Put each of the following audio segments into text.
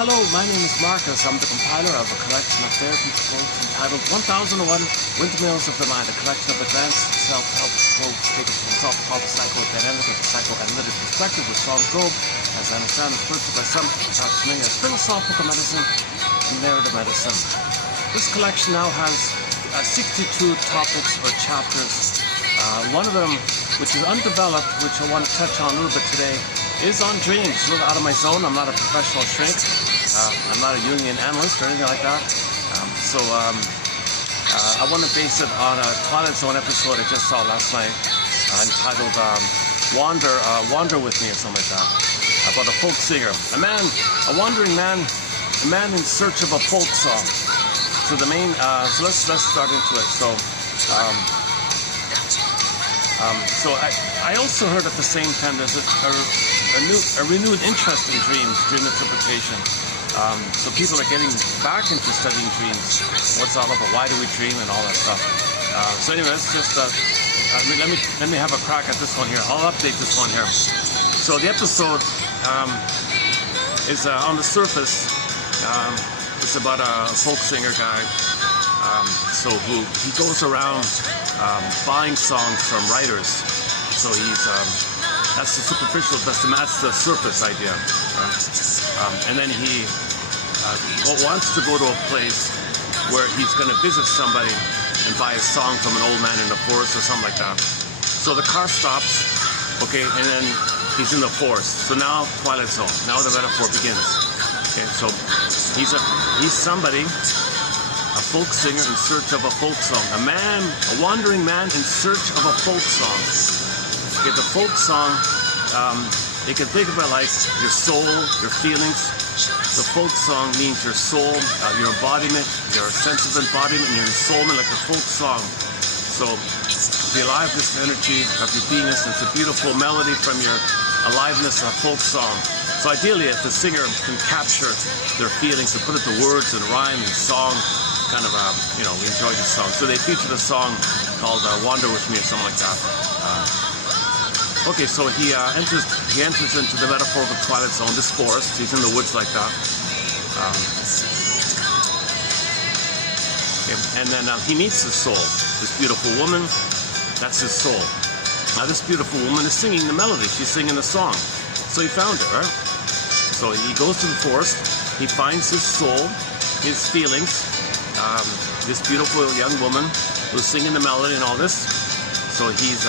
Hello, my name is Marcus. I'm the compiler of a collection of therapy quotes entitled 1001 Windmills of the Mind, a collection of advanced self-help quotes taken from self-help psychoanalytic or psychoanalytic perspective with strong probe, as I understand, is pursued by some, perhaps many, as philosophical medicine and narrative medicine. This collection now has 62 topics or chapters. One of them, which is undeveloped, which I want to touch on a little bit today, is on dreams. A little out of my zone. I'm not a professional shrink. I'm not a Jungian analyst or anything like that. I want to base it on a Twilight Zone episode I just saw last night entitled Wander With Me or something like that, about a folk singer. A wandering man, a man in search of a folk song. So the main, so let's start into it. So I also heard at the same time there's a renewed interest in dreams, dream interpretation. So people are getting back into studying dreams, what's all about, why do we dream, and all that stuff. So anyway, let's just let me have a crack at this one here. I'll update this one here. So the episode is on the surface. It's about a folk singer guy. So he goes around buying songs from writers. So he's that's the superficial, that's the surface idea. And then he wants to go to a place where he's going to visit somebody and buy a song from an old man in the forest or something like that. So the car stops, okay, and then he's in the forest. So now Twilight Zone. Now the metaphor begins. Okay, so he's somebody, a folk singer in search of a folk song. A wandering man in search of a folk song. Okay, the folk song, you can think of it like your soul, your feelings. The folk song means your soul, your embodiment, your sense of embodiment, and your ensoulment, like a folk song. So the aliveness and energy of your beingness, it's a beautiful melody from your aliveness, a folk song. So ideally, if the singer can capture their feelings and put it to words and rhyme and song, kind of, we enjoy this song. So they featured a song called Wander With Me or something like that. Okay, so he enters into the metaphor of a Twilight Zone, this forest. He's in the woods like that. And then he meets his soul, this beautiful woman. That's his soul. Now this beautiful woman is singing the melody. She's singing the song. So he found it, right? So he goes to the forest. He finds his soul, his feelings. This beautiful young woman who's singing the melody and all this. So he's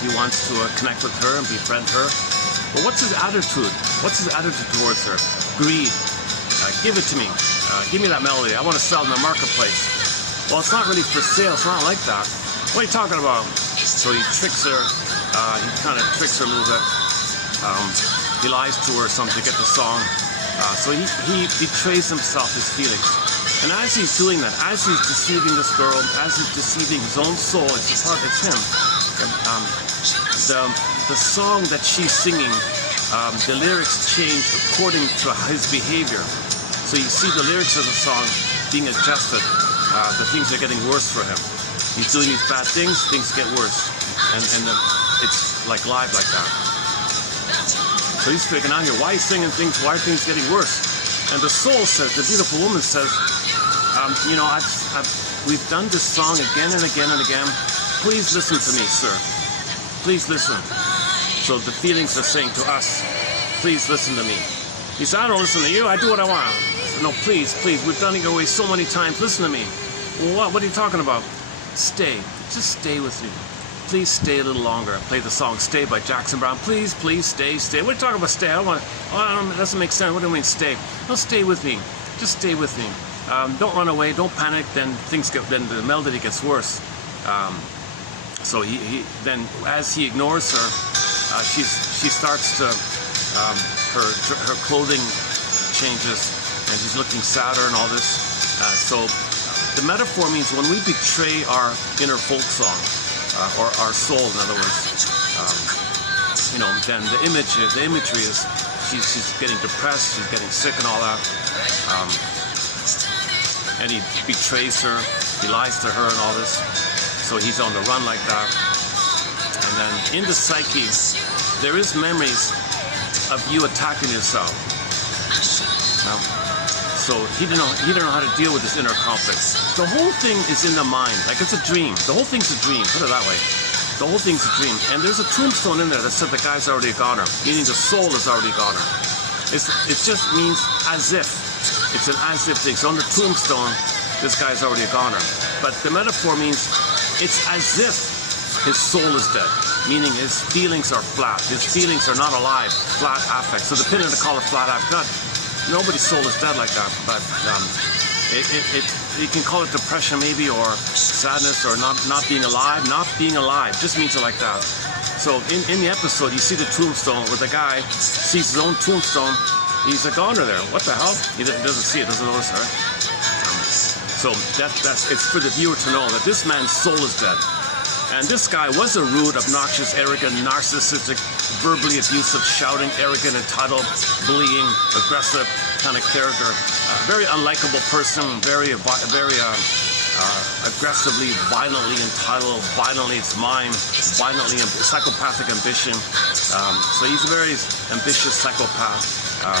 he wants to connect with her and befriend her. But what's his attitude? What's his attitude towards her? Greed. Give it to me. Give me that melody. I want to sell it in the marketplace. Well, it's not really for sale. It's not like that. What are you talking about? So he tricks her. He kind of tricks her a little bit. He lies to her or something to get the song. So he betrays himself, his feelings. And as he's doing that, as he's deceiving this girl, as he's deceiving his own soul, it's him. The song that she's singing, the lyrics change according to his behavior. So you see the lyrics of the song being adjusted. The things are getting worse for him. He's doing these bad things get worse. And it's like live like that. So he's figuring out here, why he's singing things, why are things getting worse? And the soul says, the beautiful woman says, we've done this song again and again and again. Please listen to me, sir. Please listen. So the feelings are saying to us, please listen to me. He said, I don't listen to you, I do what I want. I said, no, please, we've done it your way so many times, listen to me. Well, what are you talking about? Stay, just stay with me. Please stay a little longer. I played the song Stay by Jackson Browne. Please, stay. What are you talking about stay? It doesn't make sense. What do you mean stay? No, stay with me. Just stay with me. Don't run away, don't panic, then the melody gets worse. So he then, as he ignores her, she starts to, her clothing changes, and she's looking sadder and all this. So the metaphor means when we betray our inner folk song, or our soul, in other words, then the imagery is she's getting depressed, she's getting sick and all that. And he betrays her, he lies to her and all this. So he's on the run like that. And then in the psyche, there is memories of you attacking yourself. So he didn't know how to deal with this inner conflict. The whole thing is in the mind, like it's a dream. The whole thing's a dream, put it that way. The whole thing's a dream. And there's a tombstone in there that said the guy's already a goner, meaning the soul is already a goner. It just means as if. It's an as if thing. So on the tombstone, this guy's already a goner. But the metaphor means it's as if his soul is dead, meaning his feelings are flat. His feelings are not alive, flat affect. So the pinnacle to call it flat affect. Nobody's soul is dead like that, but you can call it depression maybe, or sadness, or not being alive. Not being alive just means it like that. So in the episode, you see the tombstone where the guy sees his own tombstone. He's a goner there. What the hell? He doesn't see it, doesn't notice it, right? So it's for the viewer to know that this man's soul is dead. And this guy was a rude, obnoxious, arrogant, narcissistic, verbally abusive, shouting, arrogant, entitled, bullying, aggressive kind of character. Very unlikable person, very aggressively, violently entitled, violently it's mine, violently psychopathic ambition. So he's a very ambitious psychopath.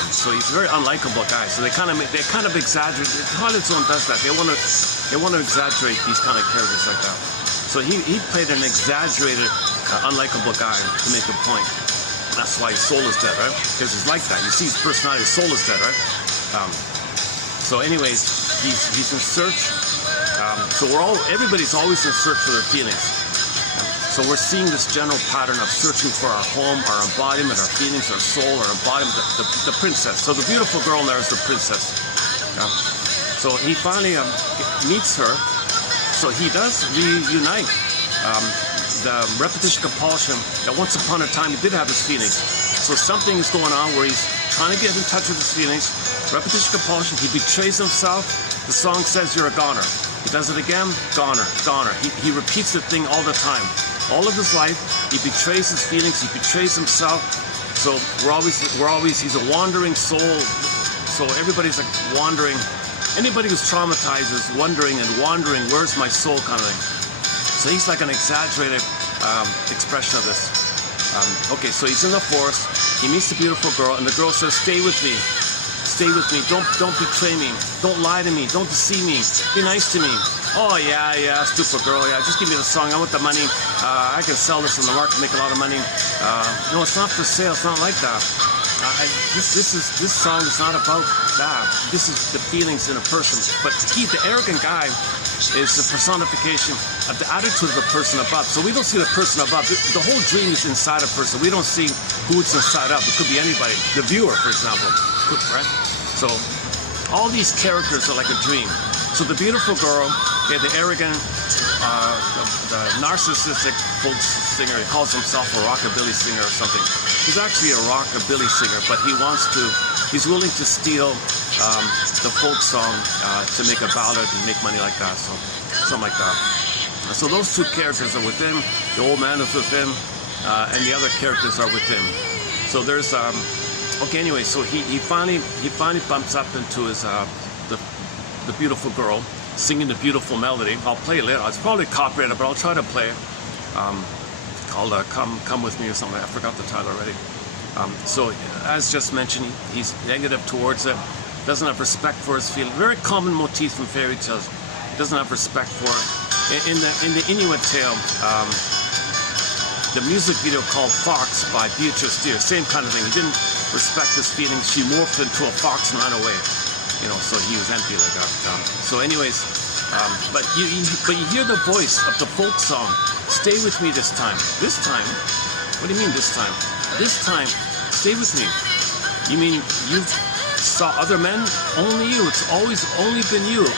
So he's a very unlikable guy. So they kind of exaggerate. Hollywood Zone does that. They want to exaggerate these kind of characters like that. So he played an exaggerated, unlikable guy to make a point. That's why his soul is dead, right? Because he's like that. You see his personality, his soul is dead, right? So anyways, he's in search. So everybody's always in search for their feelings. So we're seeing this general pattern of searching for our home, our embodiment, our feelings, our soul, our embodiment, the princess. So the beautiful girl there is the princess. So he finally meets her. So he does reunite the repetition compulsion that once upon a time he did have his feelings. So something is going on where he's trying to get in touch with his feelings. Repetition compulsion, he betrays himself. The song says you're a goner. He does it again, goner, goner. He repeats the thing all the time. All of his life, he betrays his feelings, he betrays himself. So he's a wandering soul. So everybody's like wandering. Anybody who's traumatized is wondering, where's my soul kind of thing. So he's like an exaggerated expression of this. Okay, so he's in the forest, he meets the beautiful girl, and the girl says, stay with me, don't betray me, don't lie to me, don't deceive me, be nice to me. Oh yeah, stupid girl, yeah, just give me the song, I want the money, I can sell this in the market, make a lot of money. No, it's not for sale, it's not like that. This song is not about that. This is the feelings in a person. But the arrogant guy is the personification of the attitude of the person above. So we don't see the person above. The whole dream is inside a person. We don't see who it's inside of. It could be anybody. The viewer, for example. Right? So all these characters are like a dream. So the beautiful girl, the arrogant, the narcissistic folk singer, he calls himself a rockabilly singer or something. He's actually a rockabilly singer, but he's willing to steal the folk song to make a ballad and make money like that, so something like that. So those two characters are with him, the old man is with him, and the other characters are with him. So there's, okay, anyway, so he finally bumps up into his, the beautiful girl, singing the beautiful melody. I'll play it later. It's probably copyrighted, but I'll try to play it. Called Come With Me or something. I forgot the title already. So as just mentioned, he's negative towards it. Doesn't have respect for his feelings. Very common motif from fairy tales. Doesn't have respect for it. In the Inuit tale, the music video called Fox by Beatrice Steer, same kind of thing. He didn't respect his feelings. She morphed into a fox and ran away. So he was empty like that. So anyways, but you hear the voice of the folk song. Stay with me this time. This time? What do you mean this time? This time, stay with me. You mean you saw other men? Only you. It's always only been you.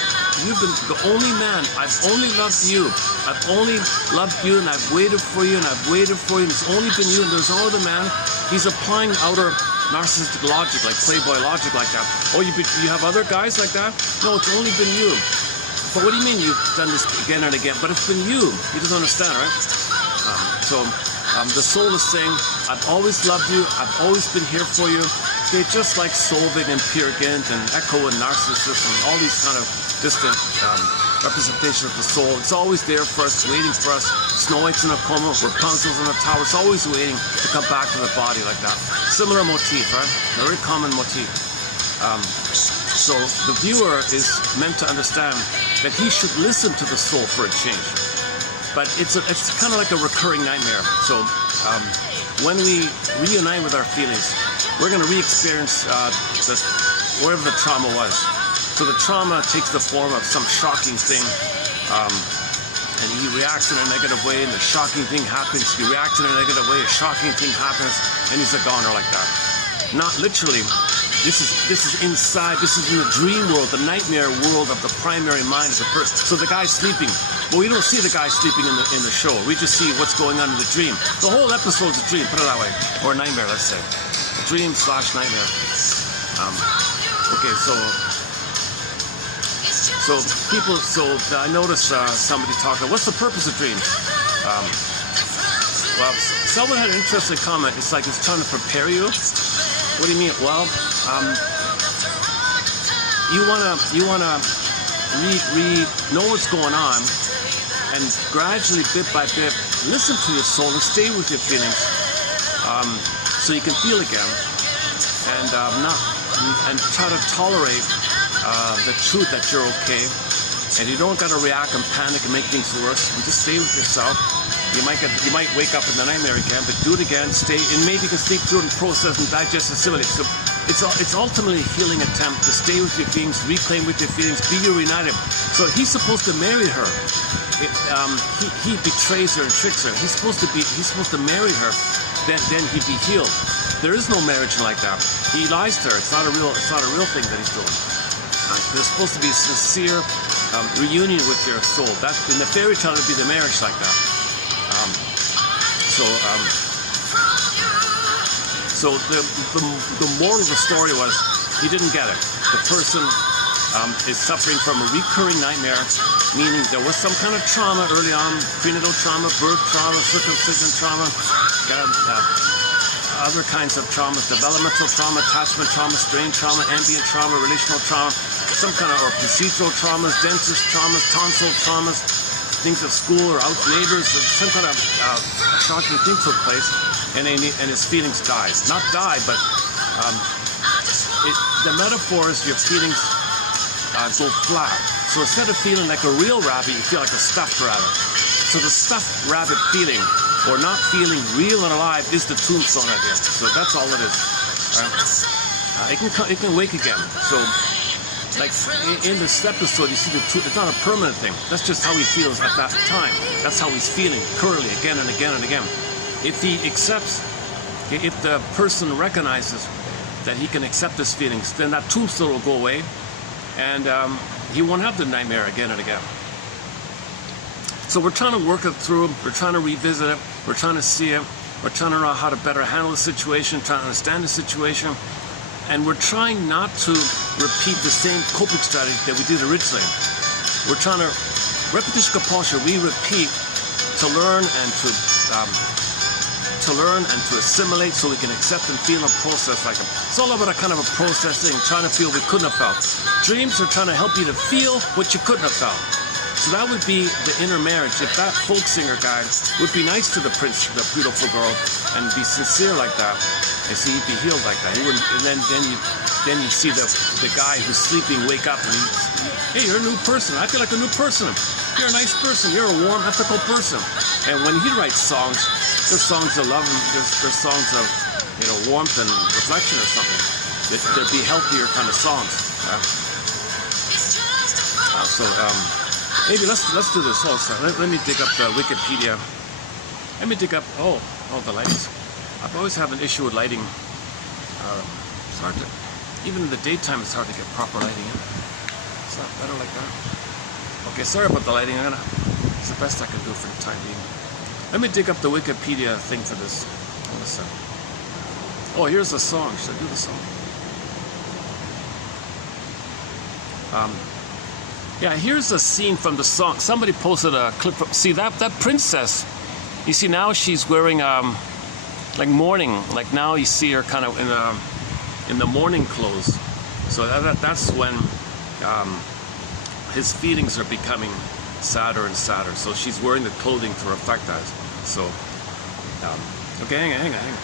You've been the only man. I've only loved you. I've only loved you, and I've waited for you, and I've waited for you, and it's only been you, and there's no other man. He's applying outer narcissistic logic, like Playboy logic like that. Oh, you have other guys like that? No, it's only been you. But what do you mean you've done this again and again? But it's been you. He doesn't understand, right? The soul is saying, I've always loved you. I've always been here for you. Okay, just like Solvig and Peer Gynt and Echo and Narcissus and all these kind of distant representations of the soul. It's always there for us, waiting for us. Snow White's in a coma, Rapunzel's in a tower. It's always waiting to come back to the body like that. Similar motif, right? A very common motif. So the viewer is meant to understand that he should listen to the soul for a change. But it's kind of like a recurring nightmare. So when we reunite with our feelings, we're going to re-experience wherever the trauma was. So the trauma takes the form of some shocking thing, and he reacts in a negative way, and the shocking thing happens. He reacts in a negative way, a shocking thing happens, and he's a goner like that. Not literally. This is inside. This is in the dream world, the nightmare world of the primary mind of the person. So the guy's sleeping. Well, we don't see the guy sleeping in the show. We just see what's going on in the dream. The whole episode's a dream. Put it that way, or a nightmare, let's say. Dream / nightmare. Okay, so people. So I noticed somebody talking. What's the purpose of dreams? Well, someone had an interesting comment. It's like it's trying to prepare you. What do you mean? Well, you wanna know what's going on, and gradually, bit by bit, listen to your soul and stay with your feelings, so you can feel again, and try to tolerate the truth that you're okay, and you don't gotta react and panic and make things worse. You just stay with yourself. You might wake up in the nightmare again, but do it again, stay, and maybe you can sleep through it and process and digest and assimilate. So it's ultimately a healing attempt to stay with your feelings, reclaim with your feelings, be reunited. So he's supposed to marry her. He betrays her and tricks her. He's supposed to marry her. Then he'd be healed. There is no marriage like that. He lies to her. It's not a real thing that he's doing. There's supposed to be a sincere reunion with your soul. That in the fairy tale would be the marriage like that. So the moral of the story was he didn't get it. The person is suffering from a recurring nightmare, meaning there was some kind of trauma early on, prenatal trauma, birth trauma, circumcision trauma, other kinds of traumas, developmental trauma, attachment trauma, strain trauma, ambient trauma, relational trauma, some kind of or procedural traumas, dentist traumas, tonsil traumas, things at school or out neighbors, some kind of shocking thing took place, and his feelings died. Not died, but the metaphor is your feelings go flat. So instead of feeling like a real rabbit, you feel like a stuffed rabbit. So the stuffed rabbit feeling, or not feeling real and alive, is the tombstone idea. So that's all it is. It can wake again. So, like in this episode, you see it's not a permanent thing. That's just how he feels at that time. That's how he's feeling currently, again and again and again. If he accepts, if the person recognizes that he can accept his feelings, then that tombstone will go away, and he won't have the nightmare again and again. So we're trying to work it through. We're trying to revisit it. We're trying to see it. We're trying to know how to better handle the situation, trying to understand the situation. And we're trying not to repeat the same coping strategy that we did originally. We're trying to, repetition compulsion, we repeat to learn and to assimilate so we can accept and feel and process like them. It's all about a kind of a processing, trying to feel we couldn't have felt. Dreams are trying to help you to feel what you couldn't have felt. So that would be the inner marriage. If that folk singer guy would be nice to the prince, the beautiful girl, and be sincere like that, and see he'd be healed like that. He wouldn't, and then you see the guy who's sleeping wake up and hey, you're a new person. I feel like a new person. You're a nice person. You're a warm, ethical person. And when he writes songs, they're songs of love, and they're songs of warmth and reflection or something. They'd be healthier kind of songs. Maybe let's do this. Let me dig up the Wikipedia. Let me dig up. Oh, the lights. I've always had an issue with lighting. It's hard to, even in the daytime, it's hard to get proper lighting in. It's not better like that. Okay, sorry about the lighting. It's the best I can do for the time being. Let me dig up the Wikipedia thing for this. Oh, here's the song. Should I do the song? Yeah, here's a scene from the song. Somebody posted a clip. See that princess? You see now she's wearing like mourning. Like now you see her kind of in the mourning clothes. So that's when his feelings are becoming sadder and sadder. So she's wearing the clothing to reflect that. So okay, hang on.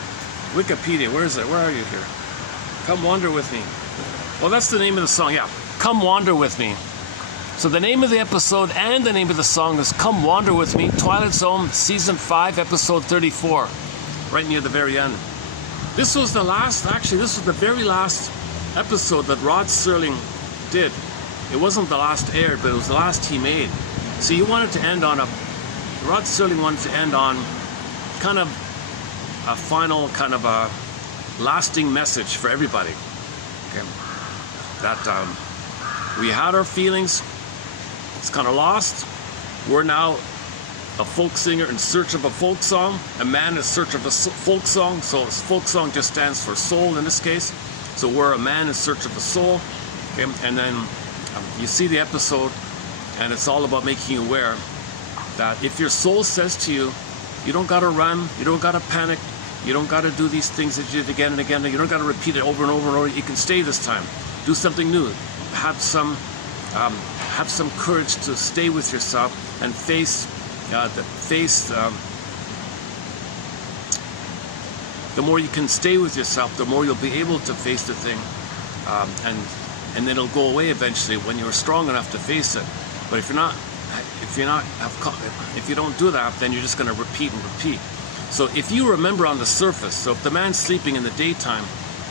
Wikipedia, where is it? Where are you here? Come wander with me. Well, that's the name of the song, yeah. Come Wander With Me. So the name of the episode and the name of the song is Come Wander With Me, Twilight Zone, Season 5, Episode 34, right near the very end. This was the very last episode that Rod Serling did. It wasn't the last aired, but it was the last he made. So he wanted to end on Rod Serling wanted to end on kind of a final, kind of a lasting message for everybody. Okay. That we had our feelings, it's kind of lost. We're now a folk singer in search of a folk song, a man in search of a folk song. So folk song just stands for soul in this case. So we're a man in search of a soul. Okay. And then you see the episode, and it's all about making you aware that if your soul says to you, you don't got to run, you don't got to panic, you don't got to do these things that you did again and again, you don't got to repeat it over and over and over. You can stay this time. Do something new. Have some courage to stay with yourself and face the more you can stay with yourself, the more you'll be able to face the thing, and then it'll go away eventually when you're strong enough to face it. But if you don't do that, then you're just going to repeat and repeat. So if you remember on the surface, so if the man sleeping in the daytime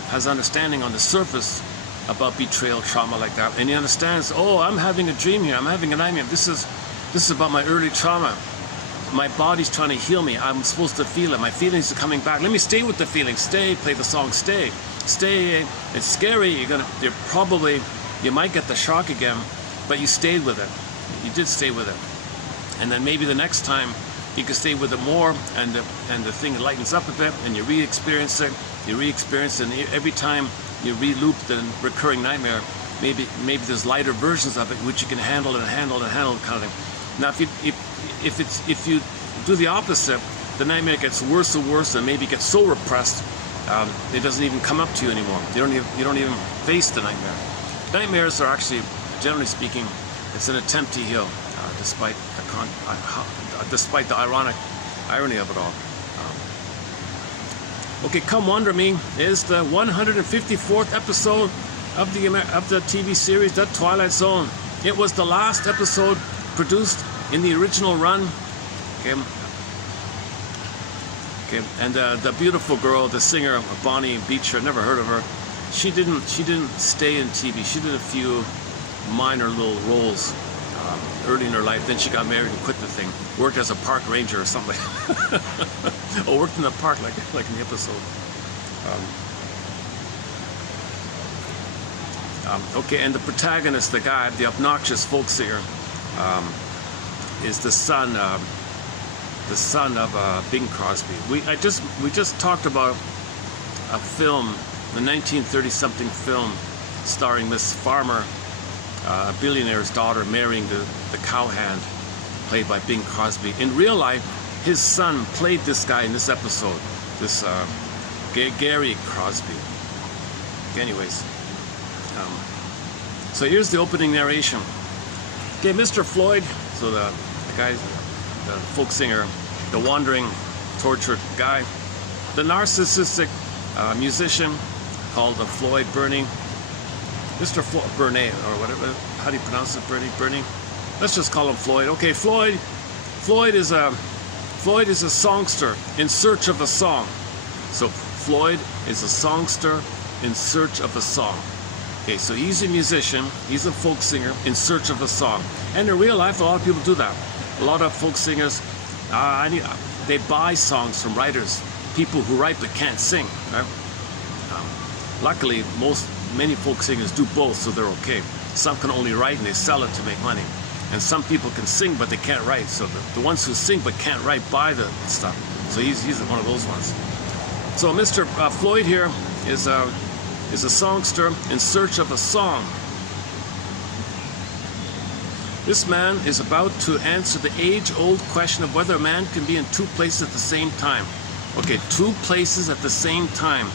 has understanding on the surface about betrayal, trauma like that, and he understands, oh, I'm having a dream here, I'm having a nightmare, this is about my early trauma, my body's trying to heal me, I'm supposed to feel it, my feelings are coming back, let me stay with the feeling, stay, play the song, stay, it's scary, you might get the shock again, but you stayed with it, you did stay with it, and then maybe the next time you can stay with it more, and the thing lightens up a bit, and you re-experience it, and every time you re-loop the recurring nightmare, maybe there's lighter versions of it which you can handle kind of thing. Now if you do the opposite, the nightmare gets worse and worse, and maybe gets so repressed it doesn't even come up to you anymore. You don't even face the nightmare. Nightmares are actually, generally speaking, it's an attempt to heal, despite the irony of it all. Okay, Come Wander Me is the 154th episode of the TV series The Twilight Zone. It was the last episode produced in the original run. Okay, and the beautiful girl, the singer Bonnie Beecher, never heard of her. She didn't stay in TV. She did a few minor little roles early in her life. Then she got married and quit the thing. Worked as a park ranger or something. Or worked in the park like in the episode. Okay, and the protagonist, the guy, the obnoxious folk singer, is the son of Bing Crosby. We just talked about a film, the 1930-something film, starring Miss Farmer, a billionaire's daughter marrying the cowhand, played by Bing Crosby. In real life, his son played this guy in this episode, this Gary Crosby. Anyways, so here's the opening narration. Okay, Mr. Floyd, so the guy, the folk singer, the wandering, tortured guy, the narcissistic musician called Floyd Burney, Mr. Burney, or whatever, how do you pronounce it, Burney? Let's just call him Floyd. Okay, Floyd is a songster in search of a song. So Floyd is a songster in search of a song. Okay, so he's a musician, he's a folk singer in search of a song. And in real life, a lot of people do that. A lot of folk singers, they buy songs from writers, people who write but can't sing. Right? Luckily, many folk singers do both, so they're okay. Some can only write and they sell it to make money. And some people can sing but they can't write. So the ones who sing but can't write buy the stuff. So he's one of those ones. So Mr. Floyd here is a songster in search of a song. This man is about to answer the age-old question of whether a man can be in two places at the same time. Okay, two places at the same time.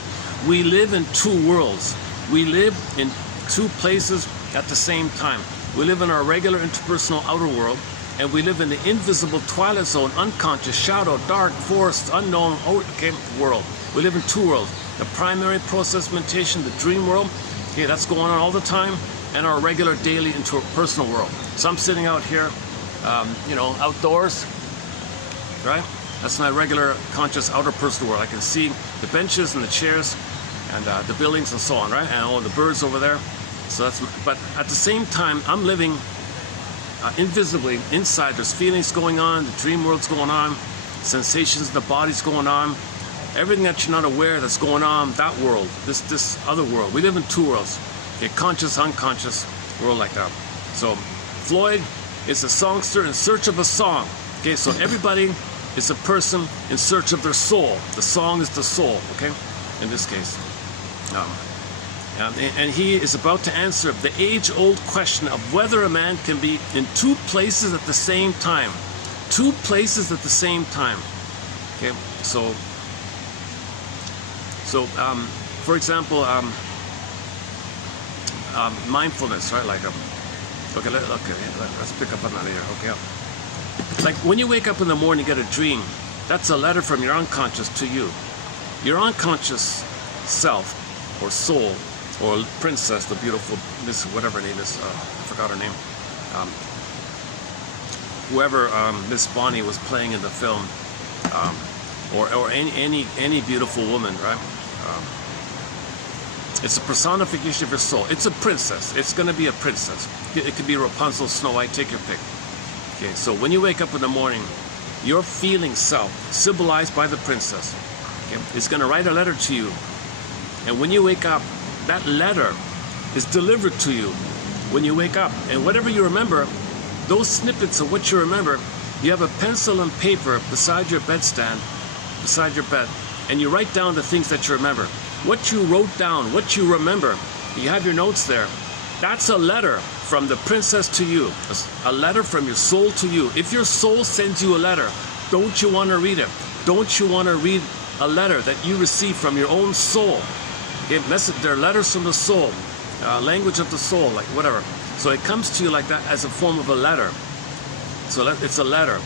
We live in two worlds. We live in two places at the same time. We live in our regular interpersonal outer world, and we live in the invisible twilight zone, unconscious, shadow, dark, forest, unknown, world. We live in two worlds. The primary process mentation, the dream world, Okay, that's going on all the time, and our regular daily interpersonal world. So I'm sitting out here, you know, outdoors, right? That's my regular conscious outer personal world. I can see the benches and the chairs and the buildings and so on, right? And all the birds over there. So that's, but at the same time, I'm living invisibly inside. There's feelings going on, the dream world's going on, sensations in the body's going on, everything that you're not aware that's going on, that world, this other world. We live in two worlds, a conscious, unconscious world like that. So Floyd is a songster in search of a song. Okay, so everybody is a person in search of their soul. The song is the soul, okay, in this case. And he is about to answer the age-old question of whether a man can be in two places at the same time. Two places at the same time. Okay, so for example, mindfulness, right? Like, okay, let's pick up another here. Okay, like when you wake up in the morning, you get a dream. That's a letter from your unconscious to you. Your unconscious self or soul or princess, the beautiful Miss whatever her name is, I forgot her name. Whoever Miss Bonnie was playing in the film, or any beautiful woman, right? It's a personification of your soul. It's a princess. It's going to be a princess. It could be Rapunzel, Snow White, take your pick. Okay, so when you wake up in the morning, your feeling self, symbolized by the princess, okay, is going to write a letter to you. And when you wake up, that letter is delivered to you when you wake up. And whatever you remember, those snippets of what you remember, you have a pencil and paper beside your bedstand, beside your bed, and you write down the things that you remember. What you wrote down, what you remember, you have your notes there. That's a letter from the princess to you, a letter from your soul to you. If your soul sends you a letter, don't you want to read it? Don't you want to read a letter that you receive from your own soul? They're letters from the soul, language of the soul, like whatever. So it comes to you like that as a form of a letter. So it's a letter.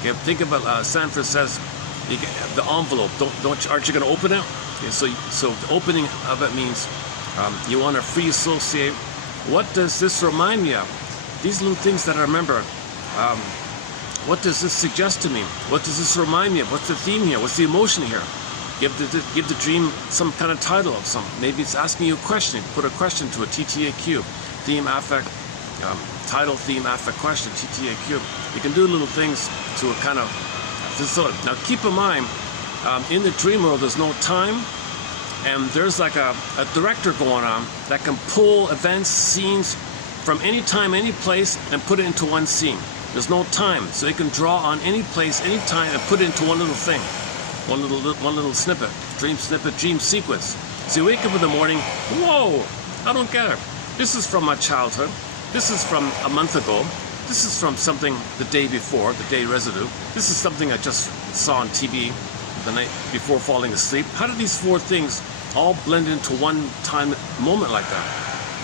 Okay, think about Sanford says, you get the envelope. Aren't you going to open it? Okay, so the opening of it means you want to free associate. What does this remind me of? These little things that I remember. What does this suggest to me? What does this remind me of? What's the theme here? What's the emotion here? Give the dream some kind of title of some. Maybe it's asking you a question. Put a question to a TTAQ, theme, affect, title, theme, affect, question, TTAQ. You can do little things to a kind of facility. Now keep in mind, in the dream world, there's no time, and there's like a director going on that can pull events, scenes from any time, any place, and put it into one scene. There's no time, so it can draw on any place, any time, and put it into one little thing. One little snippet, dream sequence. So you wake up in the morning, whoa, I don't get it. This is from my childhood. This is from a month ago. This is from something the day before, the day residue. This is something I just saw on TV the night before falling asleep. How do these four things all blend into one time moment like that?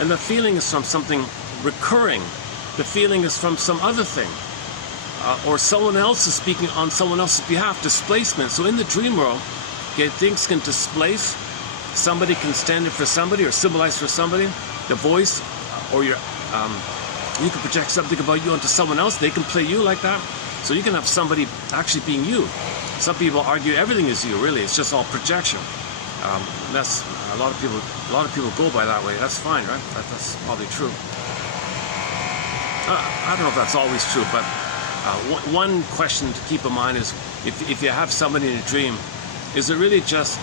And the feeling is from something recurring. The feeling is from some other thing. Or someone else is speaking on someone else's behalf, displacement. So in the dream world, okay, things can displace, somebody can stand in for somebody or symbolize for somebody, the voice, or your, you can project something about you onto someone else, they can play you like that. So you can have somebody actually being you. Some people argue everything is you, really, it's just all projection. That's, a lot of people go by that way, that's fine, right? That's probably true. I don't know if that's always true, but one question to keep in mind is, if you have somebody in a dream, is it really just,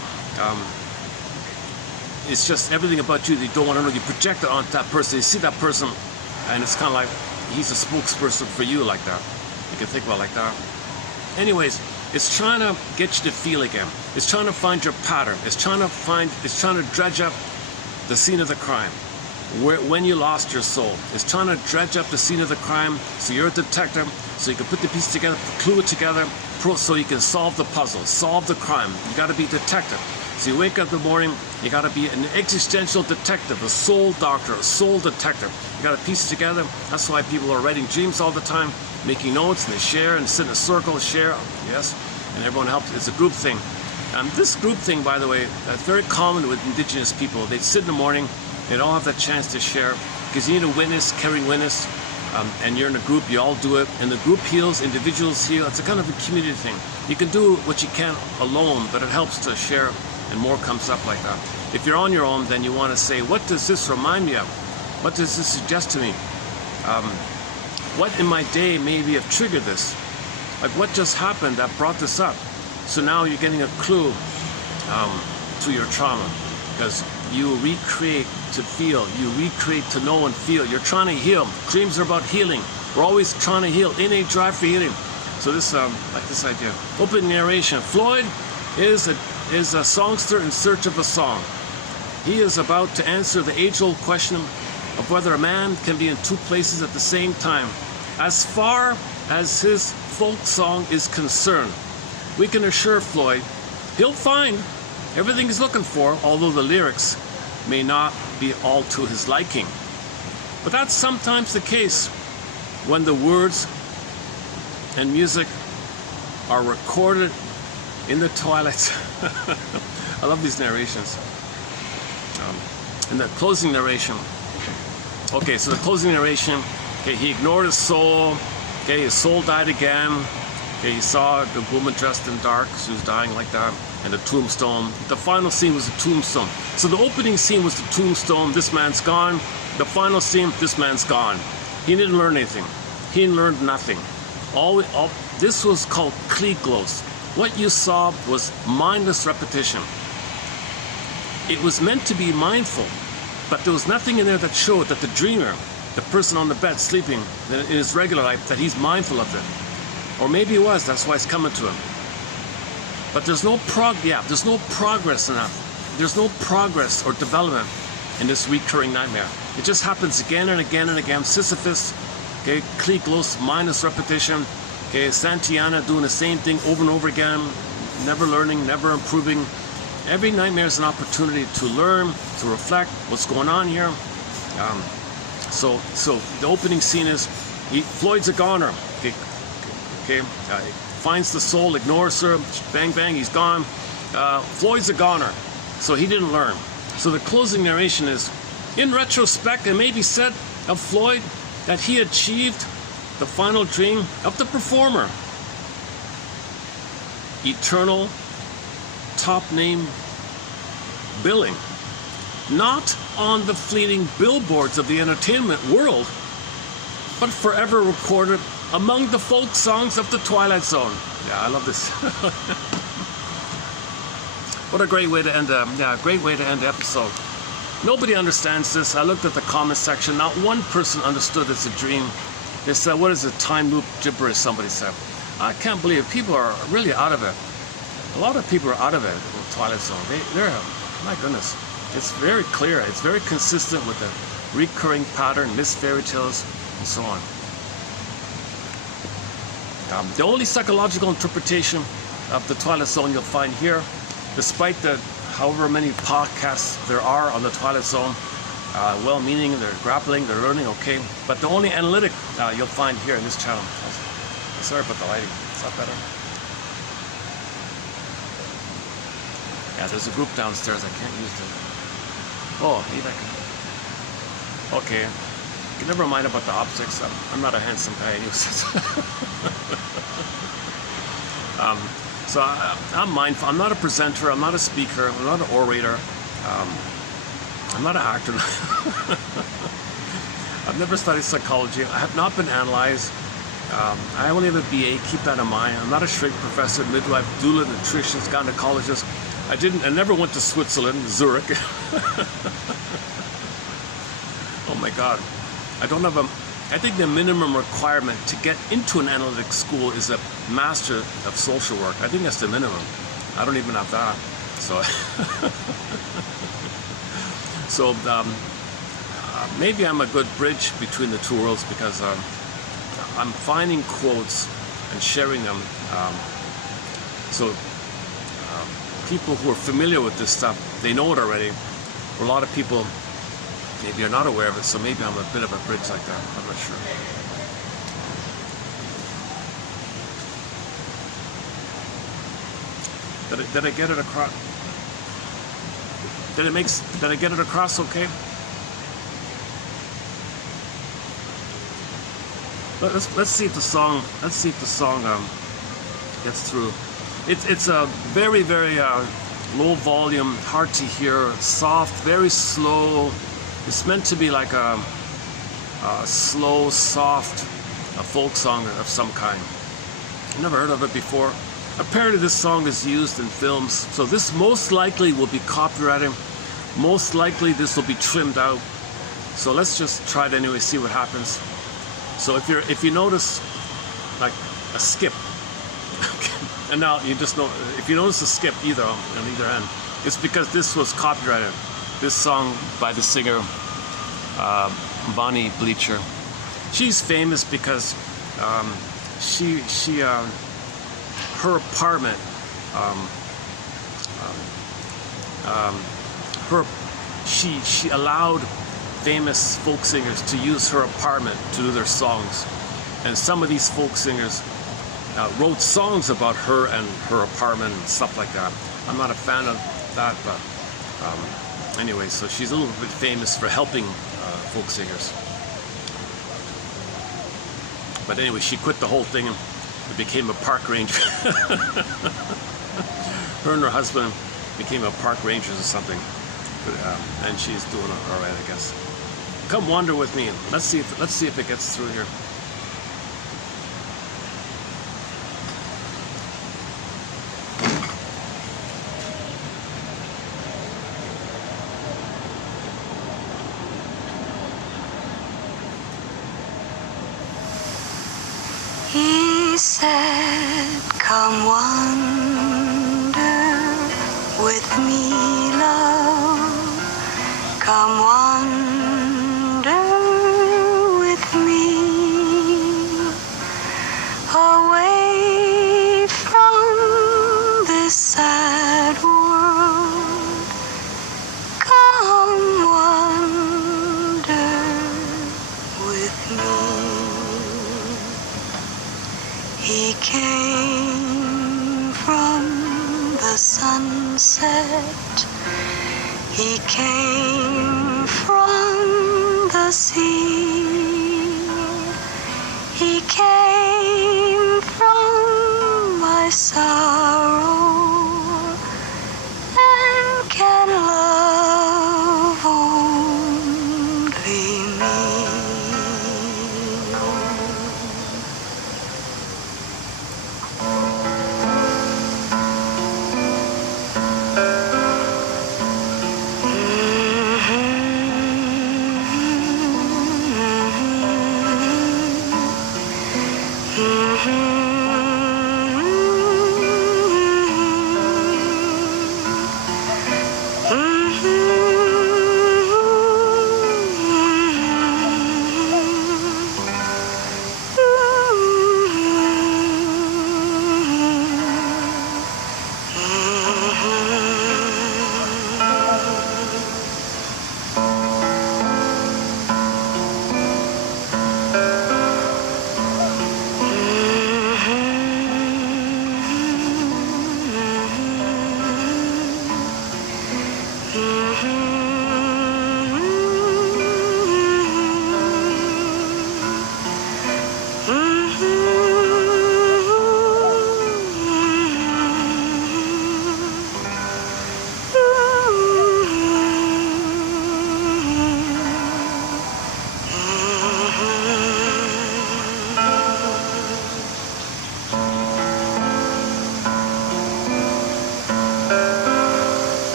it's just everything about you that you don't want to know, you project it onto that person, you see that person, and it's kind of like, he's a spokesperson for you like that. You can think about it like that. Anyways, it's trying to get you to feel again. It's trying to find your pattern. It's trying to dredge up the scene of the crime. When you lost your soul. It's trying to dredge up the scene of the crime, so you're a detective, so you can put the pieces together, clue it together, so you can solve the puzzle, solve the crime. You got to be a detective. So you wake up in the morning, you got to be an existential detective, a soul doctor, a soul detective. You got to piece it together. That's why people are writing dreams all the time, making notes, and they share and sit in a circle, share, yes, and everyone helps. It's a group thing. This group thing, by the way, that's very common with indigenous people. They'd sit in the morning, They don't have that chance to share, because you need a witness, carrying witness, and you're in a group, you all do it, and the group heals, individuals heal. It's a kind of a community thing. You can do what you can alone, but it helps to share, and more comes up like that. If you're on your own, then you want to say, what does this remind me of? What does this suggest to me? What in my day maybe have triggered this? Like what just happened that brought this up? So now you're getting a clue to your trauma, because you recreate to feel, you recreate to know and feel. You're trying to heal. Dreams are about healing. We're always trying to heal. Innate drive for healing. So this, like this idea. Open narration. Floyd is a songster in search of a song. He is about to answer the age-old question of whether a man can be in two places at the same time. As far as his folk song is concerned, we can assure Floyd he'll find everything he's looking for, although the lyrics may not be all to his liking. But that's sometimes the case when the words and music are recorded in the twilights. I love these narrations. And the closing narration. Okay, so the closing narration, okay, he ignored his soul, okay, his soul died again, okay, he saw the woman dressed in dark, she was dying like that, and the tombstone. The final scene was the tombstone. So the opening scene was the tombstone, this man's gone. The final scene, this man's gone. He didn't learn anything. He learned nothing. This was called kliglos. What you saw was mindless repetition. It was meant to be mindful, but there was nothing in there that showed that the dreamer, the person on the bed sleeping in his regular life, that he's mindful of it. Or maybe he was, that's why it's coming to him. But there's no there's no progress in that. There's no progress or development in this recurring nightmare. It just happens again and again and again. Sisyphus, okay, kliglos, mindless repetition, okay, Santillana doing the same thing over and over again, never learning, never improving. Every nightmare is an opportunity to learn, to reflect what's going on here. So the opening scene is Floyd's a goner. Okay, finds the soul, ignores her, bang bang, he's gone. Floyd's a goner, so he didn't learn. So the closing narration is, in retrospect, it may be said of Floyd that he achieved the final dream of the performer. Eternal top name billing, not on the fleeting billboards of the entertainment world, but forever recorded among the folk songs of the Twilight Zone. Yeah, I love this. What a great way to end great way to end the episode. Nobody understands this. I looked at the comment section. Not one person understood it's a dream. They said, what is it, time loop gibberish, somebody said. I can't believe it. People are really out of it. A lot of people are out of it in the Twilight Zone. They're, my goodness, it's very clear. It's very consistent with the recurring pattern, missed fairy tales, and so on. The only psychological interpretation of the Twilight Zone you'll find here, despite the however many podcasts there are on the Twilight Zone, well-meaning, they're grappling, they're learning, okay, but the only analytic you'll find here in this channel. Sorry about the lighting. Is that better? Yeah, there's a group downstairs. I can't use them. Oh, maybe I can. Okay. Never mind about the optics. I'm not a handsome guy anyway. So I'm mindful. I'm not a presenter. I'm not a speaker. I'm not an orator. I'm not an actor. I've never studied psychology. I have not been analyzed. I only have a BA. Keep that in mind. I'm not a shrink professor, midwife, doula, nutritionist, gynecologist. I never went to Switzerland, Zurich. Oh my God. I don't have I think the minimum requirement to get into an analytic school is a master of social work. I think that's the minimum. I don't even have that. So, maybe I'm a good bridge between the two worlds, because I'm finding quotes and sharing them. People who are familiar with this stuff, they know it already. Or a lot of people maybe are not aware of it, so maybe I'm a bit of a bridge like that. I'm not sure. Did I get it across? Did I get it across okay? Let's see if the song gets through. It's a very low volume, hard to hear, soft, very slow. It's meant to be like a slow, soft, a folk song of some kind. I've never heard of it before. Apparently this song is used in films, so this most likely will be copyrighted. Most likely this will be trimmed out. So let's just try it anyway, see what happens. So if you notice like a skip, and now you just know, if you notice a skip on either end, it's because this was copyrighted. This song by the singer Bonnie Bleacher. She's famous because her apartment, she allowed famous folk singers to use her apartment to do their songs, and some of these folk singers wrote songs about her and her apartment and stuff like that. I'm not a fan of that, but anyway, so she's a little bit famous for helping folk singers. But anyway, she quit the whole thing and became a park ranger. Her and her husband became a park rangers or something, and she's doing all right, I guess. Come wander with me. Let's see if it gets through here. He said, "Come wander with me, love. Come wander with me away from this sad world. Come wander with me." He came from the sunset. He came from the sea. He came from my sorrow and can love only me.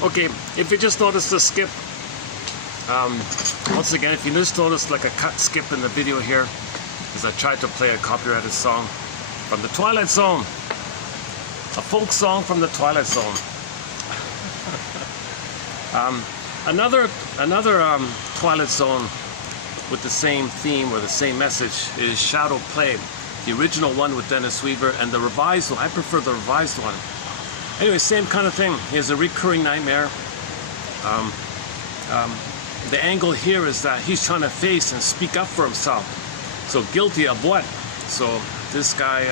Okay, if you just noticed the skip, once again, if you just noticed like a cut skip in the video here, because I tried to play a copyrighted song from the Twilight Zone, a folk song from the Twilight Zone. Another Twilight Zone with the same theme or the same message is Shadow Play. The original one with Dennis Weaver and the revised one. I prefer the revised one. Anyway, same kind of thing. He has a recurring nightmare. The angle here is that he's trying to face and speak up for himself. So guilty of what? So this guy,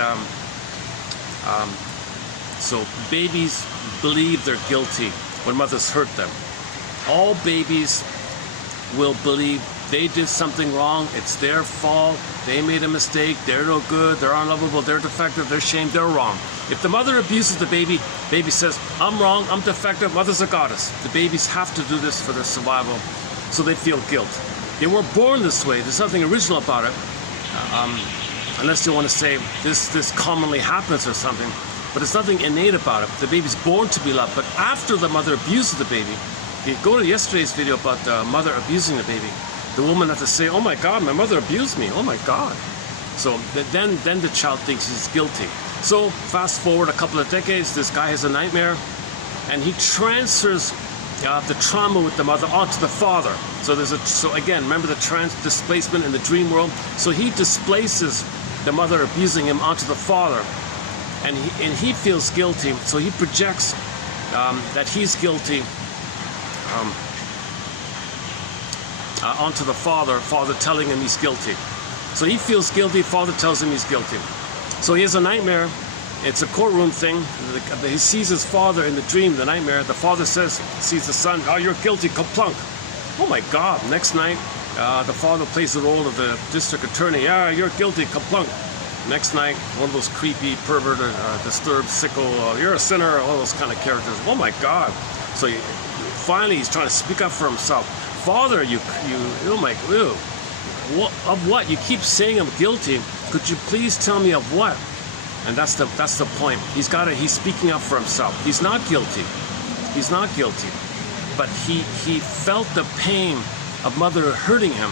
so babies believe they're guilty when mothers hurt them. All babies will believe they did something wrong, it's their fault, they made a mistake, they're no good, they're unlovable, they're defective, they're shamed, they're wrong. If the mother abuses the baby, baby says, I'm wrong, I'm defective, mother's a goddess. The babies have to do this for their survival, so they feel guilt. They weren't born this way, there's nothing original about it, unless you want to say this commonly happens or something, but it's nothing innate about it. The baby's born to be loved, but after the mother abuses the baby, you go to yesterday's video about the mother abusing the baby. The woman has to say, oh my God, my mother abused me, oh my God. So then the child thinks he's guilty. So fast forward a couple of decades, this guy has a nightmare, and he transfers the trauma with the mother onto the father. So again, remember the displacement in the dream world? So he displaces the mother abusing him onto the father, and he feels guilty, so he projects that he's guilty onto the father telling him he's guilty. So he feels guilty, father tells him he's guilty. So he has a nightmare, it's a courtroom thing, he sees his father in the dream, the nightmare, the father sees the son, oh, you're guilty, kaplunk. Oh my God, next night, the father plays the role of the district attorney, yeah, you're guilty, kaplunk. Next night, one of those creepy, perverted, disturbed, sicko, you're a sinner, all those kind of characters. Oh my God. So finally he's trying to speak up for himself. Father, oh my, ew. Of what? You keep saying I'm guilty. Could you please tell me of what? And that's the point. He's speaking up for himself. He's not guilty. He's not guilty. But he felt the pain of mother hurting him.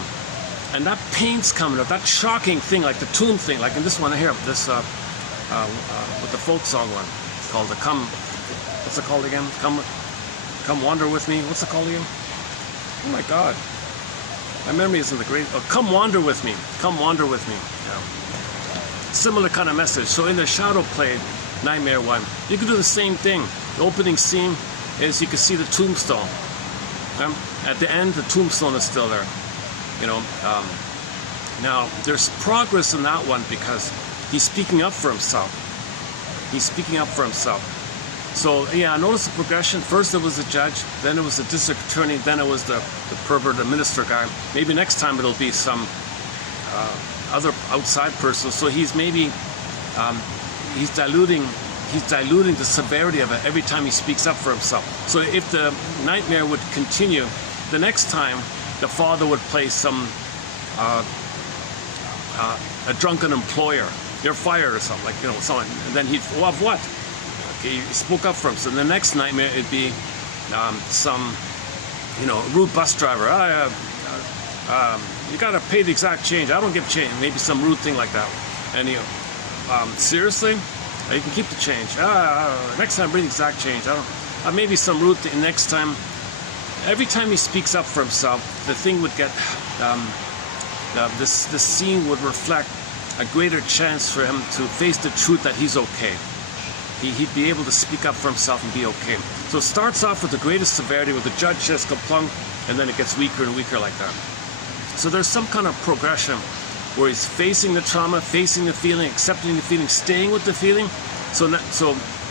And that pain's coming up, that shocking thing, like the tomb thing, like in this one here, this with the folk song one, called the what's it called again? Come wander with me. What's it called again? Oh my God, my memory isn't the great. Oh, come wander with me. Come wander with me. Yeah. Similar kind of message. So in the Shadow Play nightmare one, you can do the same thing. The opening scene is you can see the tombstone. At the end, the tombstone is still there. You know, now there's progress in that one because he's speaking up for himself. He's speaking up for himself. So yeah, notice the progression. First it was the judge, then it was the district attorney, then it was the pervert, the minister guy. Maybe next time it'll be some other outside person. So he's maybe he's diluting the severity of it every time he speaks up for himself. So if the nightmare would continue, the next time the father would play some a drunken employer. You're fired or something, like, you know, someone, and then he'd, well, of what? Okay, he spoke up for him. So the next nightmare it'd be some, you know, rude bus driver. You gotta pay the exact change. I don't give change. Maybe some rude thing like that. And you, seriously, you can keep the change. Next time bring the exact change. I don't. Maybe some rude thing. Next time. Every time he speaks up for himself, the thing would get, this scene would reflect a greater chance for him to face the truth that he's okay. He'd be able to speak up for himself and be okay. So it starts off with the greatest severity, with the judge says kaplunk, and then it gets weaker and weaker like that. So there's some kind of progression where he's facing the trauma, facing the feeling, accepting the feeling, staying with the feeling. So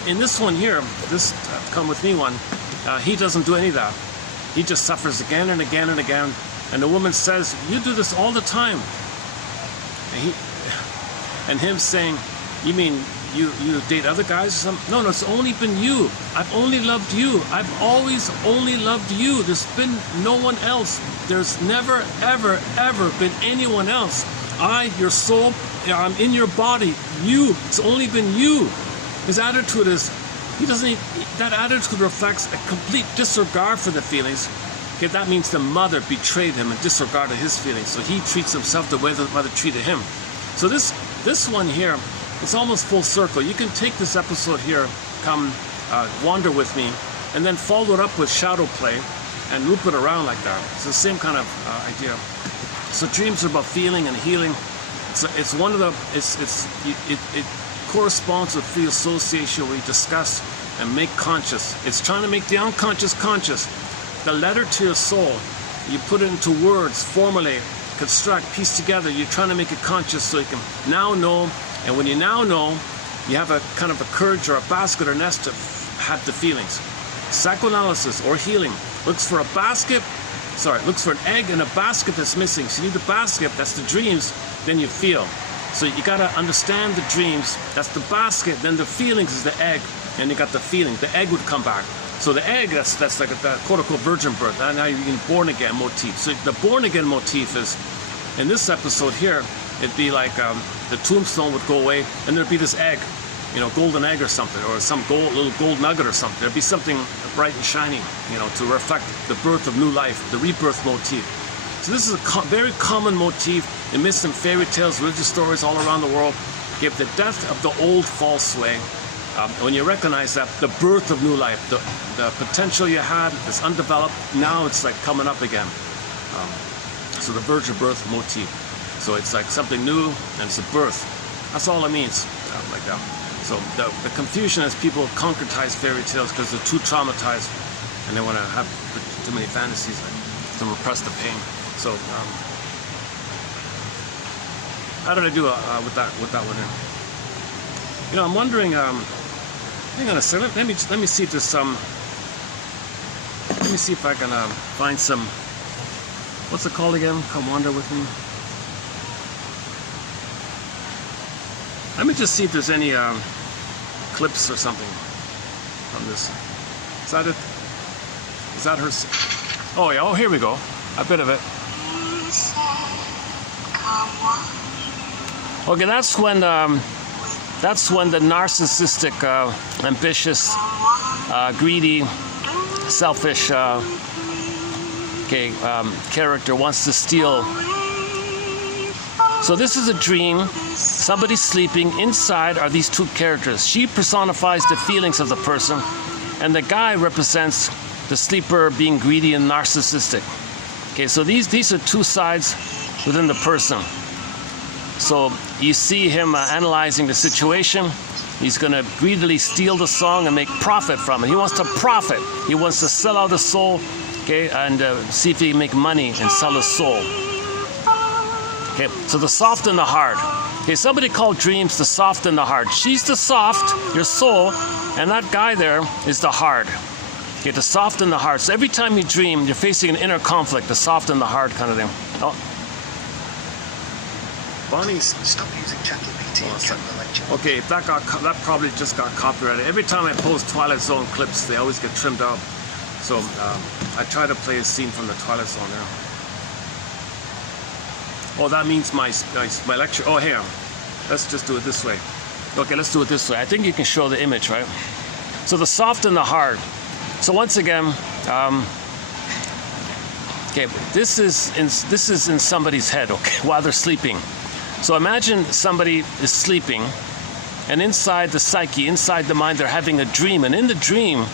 in this one here, this Come With Me one, he doesn't do any of that. He just suffers again and again and again. And the woman says, you do this all the time. And him saying, you mean you date other guys or something? No, it's only been you. I've only loved you. I've always only loved you. There's been no one else. There's never, ever, ever been anyone else. Your soul, I'm in your body. You, it's only been you. His attitude is, that attitude reflects a complete disregard for the feelings. Okay, that means the mother betrayed him and disregarded his feelings. So he treats himself the way the mother treated him. So this one here, it's almost full circle. You can take this episode here, Come Wander With Me, and then follow it up with Shadow Play, and loop it around like that. It's the same kind of idea. So dreams are about feeling and healing. It's one of the, it corresponds with free association where you discuss and make conscious. It's trying to make the unconscious conscious. The letter to your soul, you put it into words, formulate, construct, piece together. You're trying to make it conscious so you can now know. And when you now know, you have a kind of a courage or a basket or nest to have the feelings. Psychoanalysis or healing looks for a basket, looks for an egg in a basket that's missing. So you need the basket, that's the dreams, then you feel. So you gotta understand the dreams, that's the basket, then the feelings is the egg, and you got the feeling. The egg would come back. So the egg, that's like a quote-unquote virgin birth. And now you're getting born again motif. So the born again motif is, in this episode here, it'd be like the tombstone would go away, and there'd be this egg, golden egg or something, or some little gold nugget or something. There'd be something bright and shiny, to reflect the birth of new life, the rebirth motif. So this is a very common motif in myths and fairy tales, religious stories all around the world. If the death of the old falls away, when you recognize that, the birth of new life, the potential you had is undeveloped, now it's like coming up again. So the virgin birth motif. So it's like something new and it's a birth. That's all it means, like that. So the confusion is people concretize fairy tales because they're too traumatized and they want to have too many fantasies to repress the pain. So how did I do with that one in? I'm wondering. Hang on a second. Let me see if there's some. Let me see if I can find some. What's it called again? Come wander with me. Let me just see if there's any clips or something from this. Is that it? Is that her? Oh yeah. Oh, here we go. A bit of it. Okay, that's when the narcissistic, ambitious, greedy, selfish character wants to steal. So this is a dream. Somebody's sleeping. Inside are these two characters. She personifies the feelings of the person, and the guy represents the sleeper being greedy and narcissistic. Okay, so these are two sides within the person. So you see him analyzing the situation. He's going to greedily steal the song and make profit from it. He wants to profit. He wants to sell out his soul, okay, and see if he can make money and sell his soul. Okay, so the soft and the hard. Okay, somebody called dreams the soft and the hard. She's the soft, your soul, and that guy there is the hard. Okay, the soft and the hard. So every time you dream, you're facing an inner conflict, the soft and the hard kind of thing. Oh. Bonnie's. Stop using ChatGPT and cut the lecture. Okay, that probably just got copyrighted. Every time I post Twilight Zone clips, they always get trimmed out. So I try to play a scene from the Twilight Zone now. Oh, that means my lecture. Oh, here. Let's just do it this way. Okay, let's do it this way. I think you can show the image, right? So the soft and the hard. So once again, okay, this is in somebody's head, okay, while they're sleeping. So imagine somebody is sleeping, and inside the psyche, inside the mind, they're having a dream. And in the dream,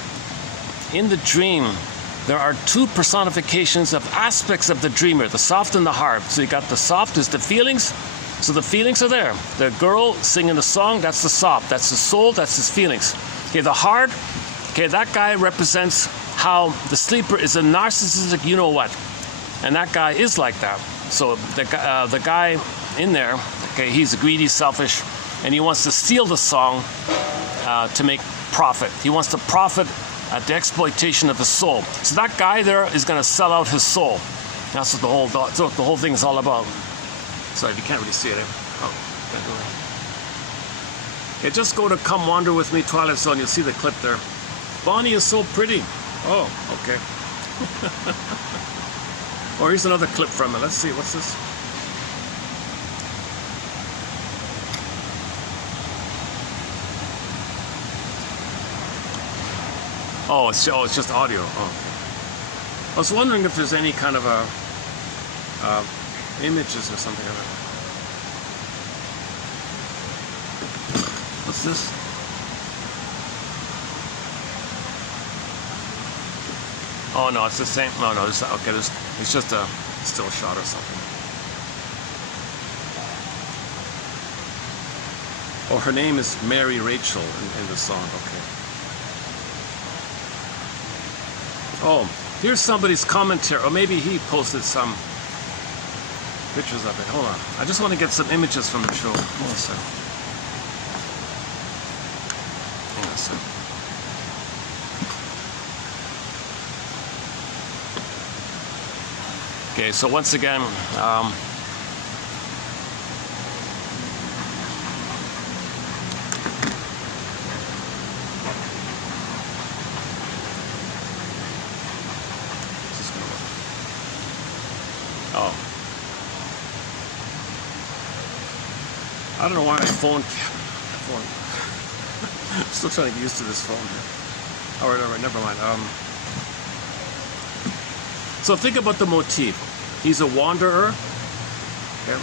there are two personifications of aspects of the dreamer, the soft and the hard. So you got the soft is the feelings. So the feelings are there. The girl singing the song, that's the soft. That's the soul, that's his feelings. Okay, the hard, okay, that guy represents how the sleeper is a narcissistic you-know-what. And that guy is like that. So the guy in there, okay, he's greedy, selfish, and he wants to steal the song to make profit. He wants to profit at the exploitation of his soul. So that guy there is going to sell out his soul. That's what the whole thing is all about. Sorry, you can't really see it. Oh, can't do it. Yeah, just go to Come Wander With Me, Twilight Zone. You'll see the clip there. Bonnie is so pretty. Oh, okay. Oh, here's another clip from it. Let's see. What's this? Oh, it's just audio. Oh. I was wondering if there's any kind of images or something of it. What's this? Oh no, it's the same. No, it's okay. It's just a still shot or something. Oh, her name is Mary Rachel in the song. Okay. Oh, here's somebody's commentary, or maybe he posted some pictures of it. Hold on. I just want to get some images from the show. Hold on a second. Hang on a second. Okay, so once again, I don't know why my phone. I'm still trying to get used to this phone here. All right, never mind. So think about the motif. He's a wanderer. Okay.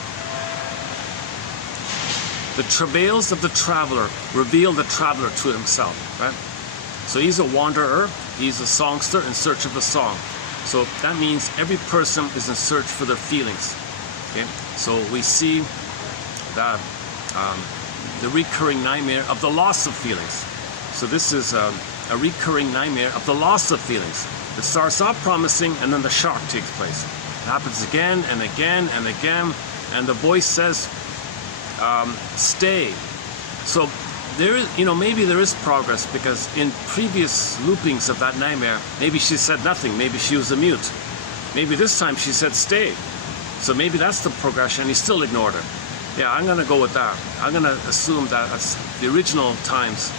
The travails of the traveler reveal the traveler to himself. Right. So he's a wanderer. He's a songster in search of a song. So that means every person is in search for their feelings. Okay. So we see that. The recurring nightmare of the loss of feelings. So this is a recurring nightmare of the loss of feelings. It starts off promising and then the shock takes place. It happens again and again and again, and the voice says, stay. So there is, maybe there is progress, because in previous loopings of that nightmare, maybe she said nothing, maybe she was a mute. Maybe this time she said stay. So maybe that's the progression, and he still ignored her. Yeah, I'm going to go with that. I'm going to assume that that's the original times.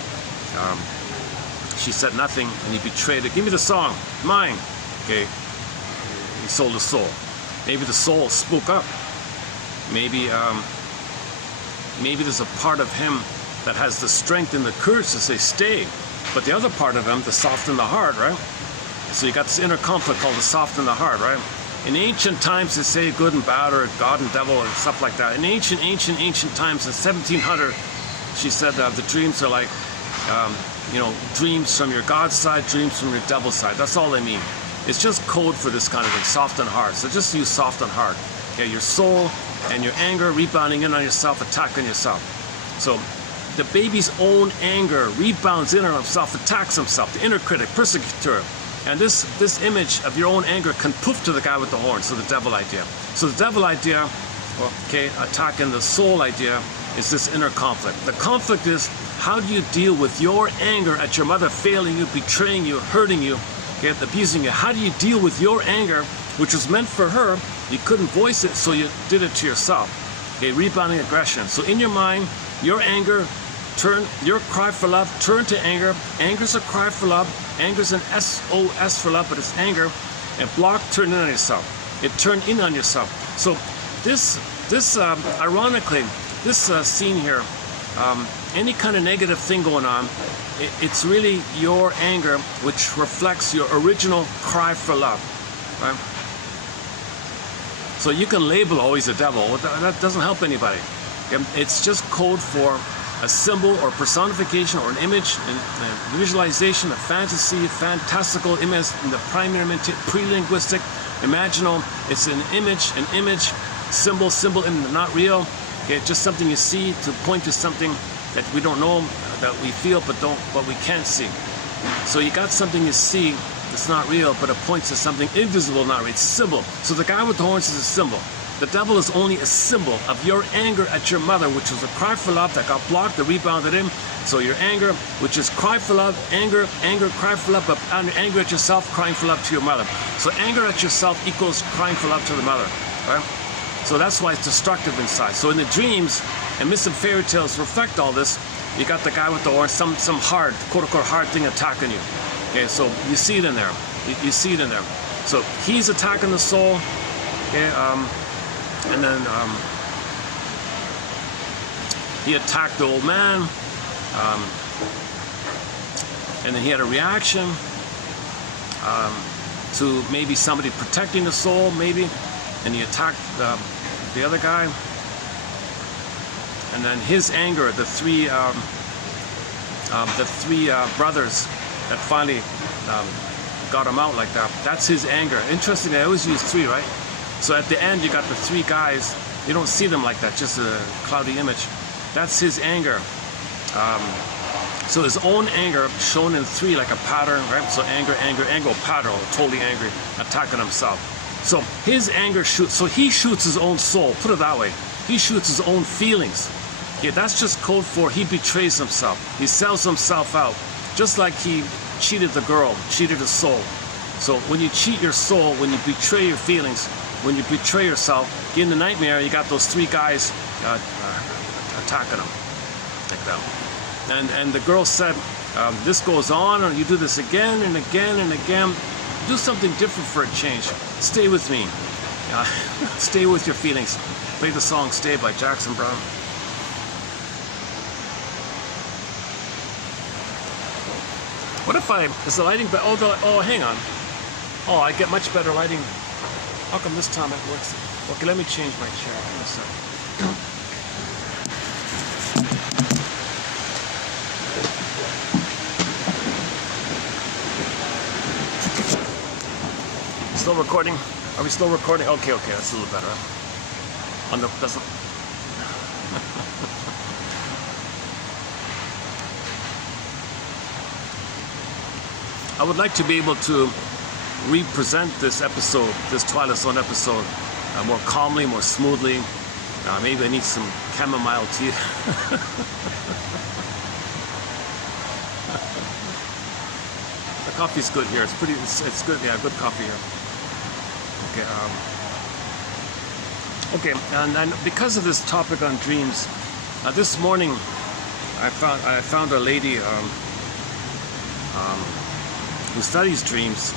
She said nothing and he betrayed her. Give me the song. Mine. Okay. He sold his soul. Maybe the soul spoke up. Maybe there's a part of him that has the strength and the courage to say stay. But the other part of him, the soft and the hard, right? So you got this inner conflict called the soft and the hard, right? In ancient times, they say good and bad, or God and devil, and stuff like that. In ancient times, in 1700, she said the dreams are like, dreams from your God's side, dreams from your devil's side. That's all they mean. It's just code for this kind of thing, soft and hard. So just use soft and hard. Okay, your soul and your anger rebounding in on yourself, attacking yourself. So the baby's own anger rebounds in on himself, attacks himself, the inner critic, persecutor. And this image of your own anger can poof to the guy with the horn, so the devil idea. So the devil idea, okay, attacking the soul idea, is this inner conflict. The conflict is, how do you deal with your anger at your mother failing you, betraying you, hurting you, okay, abusing you? How do you deal with your anger, which was meant for her? You couldn't voice it, so you did it to yourself. Okay, rebounding aggression. So in your mind, your anger, your cry for love, turn to anger. Anger's a cry for love. Anger's an SOS for love, but it's anger. And block, turn in on yourself. It turned in on yourself. So ironically, this scene here, any kind of negative thing going on, it's really your anger which reflects your original cry for love, right? So you can label, oh, he's a devil. That doesn't help anybody. It's just code for a symbol or personification or an image, a visualization, a fantasy, fantastical image in the primary, pre-linguistic, imaginal. It's an image, symbol, not real. Okay, just something you see to point to something that we don't know, that we feel but we can't see. So you got something you see that's not real, but it points to something invisible, not real. It's a symbol. So the guy with the horns is a symbol. The devil is only a symbol of your anger at your mother, which was a cry for love that got blocked, that rebounded in. So your anger, which is cry for love, anger, cry for love, but anger at yourself, crying for love to your mother. So anger at yourself equals crying for love to the mother, right? So that's why it's destructive inside. So in the dreams and myths and fairy tales reflect all this. You got the guy with the horn, some hard, quote-unquote hard thing attacking you. Okay, so you see it in there. You see it in there. So he's attacking the soul. Okay, and then he attacked the old man, and then he had a reaction to maybe somebody protecting the soul, maybe, and he attacked the other guy. And then his anger, the three brothers that finally got him out like that. That's his anger. Interestingly, I always use 3, right? So at the end, you got the 3 guys. You don't see them like that, just a cloudy image. That's his anger. So his own anger shown in 3 like a pattern, right? So anger, anger, anger, pattern, totally angry, attacking himself. So his anger shoots, so he shoots his own soul, put it that way. He shoots his own feelings. Yeah, that's just code for he betrays himself. He sells himself out. Just like he cheated the girl, cheated his soul. So when you cheat your soul, when you betray your feelings, when you betray yourself, in the nightmare, you got those 3 guys attacking him like that. And the girl said, this goes on, and you do this again and again and again. Do something different for a change. Stay with me. Stay with your feelings. Play the song Stay by Jackson Brown. What if is the lighting better? Oh, hang on. Oh, I get much better lighting. How come this time it works? Okay, let me change my chair. Hang on a sec. Still recording? Are we still recording? Okay, that's a little better. On the doesn't. I would like to be able to represent this episode, this Twilight Zone episode, more calmly, more smoothly. Maybe I need some chamomile tea. The coffee's good here. It's good. Yeah, good coffee here. Okay. And because of this topic on dreams, this morning I found a lady who studies dreams.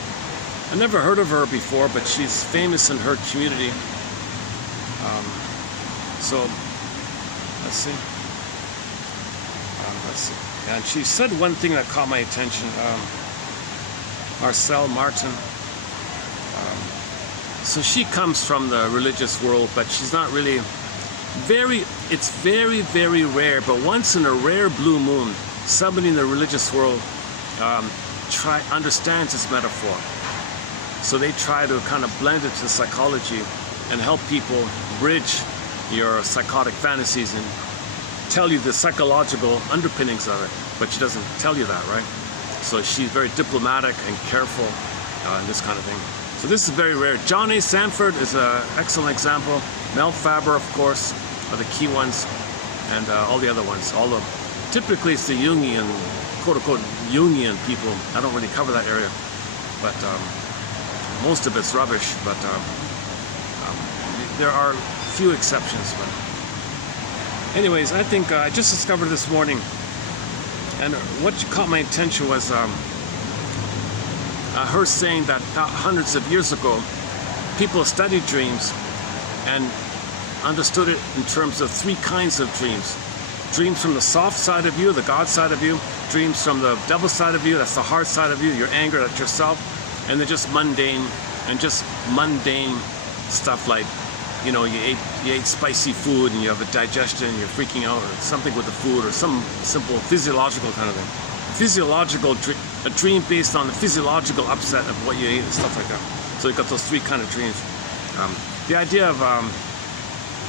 I never heard of her before, but she's famous in her community. So let's see. And she said one thing that caught my attention. Marcel Martin. So she comes from the religious world, but she's not really it's very, very rare, but once in a rare blue moon, somebody in the religious world understands this metaphor. So they try to kind of blend it to psychology and help people bridge your psychotic fantasies and tell you the psychological underpinnings of it, but she doesn't tell you that, right? So she's very diplomatic and careful in this kind of thing. So this is very rare. John A. Sanford is an excellent example. Mel Faber, of course, are the key ones, and all the other ones. Typically it's the Jungian, quote-unquote Jungian people. I don't really cover that area, but most of it's rubbish. But there are few exceptions. But anyways, I think I just discovered this morning, and what caught my attention was her saying that hundreds of years ago, people studied dreams and understood it in terms of 3 kinds of dreams. Dreams from the soft side of you, the God side of you. Dreams from the devil side of you, that's the hard side of you, your anger at yourself. And then just mundane stuff like, you know, you ate spicy food and you have a digestion, you're freaking out, or something with the food, or some simple physiological kind of thing. A dream based on the physiological upset of what you ate and stuff like that. So you got those 3 kind of dreams. The idea of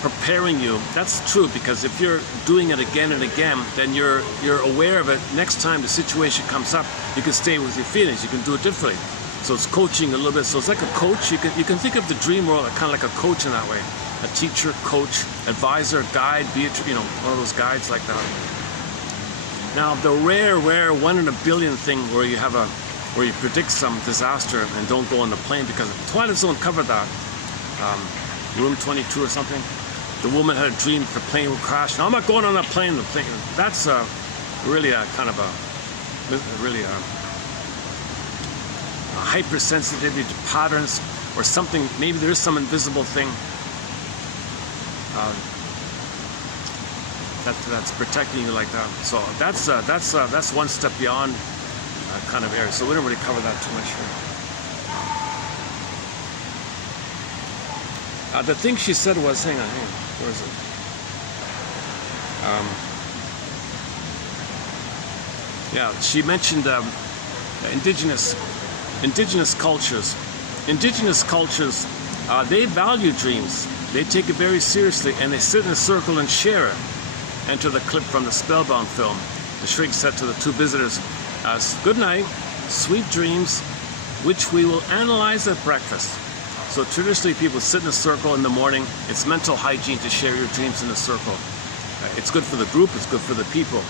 preparing you, that's true, because if you're doing it again and again, then you're aware of it. Next time the situation comes up, you can stay with your feelings, you can do it differently. So it's coaching a little bit. So it's like a coach. You can think of the dream world kind of like a coach in that way. A teacher, coach, advisor, guide, one of those guides like that. Now the rare 1 in a billion thing where you predict some disaster and don't go on the plane, because Twilight Zone covered that. Room 22 or something. The woman had a dream that the plane would crash. Now I'm not going on that plane. That's really a kind of a hypersensitivity to patterns or something. Maybe there is some invisible thing that's protecting you like that. So that's one step beyond kind of area. So we don't really cover that too much here. The thing she said was, hang on, where is it? Yeah, she mentioned indigenous indigenous cultures. Indigenous cultures, they value dreams. They take it very seriously, and they sit in a circle and share it. Enter the clip from the Spellbound film. The shrink said to the two visitors, "Good night, sweet dreams, which we will analyze at breakfast." So traditionally people sit in a circle in the morning. It's mental hygiene to share your dreams in a circle. It's good for the group, it's good for the people.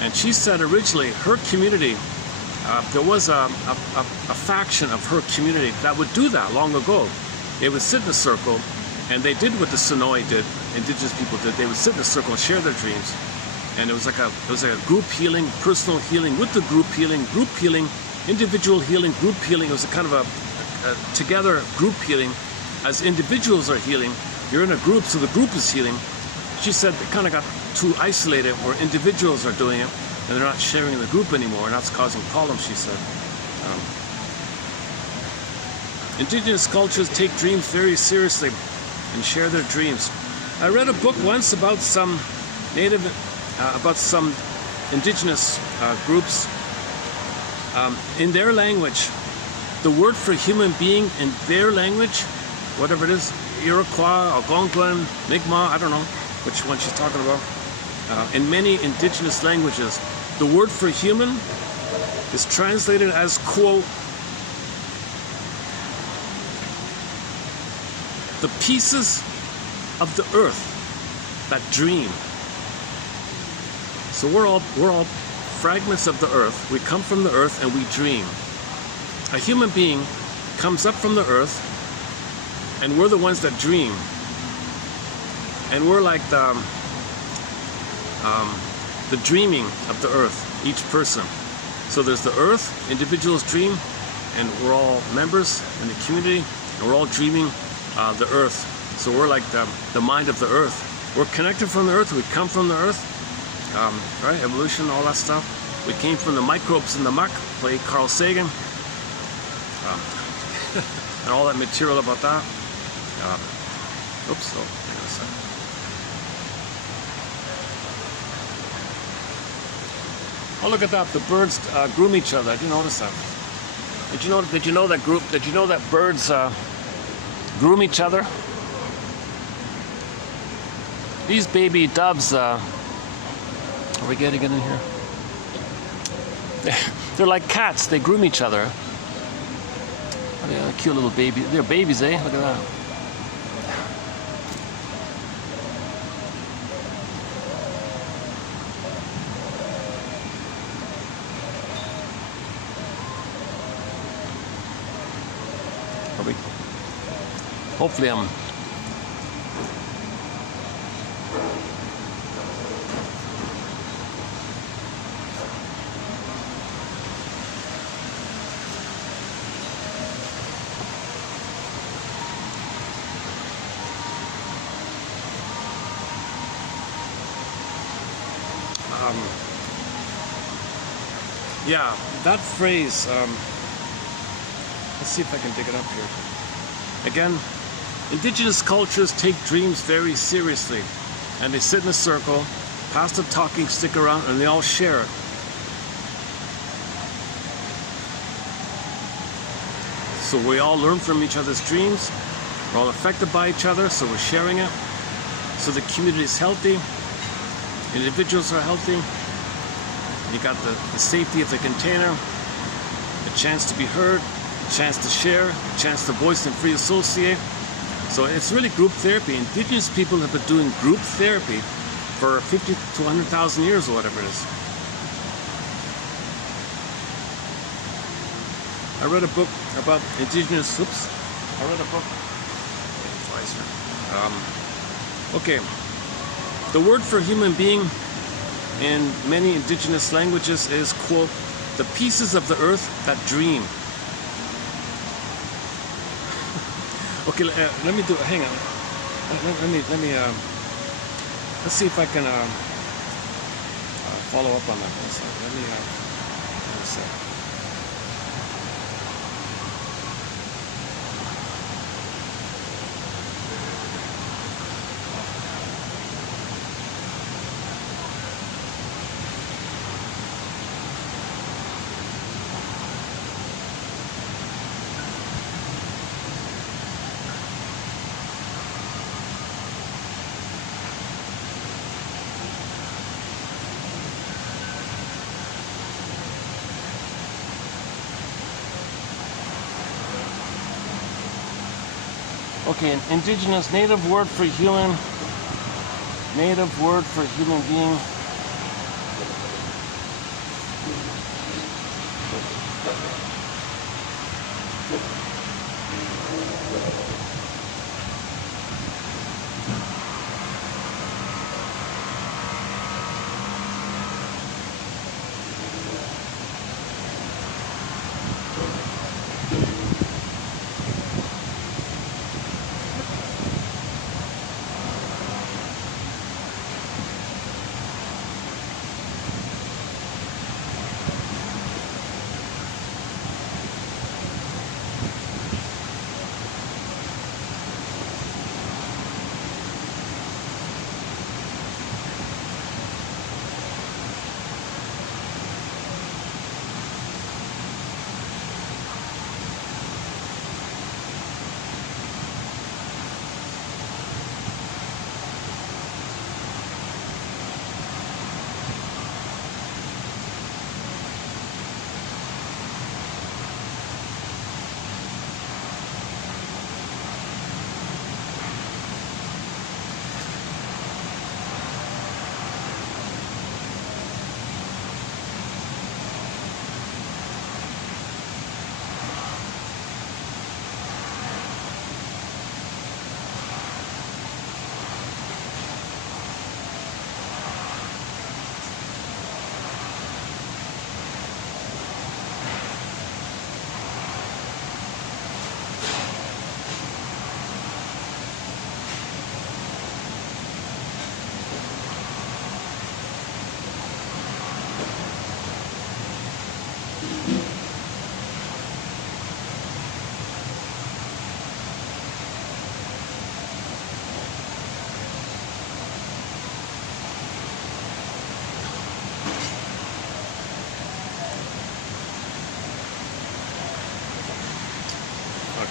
And she said originally her community, there was a faction of her community that would do that long ago. They would sit in a circle, and they did what the Sonoy did, indigenous people did. They would sit in a circle and share their dreams. And it was like a group healing, personal healing with the group healing, individual healing, group healing. It was a kind of a together group healing. As individuals are healing, you're in a group, so the group is healing. She said it kind of got too isolated where individuals are doing it and they're not sharing in the group anymore, and that's causing problems, she said. Indigenous cultures take dreams very seriously and share their dreams. I read a book once about some indigenous groups. In their language, the word for human being in their language, whatever it is, Iroquois, Algonquin, Mi'kmaq, I don't know which one she's talking about. In many indigenous languages, the word for human is translated as, quote, the pieces of the earth that dream. So we're all fragments of the earth. We come from the earth and we dream. A human being comes up from the earth, and we're the ones that dream. And we're like the dreaming of the earth, each person. So there's the earth, individuals dream, and we're all members in the community, and we're all dreaming the earth. So we're like the mind of the earth. We're connected from the earth, we come from the earth, right? Evolution, all that stuff. We came from the microbes in the muck, play Carl Sagan, and all that material about that. Oops, hang on a second. Oh, look at that! The birds groom each other. I didn't notice that. Did you know that birds groom each other? These baby doves. Are we getting it in here? They're like cats. They groom each other. Oh, yeah, cute little baby. They're babies, eh? Look at that. Hopefully I'm yeah, that phrase, let's see if I can dig it up here. Again, indigenous cultures take dreams very seriously, and they sit in a circle, pass the talking stick around, and they all share it. So we all learn from each other's dreams, we're all affected by each other, so we're sharing it. So the community is healthy, individuals are healthy, you got the safety of the container, a chance to be heard, a chance to share, a chance to voice and free associate. So it's really group therapy. Indigenous people have been doing group therapy for 50 to 100,000 years or whatever it is. I read a book about indigenous, okay. The word for human being in many indigenous languages is, quote, the pieces of the earth that dream. Okay, let me do. Hang on. Let's see if I can follow up on that. Let me see. Okay, an indigenous native word for human. Native word for human being.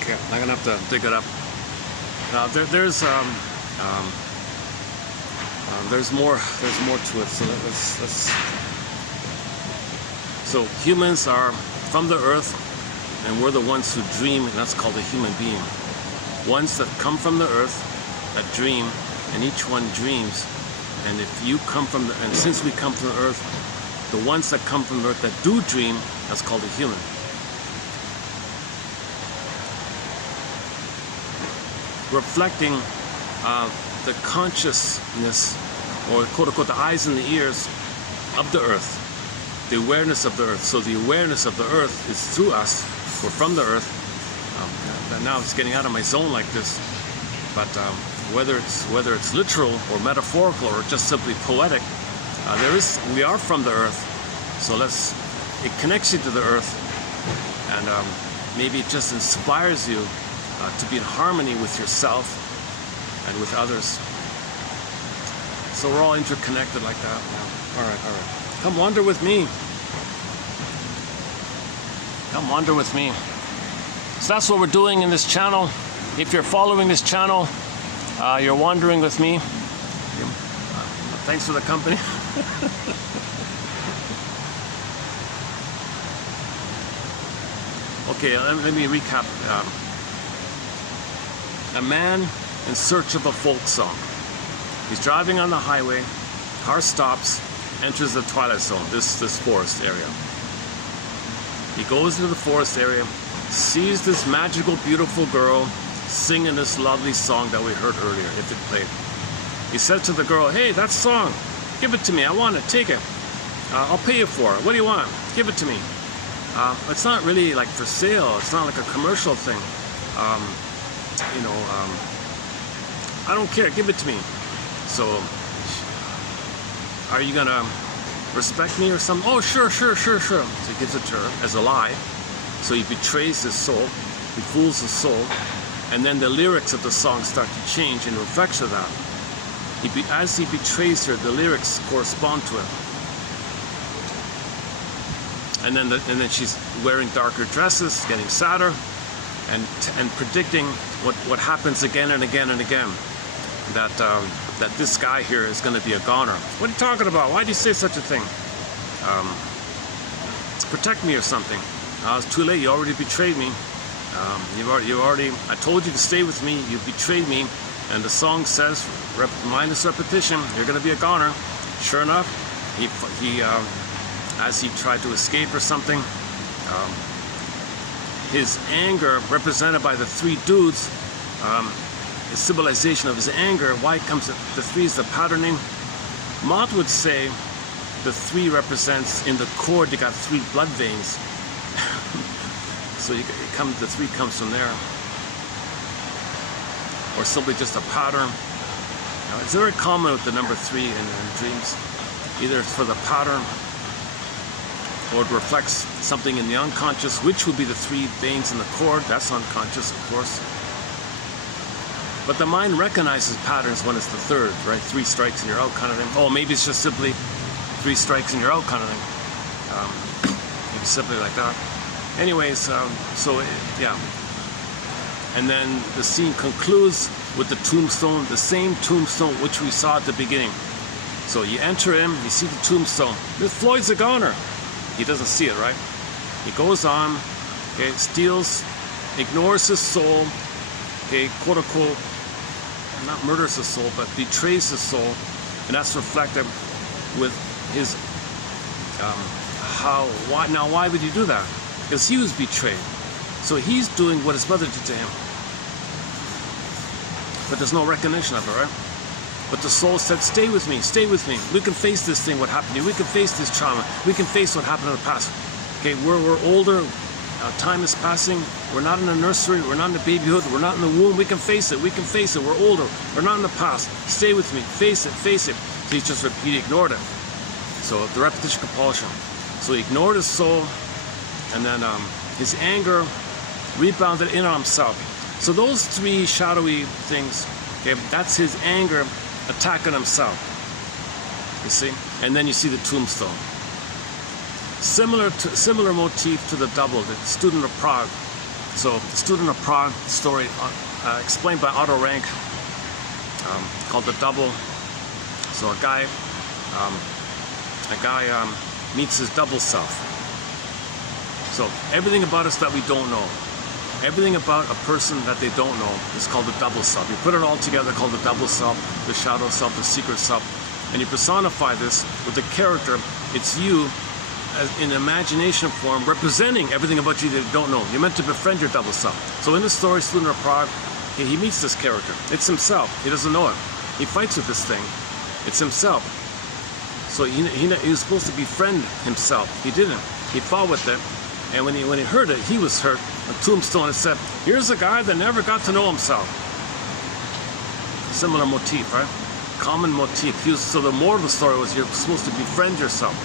Okay, I'm gonna have to dig it up. There's more to it. So let's. So humans are from the earth, and we're the ones who dream, and that's called a human being. Ones that come from the earth, that dream, and each one dreams. And if you come from the, and since we come from the earth, the ones that come from the earth that do dream, that's called a human. Reflecting the consciousness, or quote unquote the eyes and the ears of the earth, the awareness of the earth. So the awareness of the earth is through us. We're from the earth. Now it's getting out of my zone like this, but whether it's literal or metaphorical or just simply poetic, we are from the earth. So it connects you to the earth, and maybe it just inspires you to be in harmony with yourself and with others. So we're all interconnected like that. Yeah. All right. Come wander with me. Come wander with me. So that's what we're doing in this channel. If you're following this channel, you're wandering with me. Thanks for the company. Okay, let me recap. A man in search of a folk song. He's driving on the highway, car stops, enters the twilight zone, this forest area. He goes into the forest area, sees this magical, beautiful girl singing this lovely song that we heard earlier, if it played. He said to the girl, "Hey, that song, give it to me, I want it, take it. I'll pay you for it. What do you want? Give it to me." It's not really like for sale, it's not like a commercial thing. I don't care, give it to me. So, are you gonna respect me or something? Oh, sure. So he gives it to her as a lie. So he betrays his soul, he fools his soul, and then the lyrics of the song start to change in reflection of that. As he betrays her, the lyrics correspond to it. And then she's wearing darker dresses, getting sadder, and predicting what happens again and again and again. That this guy here is going to be a goner. What are you talking about? Why do you say such a thing? Protect me or something. It's too late. You already betrayed me. I told you to stay with me, you betrayed me, and the song says, minus repetition, you're going to be a goner. Sure enough, as he tried to escape or something, his anger, represented by the three dudes, the symbolization of his anger, why it comes at the three is the patterning. Mott would say the three represents, in the cord, you got three blood veins. So the three comes from there. Or simply just a pattern. It's very common with the number 3 in dreams. Either it's for the pattern, or it reflects something in the unconscious, which would be the 3 veins in the cord. That's unconscious, of course. But the mind recognizes patterns when it's the third, right? 3 strikes and you're out kind of thing. Oh, maybe it's just simply 3 strikes and you're out kind of thing. Maybe simply like that. Anyways, yeah. And then the scene concludes with the tombstone, the same tombstone which we saw at the beginning. So you enter in, you see the tombstone. This Floyd's a goner. He doesn't see it, right? He goes on, okay, steals, ignores his soul, okay, quote unquote, not murders his soul, but betrays his soul, and that's reflected with his why would you do that? Because he was betrayed. So he's doing what his mother did to him. But there's no recognition of it, right? But the soul said, stay with me, stay with me. We can face this thing, what happened to you. We can face this trauma. We can face what happened in the past. Okay, we're older. Time is passing. We're not in the nursery. We're not in the babyhood. We're not in the womb. We can face it. We can face it. We're older. We're not in the past. Stay with me. Face it. Face it. So he ignored it. So the repetition compulsion. So he ignored his soul, and then his anger rebounded in on himself. So those 3 shadowy things, okay, that's his anger attacking himself. You see? And then you see the tombstone. Similar motif to the double, the student of Prague. So, student of Prague story explained by Otto Rank, called the double. So a guy meets his double self. So everything about us that we don't know, everything about a person that they don't know is called the double self. You put it all together, called the double self, the shadow self, the secret self, and you personify this with the character. It's you as in imagination form, representing everything about you that you don't know. You're meant to befriend your double self. So in the story, Student of Prague, he meets this character. It's himself. He doesn't know it. He fights with this thing. It's himself. So he was supposed to befriend himself. He didn't. He fought with it. And when he heard it, he was hurt. A tombstone, it said, here's a guy that never got to know himself. Similar motif, right? Common motif. So the moral of the story was you're supposed to befriend yourself.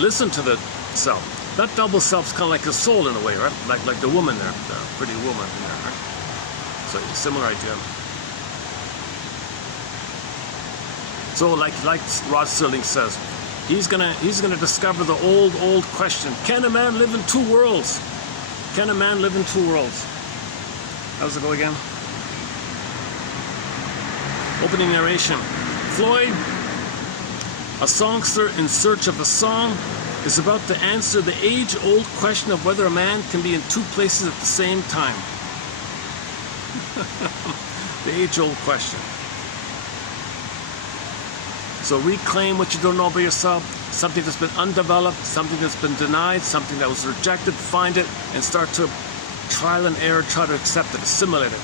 Listen to the self. That double self's kind of like a soul in a way, right? Like the woman there, the pretty woman in there, right? So similar idea. So like Rod Serling says, he's gonna discover the old question: can a man live in 2 worlds? Can a man live in 2 worlds? How does it go again? Opening narration. Floyd, a songster in search of a song, is about to answer the age-old question of whether a man can be in 2 places at the same time. The age-old question. So reclaim what you don't know about yourself, something that's been undeveloped, something that's been denied, something that was rejected, find it, and start to trial and error, try to accept it, assimilate it.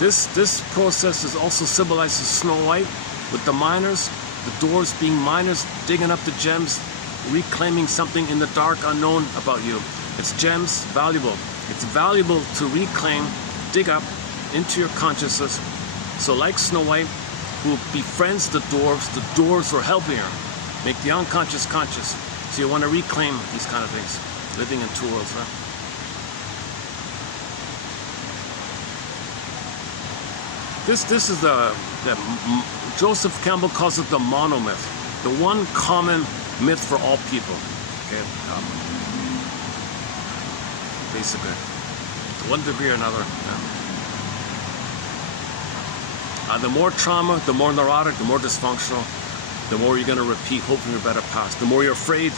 This process is also symbolized as Snow White, with the miners, the doors being miners, digging up the gems, reclaiming something in the dark unknown about you. It's gems, valuable. It's valuable to reclaim, dig up into your consciousness. So like Snow White, who befriends the dwarves are helping her make the unconscious conscious. So you want to reclaim these kind of things. Living in 2 worlds, right? This is the Joseph Campbell calls it the monomyth, the one common myth for all people. Okay, basically, to one degree or another. Yeah. The more trauma, the more neurotic, the more dysfunctional, the more you're going to repeat, hoping for a better past. The more you're afraid.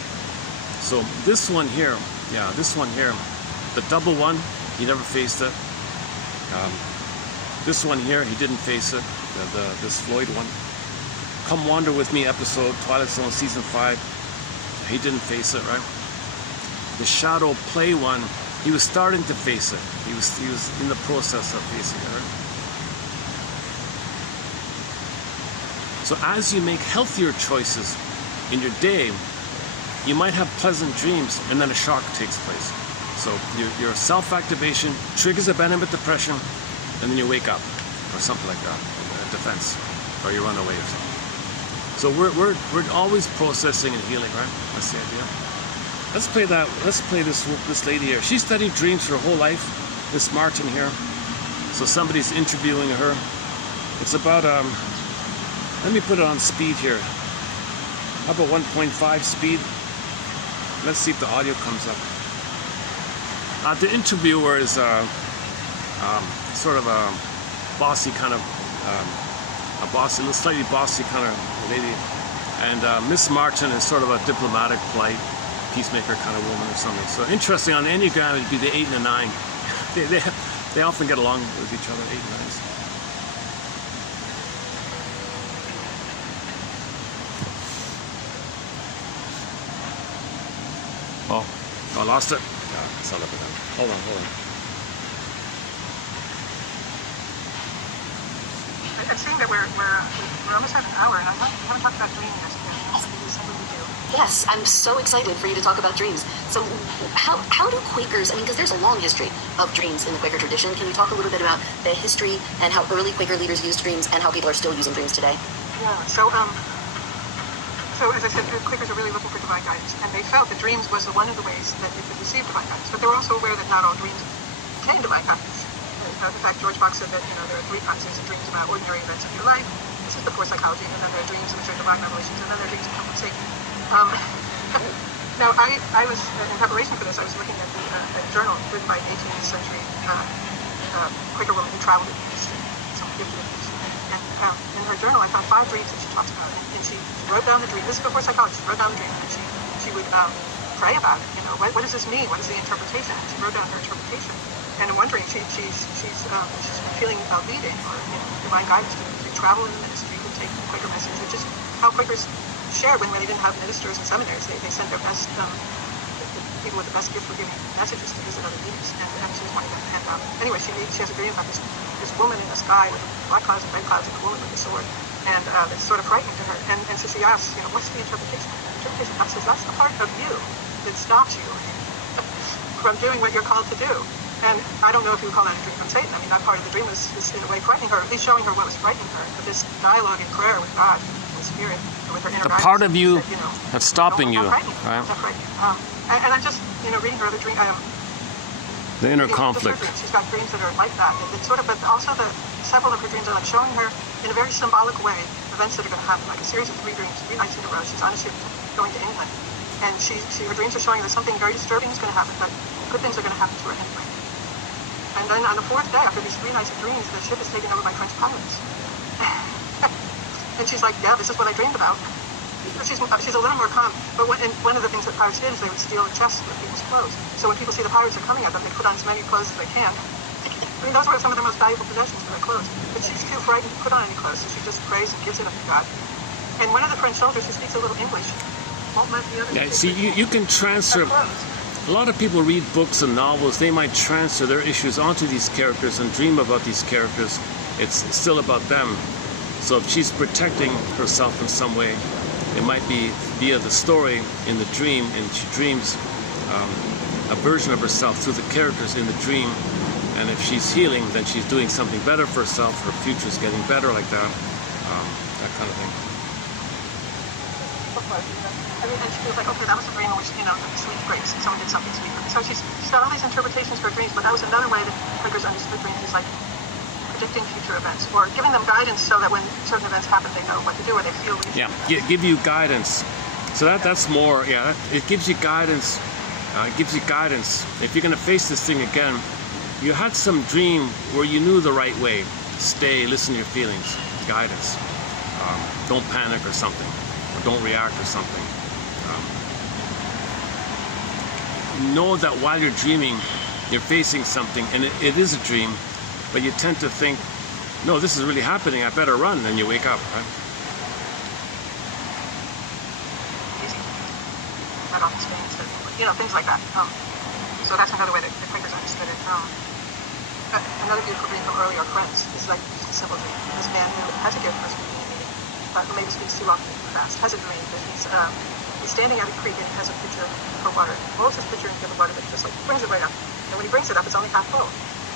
So this one here, the double one, he never faced it. This one here, he didn't face it. This Floyd one. Come Wander With Me episode, Twilight Zone season 5. He didn't face it, right? The Shadow Play one, he was starting to face it. He was in the process of facing it, right? So as you make healthier choices in your day, you might have pleasant dreams and then a shock takes place. So your self-activation triggers a abandonment depression and then you wake up or something like that, defense, or you run away or something. So we're always processing and healing, right? That's the idea. Let's play that. Let's play this lady here. She studied dreams her whole life. This Martin here. So somebody's interviewing her. It's about let me put it on speed here. How about 1.5 speed? Let's see if the audio comes up. The interviewer is sort of a bossy kind of a slightly bossy kind of lady, and Miss Martin is sort of a diplomatic, polite, peacemaker kind of woman or something. So interesting. On the Enneagram, it'd be the 8 and the 9. They often get along with each other. 8 and 9s. Oh, I lost it. It's not up again. Hold on. I'm seeing that we're almost at an hour, and I haven't talked about dreaming yet. Is something we do? Yes, I'm so excited for you to talk about dreams. So how do Quakers, I mean, because there's a long history of dreams in the Quaker tradition. Can you talk a little bit about the history and how early Quaker leaders used dreams and how people are still using dreams today? Yeah, so as I said, the Quakers are really looking for divine guidance, and they felt that dreams was one of the ways that they could receive divine guidance, but they were also aware that not all dreams contain divine guidance. In fact, George Fox said that, there are 3 kinds. There's dreams about ordinary events of your life. This is the poor psychology, and then there are dreams which are divine revelations, and then there are dreams that come from Satan. Now, I was, in preparation for this, I was looking at a journal written by an 18th century Quaker woman who traveled in the East, some gifted in the East. And in her journal, I found 5 dreams that she talks about, and she wrote down the dream. This is before psychology. She wrote down the dream, and she would pray about it. What does this mean? What is the interpretation? And she wrote down her interpretation. And I'm wondering, she's feeling leading or divine guidance to travel in the ministry, to take the Quaker message, which is how Quakers shared when they didn't have ministers and seminaries. They sent their best people with the best gift for giving messages to visit other leaders, and she was wanting them to hand out. Anyway, she has a dream about this woman in the sky with black clouds and red clouds and a woman with a sword, and it's sort of frightening to her. And so she asks, what's the interpretation? The interpretation God says that's the part of you that stops you from doing what you're called to do. And I don't know if you would call that a dream from Satan. I mean, that part of the dream was in a way frightening her, at least showing her what was frightening her. But this dialogue in prayer with God, with Spirit, and with her inner guidance. The part of you that, that's stopping you, right? That's frightening. And I'm just, reading her other dream. The inner conflict. She's got dreams that are like that. It's sort of, but also several of her dreams are like showing her in a very symbolic way events that are going to happen, like a series of 3 dreams, 3 nights in a row. She's on a ship going to England, and her dreams are showing that something very disturbing is going to happen, but good things are going to happen to her anyway. And then on the 4th day, after these 3 nights of dreams, the ship is taken over by French pirates. And she's like, yeah, this is what I dreamed about. She's a little more calm, but one of the things that pirates did is they would steal the chests with people's clothes. So when people see the pirates are coming at them, they put on as many clothes as they can. I mean, those were some of the most valuable possessions for their clothes. But she's too frightened to put on any clothes, so she just prays and gives it up to God. And one of the French soldiers who speaks a little English won't let the other. Yeah, see, you can transfer. A lot of people read books and novels. They might transfer their issues onto these characters and dream about these characters. It's still about them. So if she's protecting herself in some way, it might be via the story in the dream, and she dreams a version of herself through the characters in the dream. And if she's healing, then she's doing something better for herself. Her future's getting better, like that kind of thing. I mean, and she was like, okay, that was a dream in which, sweet grapes, someone did something sweet. So she's got all these interpretations for dreams, but that was another way that Quakers understood dreams, is like predicting future events, or giving them guidance so that when certain events happen, they know what to do, or they feel reasonable. Yeah, give you guidance. So that's more, it gives you guidance. It gives you guidance. If you're going to face this thing again, you had some dream where you knew the right way. Stay, listen to your feelings, guidance. Don't panic or something, or don't react or something. Know that while you're dreaming, you're facing something and it is a dream, but you tend to think, no, this is really happening, I better run, and you wake up, right? Easy. That office things, things like that. So that's another way that the Quakers understood it. Another beautiful dream from earlier friends is like just a simple dream. This man who has a gift for speaking in a meeting, who maybe speaks too often too fast, has a dream that he's standing at a creek and he has a pitcher of water. He holds his pitcher and gives the water, but just like brings it right up. And when he brings it up, it's only half full.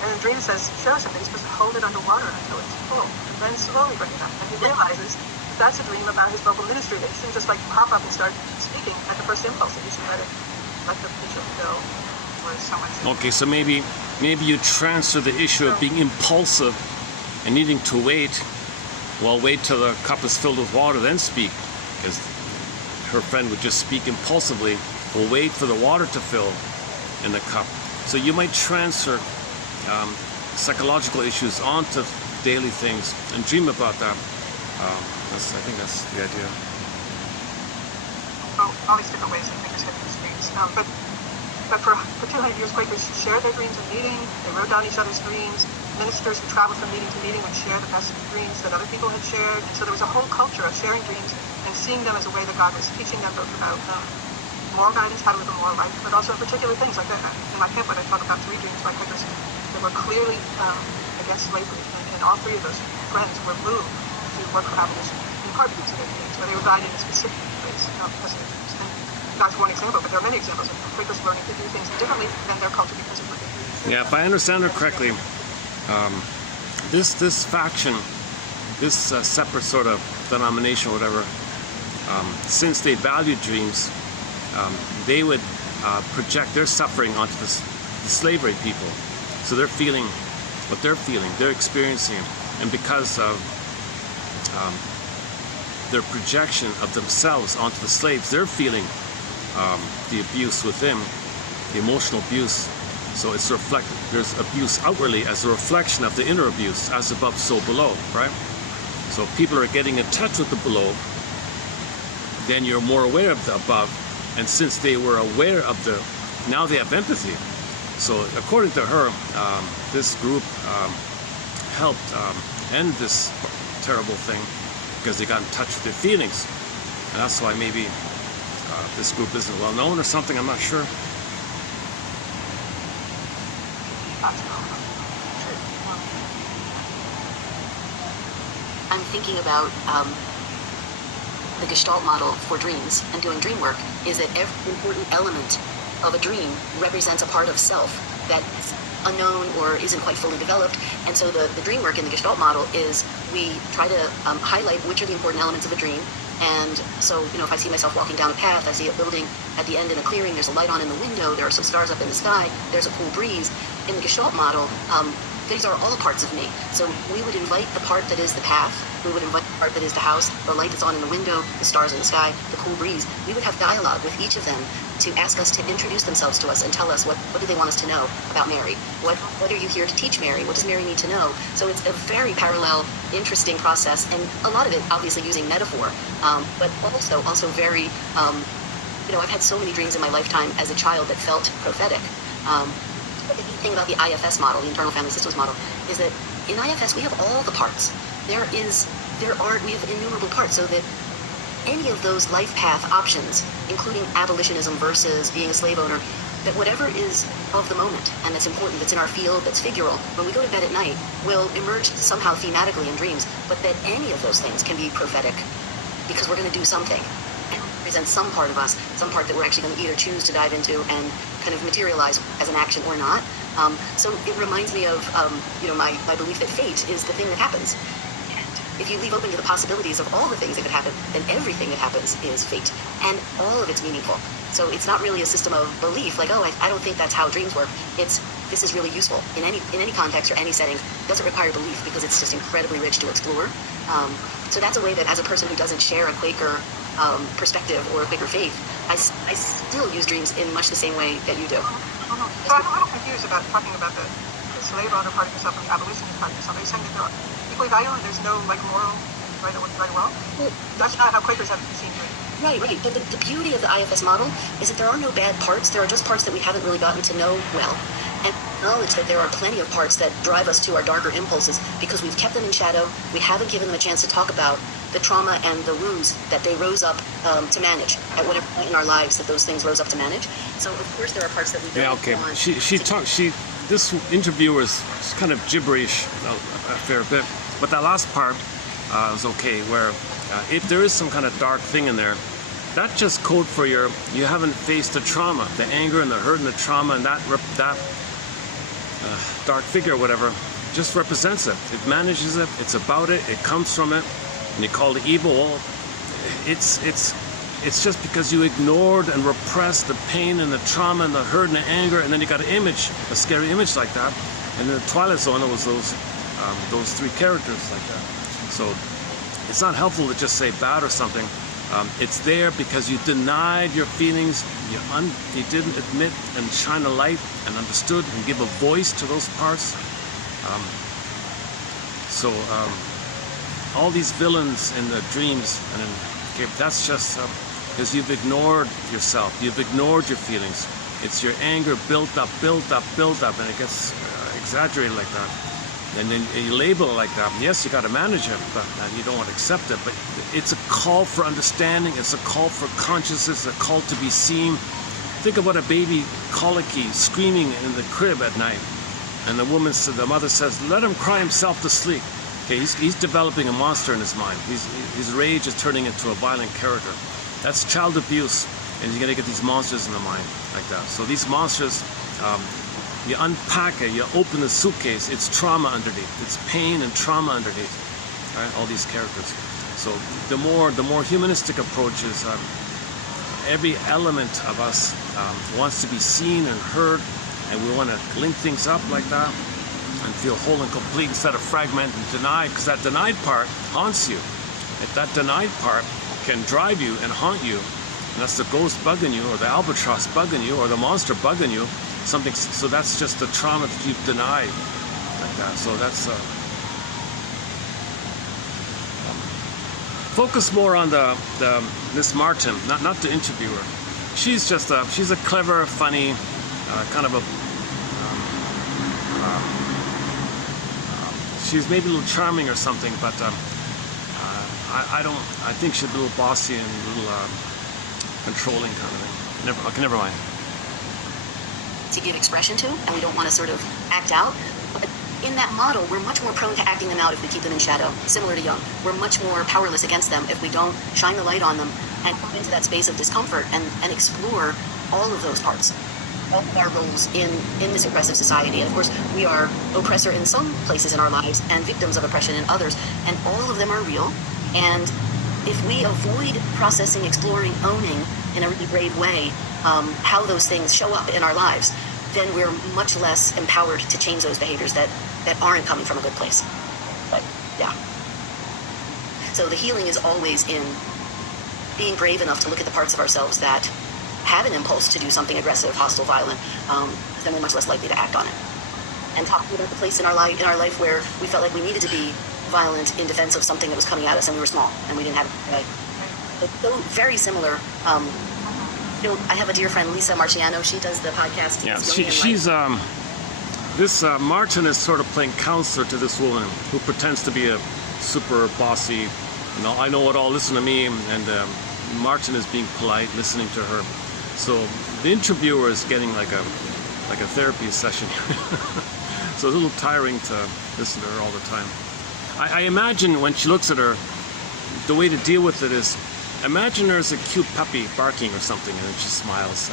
And the dream shows him that he's supposed to hold it underwater until it's full, and then slowly bring it up. And he realizes that that's a dream about his vocal ministry, that he shouldn't just like pop up and start speaking at the first impulse, that he should let the pitcher go. Okay, so maybe you transfer the issue of being impulsive and needing to wait till the cup is filled with water, then speak. Because her friend would just speak impulsively, or wait for the water to fill in the cup. So you might transfer psychological issues onto daily things and dream about that. I think that's the idea. All these different ways that thinkers have these dreams. But for 200 years, Quakers shared their dreams in meeting. They wrote down each other's dreams. Ministers who traveled from meeting to meeting would share the best dreams that other people had shared. And so there was a whole culture of sharing dreams and seeing them as a way that God was teaching them both about moral guidance, how to live a moral life, but also particular things. Like in my pamphlet, I talk about 3 dreams by Quakers that were clearly against slavery. And all 3 of those friends were moved to work for abolition, in part because of their dreams, where they were guided in specific ways because of their dreams. That's one example, but there are many examples of Quakers learning to do things differently than their culture because of what they do. Yeah, if I understand it correctly, this faction, this separate sort of denomination or whatever, since they valued dreams, they would project their suffering onto the slavery people. So they're feeling what they're feeling, they're experiencing it. And because of their projection of themselves onto the slaves, they're feeling the abuse within, the emotional abuse. So it's reflected. There's abuse outwardly as a reflection of the inner abuse, as above, so below, right? So if people are getting in touch with the below, then you're more aware of the above. And since they were aware of the, now they have empathy. So according to her, this group helped end this terrible thing because they got in touch with their feelings. And that's why maybe this group isn't well known or something, I'm not sure. I'm thinking about the Gestalt model for dreams and doing dream work is that every important element of a dream represents a part of self that's unknown or isn't quite fully developed. And so the dream work in the Gestalt model is we try to highlight which are the important elements of a dream. And so, if I see myself walking down a path, I see a building at the end in a clearing, there's a light on in the window, there are some stars up in the sky, there's a cool breeze. In the Gestalt model, these are all parts of me. So we would invite the part that is the path, we would invite the part that is the house, the light that's on in the window, the stars in the sky, the cool breeze. We would have dialogue with each of them to ask us to introduce themselves to us and tell us what do they want us to know about Mary? What are you here to teach Mary? What does Mary need to know? So it's a very parallel, interesting process, and a lot of it obviously using metaphor, but also very, I've had so many dreams in my lifetime as a child that felt prophetic. The neat thing about the IFS model, the internal family systems model, is that in IFS we have all the parts. We have innumerable parts, so that any of those life path options, including abolitionism versus being a slave owner, that whatever is of the moment and that's important, that's in our field, that's figural, when we go to bed at night, will emerge somehow thematically in dreams, but that any of those things can be prophetic because we're going to do something and represent some part of us, some part that we're actually going to either choose to dive into and kind of materialize as an action or not. So it reminds me of, my belief that fate is the thing that happens. If you leave open to the possibilities of all the things that could happen, then everything that happens is fate, and all of it's meaningful. So it's not really a system of belief, like, I don't think that's how dreams work. This is really useful in any context or any setting. It doesn't require belief because it's just incredibly rich to explore. So that's a way that, as a person who doesn't share a Quaker perspective or a Quaker faith, I still use dreams in much the same way that you do. So I'm a little confused about talking about the slave owner part of yourself and the abolitionist part of yourself. Are you saying that they're equally valuable and there's no moral right or wrong? Well, that's not how Quakers have seen dreams. Right. But the beauty of the IFS model is that there are no bad parts. There are just parts that we haven't really gotten to know well. and acknowledge that there are plenty of parts that drive us to our darker impulses because we've kept them in shadow. We haven't given them a chance to talk about the trauma and the wounds that they rose up to manage at whatever point in our lives that those things rose up to manage. So of course there are parts that we don't want. This interviewer is kind of gibberish a fair bit, but that last part was okay, where if there is some kind of dark thing in there, that's just code for you haven't faced the trauma, the anger and the hurt and the trauma, and that dark figure or whatever just represents it. It manages it, it's about it, it comes from it, and you call it evil. Well, it's just because you ignored and repressed the pain and the trauma and the hurt and the anger, and then you got an image, a scary image like that. And in the Twilight Zone, it was those three characters like that. So it's not helpful to just say bad or something. It's there because you denied your feelings, you didn't admit and shine a light and understood and give a voice to those parts. All these villains in the dreams, and that's just because you've ignored yourself, you've ignored your feelings. It's your anger built up, and it gets exaggerated like that. And then you label it like that. And yes, you got to manage it, but you don't want to accept it. But it's a call for understanding. It's a call for consciousness. A call to be seen. Think about a baby colicky screaming in the crib at night, and the mother says, "Let him cry himself to sleep." Okay, he's developing a monster in his mind. His rage is turning into a violent character. That's child abuse, and you're gonna get these monsters in the mind like that. So these monsters. You unpack it, you open the suitcase, it's trauma underneath, it's pain and trauma underneath, right? All these characters. So the more humanistic approaches, every element of us wants to be seen and heard, and we want to link things up like that and feel whole and complete instead of fragment and denied, because that denied part haunts you. If that denied part can drive you and haunt you, and that's the ghost bugging you, or the albatross bugging you, or the monster bugging you, so that's just the trauma that you've denied like that. So that's focus more on the Miss Martin, not the interviewer. She's just she's a clever, funny kind of a she's maybe a little charming or something, but I think she's a little bossy and a little controlling kind of thing. Never mind. To give expression to, and we don't want to sort of act out. But in that model, we're much more prone to acting them out if we keep them in shadow, similar to Jung. We're much more powerless against them if we don't shine the light on them and come into that space of discomfort and explore all of those parts, all of our roles in this oppressive society. And of course, we are oppressor in some places in our lives and victims of oppression in others, and all of them are real. And if we avoid processing, exploring, owning in a really brave way how those things show up in our lives, then we're much less empowered to change those behaviors that aren't coming from a good place. But yeah. So the healing is always in being brave enough to look at the parts of ourselves that have an impulse to do something aggressive, hostile, violent, then we're much less likely to act on it. And talking about the place in our life where we felt like we needed to be violent in defense of something that was coming at us, and we were small and we didn't have it. So very similar. I have a dear friend, Lisa Marciano. She does the podcast. Yeah, she's this Martin is sort of playing counselor to this woman who pretends to be a super bossy, I know it all, listen to me, and Martin is being polite, listening to her. So the interviewer is getting like a therapy session. So it's a little tiring to listen to her all the time. I imagine when she looks at her, the way to deal with it is, imagine her as a cute puppy barking or something, and then she smiles.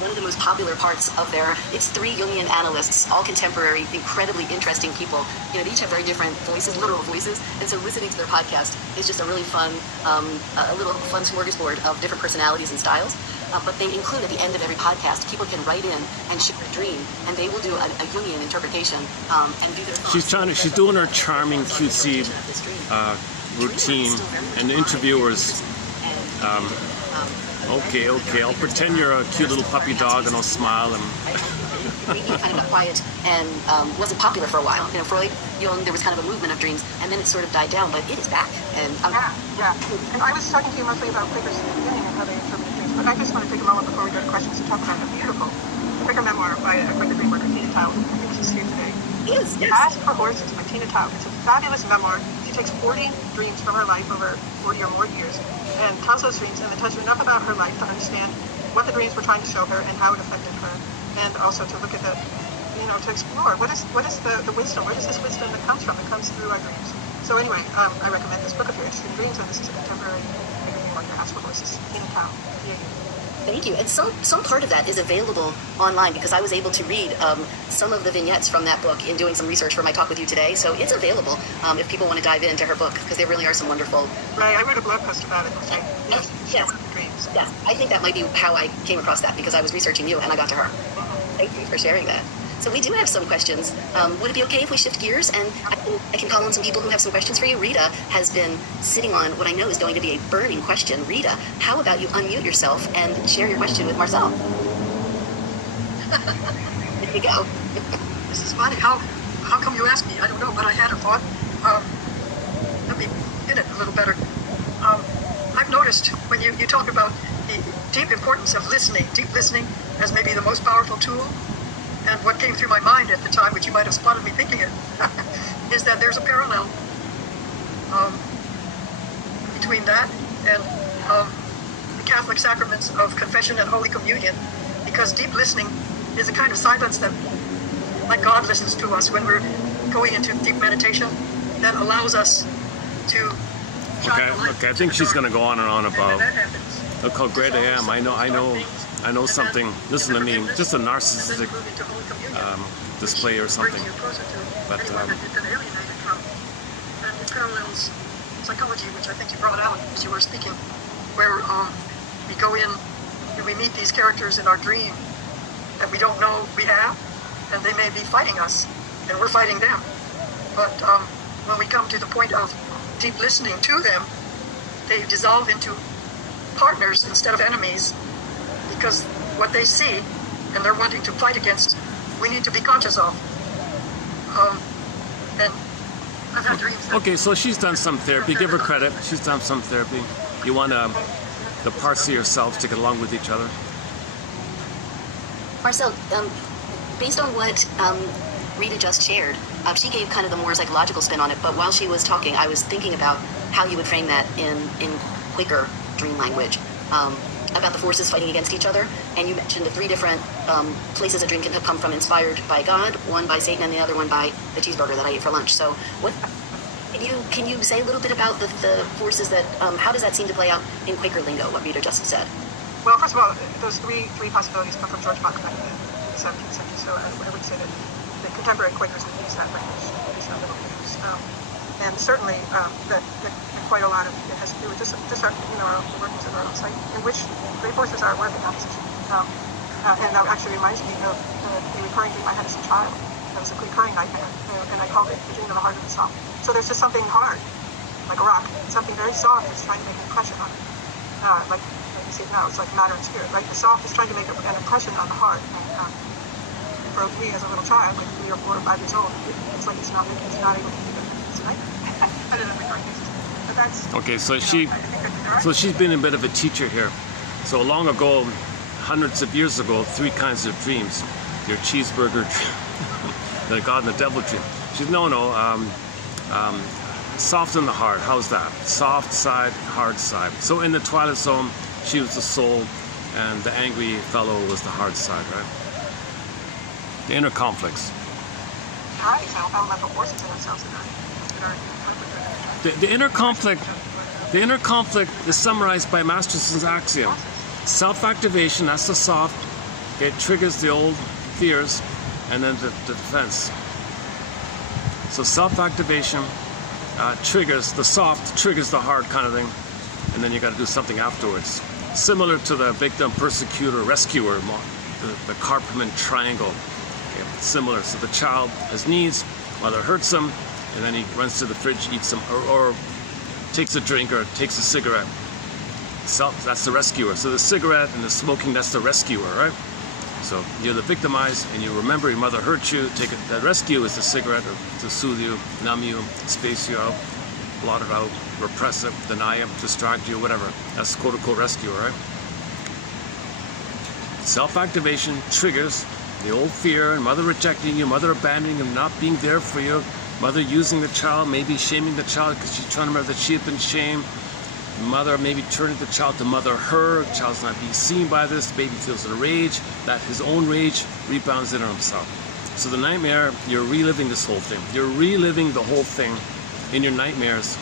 One of the most popular parts of it's 3 Jungian analysts, all contemporary, incredibly interesting people. They each have very different voices, literal voices, and so listening to their podcast is just a really fun, a little fun smorgasbord of different personalities and styles. But they include at the end of every podcast, people can write in and share a dream, and they will do a Jungian interpretation and do their thoughts. She's doing her charming, cutesy routine, and the interviewers. Okay, I'll pretend you're a cute little puppy dog, and I'll smile and. Maybe kind of got quiet and wasn't popular for a while. Freud, Jung, there was kind of a movement of dreams, and then it sort of died down, but it is back. And yeah. And I was talking to you mostly about Quakers in the beginning and how they interpret dreams, but I just want to take a moment before we go to questions to talk about the beautiful memoir by a Quaker dream worker, Tina Tao, who I think she's here today. Yes, yes. Ask for Horses by Tina Tao. It's a fabulous memoir. She takes 40 dreams from her life over 40 or more years and tells those dreams and then tells you enough about her life to understand what the dreams were trying to show her and how it affected her, and also to look at the, to explore what is the wisdom, where does this wisdom that comes from? It comes through our dreams. So anyway, I recommend this book if you're interested in dreams, and this is a contemporary dream worker, Ask for Horses, Tina Tao. Thank you. And some part of that is available online because I was able to read some of the vignettes from that book in doing some research for my talk with you today. So it's available if people want to dive into her book, because there really are some wonderful. Right. I wrote a blog post about it. Yes. Dreams. Yes. I think that might be how I came across that, because I was researching you and I got to her. Thank you for sharing that. So we do have some questions. Would it be okay if we shift gears and I can call on some people who have some questions for you? Rita has been sitting on what I know is going to be a burning question. Rita, how about you unmute yourself and share your question with Marcel? There you go. This is funny. How come you asked me? I don't know, but I had a thought. Let me get it a little better. I've noticed when you talk about the deep importance of listening, deep listening as maybe the most powerful tool. And what came through my mind at the time, which you might have spotted me thinking it, is that there's a parallel between that and the Catholic sacraments of confession and Holy Communion, because deep listening is a kind of silence that, like God listens to us when we're going into deep meditation, that allows us to shine the light. Okay, I think she's going to go on and on about, that happens, look how great I am. I know something. Listen to me, just a narcissistic display or something. But and it parallels psychology, which I think you brought out as you were speaking, where we go in and we meet these characters in our dream that we don't know we have, and they may be fighting us, and we're fighting them. But when we come to the point of deep listening to them, they dissolve into partners instead of enemies, because what they see and they're wanting to fight against, we need to be conscious of. And I've had dreams. Okay, so she's done some therapy. Give her credit. She's done some therapy. You want the parts of yourself to get along with each other. Marcel, based on what Rita just shared, she gave kind of the more psychological spin on it, but while she was talking, I was thinking about how you would frame that in Quaker dream language, about the forces fighting against each other, and you mentioned the three different places a dream can have come from, inspired by God, one by Satan, and the other one by the cheeseburger that I ate for lunch. So can you say a little bit about the forces that, how does that seem to play out in Quaker lingo, what Rita just said? Well, first of all, those three possibilities come from George Buck back in the 17th century, so I would say that the contemporary Quakers would use that language, use that little use. And certainly that quite a lot of it has to do with just our, our workings of our own psyche, in which great forces are at work in opposition. And that actually reminds me of a recurring dream I had as a child. That was a recurring nightmare, and I called it the dream of the heart of the soft. So there's just something hard, like a rock, something very soft that's trying to make an impression on it. Like you see it now, it's like matter and spirit, right? The soft is trying to make an impression on the heart. And for me as a little child, like 3 or 4 or 5 years old, it's like it's not able to do it. Right? I don't know recurring cases. But that's Okay, so she's been a bit of a teacher here. So long ago, hundreds of years ago, 3 kinds of dreams. Your cheeseburger dream, the God and the devil dream. She's soften the heart. How's that? Soft side, hard side. So in the Twilight Zone, she was the soul, and the angry fellow was the hard side, right? The inner conflicts. Elemental forces in ourselves that are The inner conflict is summarized by Masterson's axiom. Self-activation, that's the soft. It triggers the old fears, and then the defense. So self-activation triggers the soft, triggers the hard kind of thing, and then you got to do something afterwards. Similar to the victim, persecutor, rescuer, the Karpman triangle. Okay, similar. So the child has needs, mother hurts him, and then he runs to the fridge, eats some, or takes a drink or takes a cigarette. That's the rescuer. So the cigarette and the smoking, that's the rescuer, right? So you're the victimized, and you remember your mother hurt you. The rescue is the cigarette to soothe you, numb you, space you out, blot it out, repress it, deny it, distract you, whatever. That's quote-unquote rescue, right? Self-activation triggers The old fear, mother rejecting you, mother abandoning you, not being there for you, mother using the child, maybe shaming the child because she's trying to remember that she had been shamed. Mother maybe turning the child to mother her. The child's not being seen by this. The baby feels a rage. That his own rage rebounds in on himself. So the nightmare, you're reliving this whole thing. You're reliving the whole thing in your nightmares.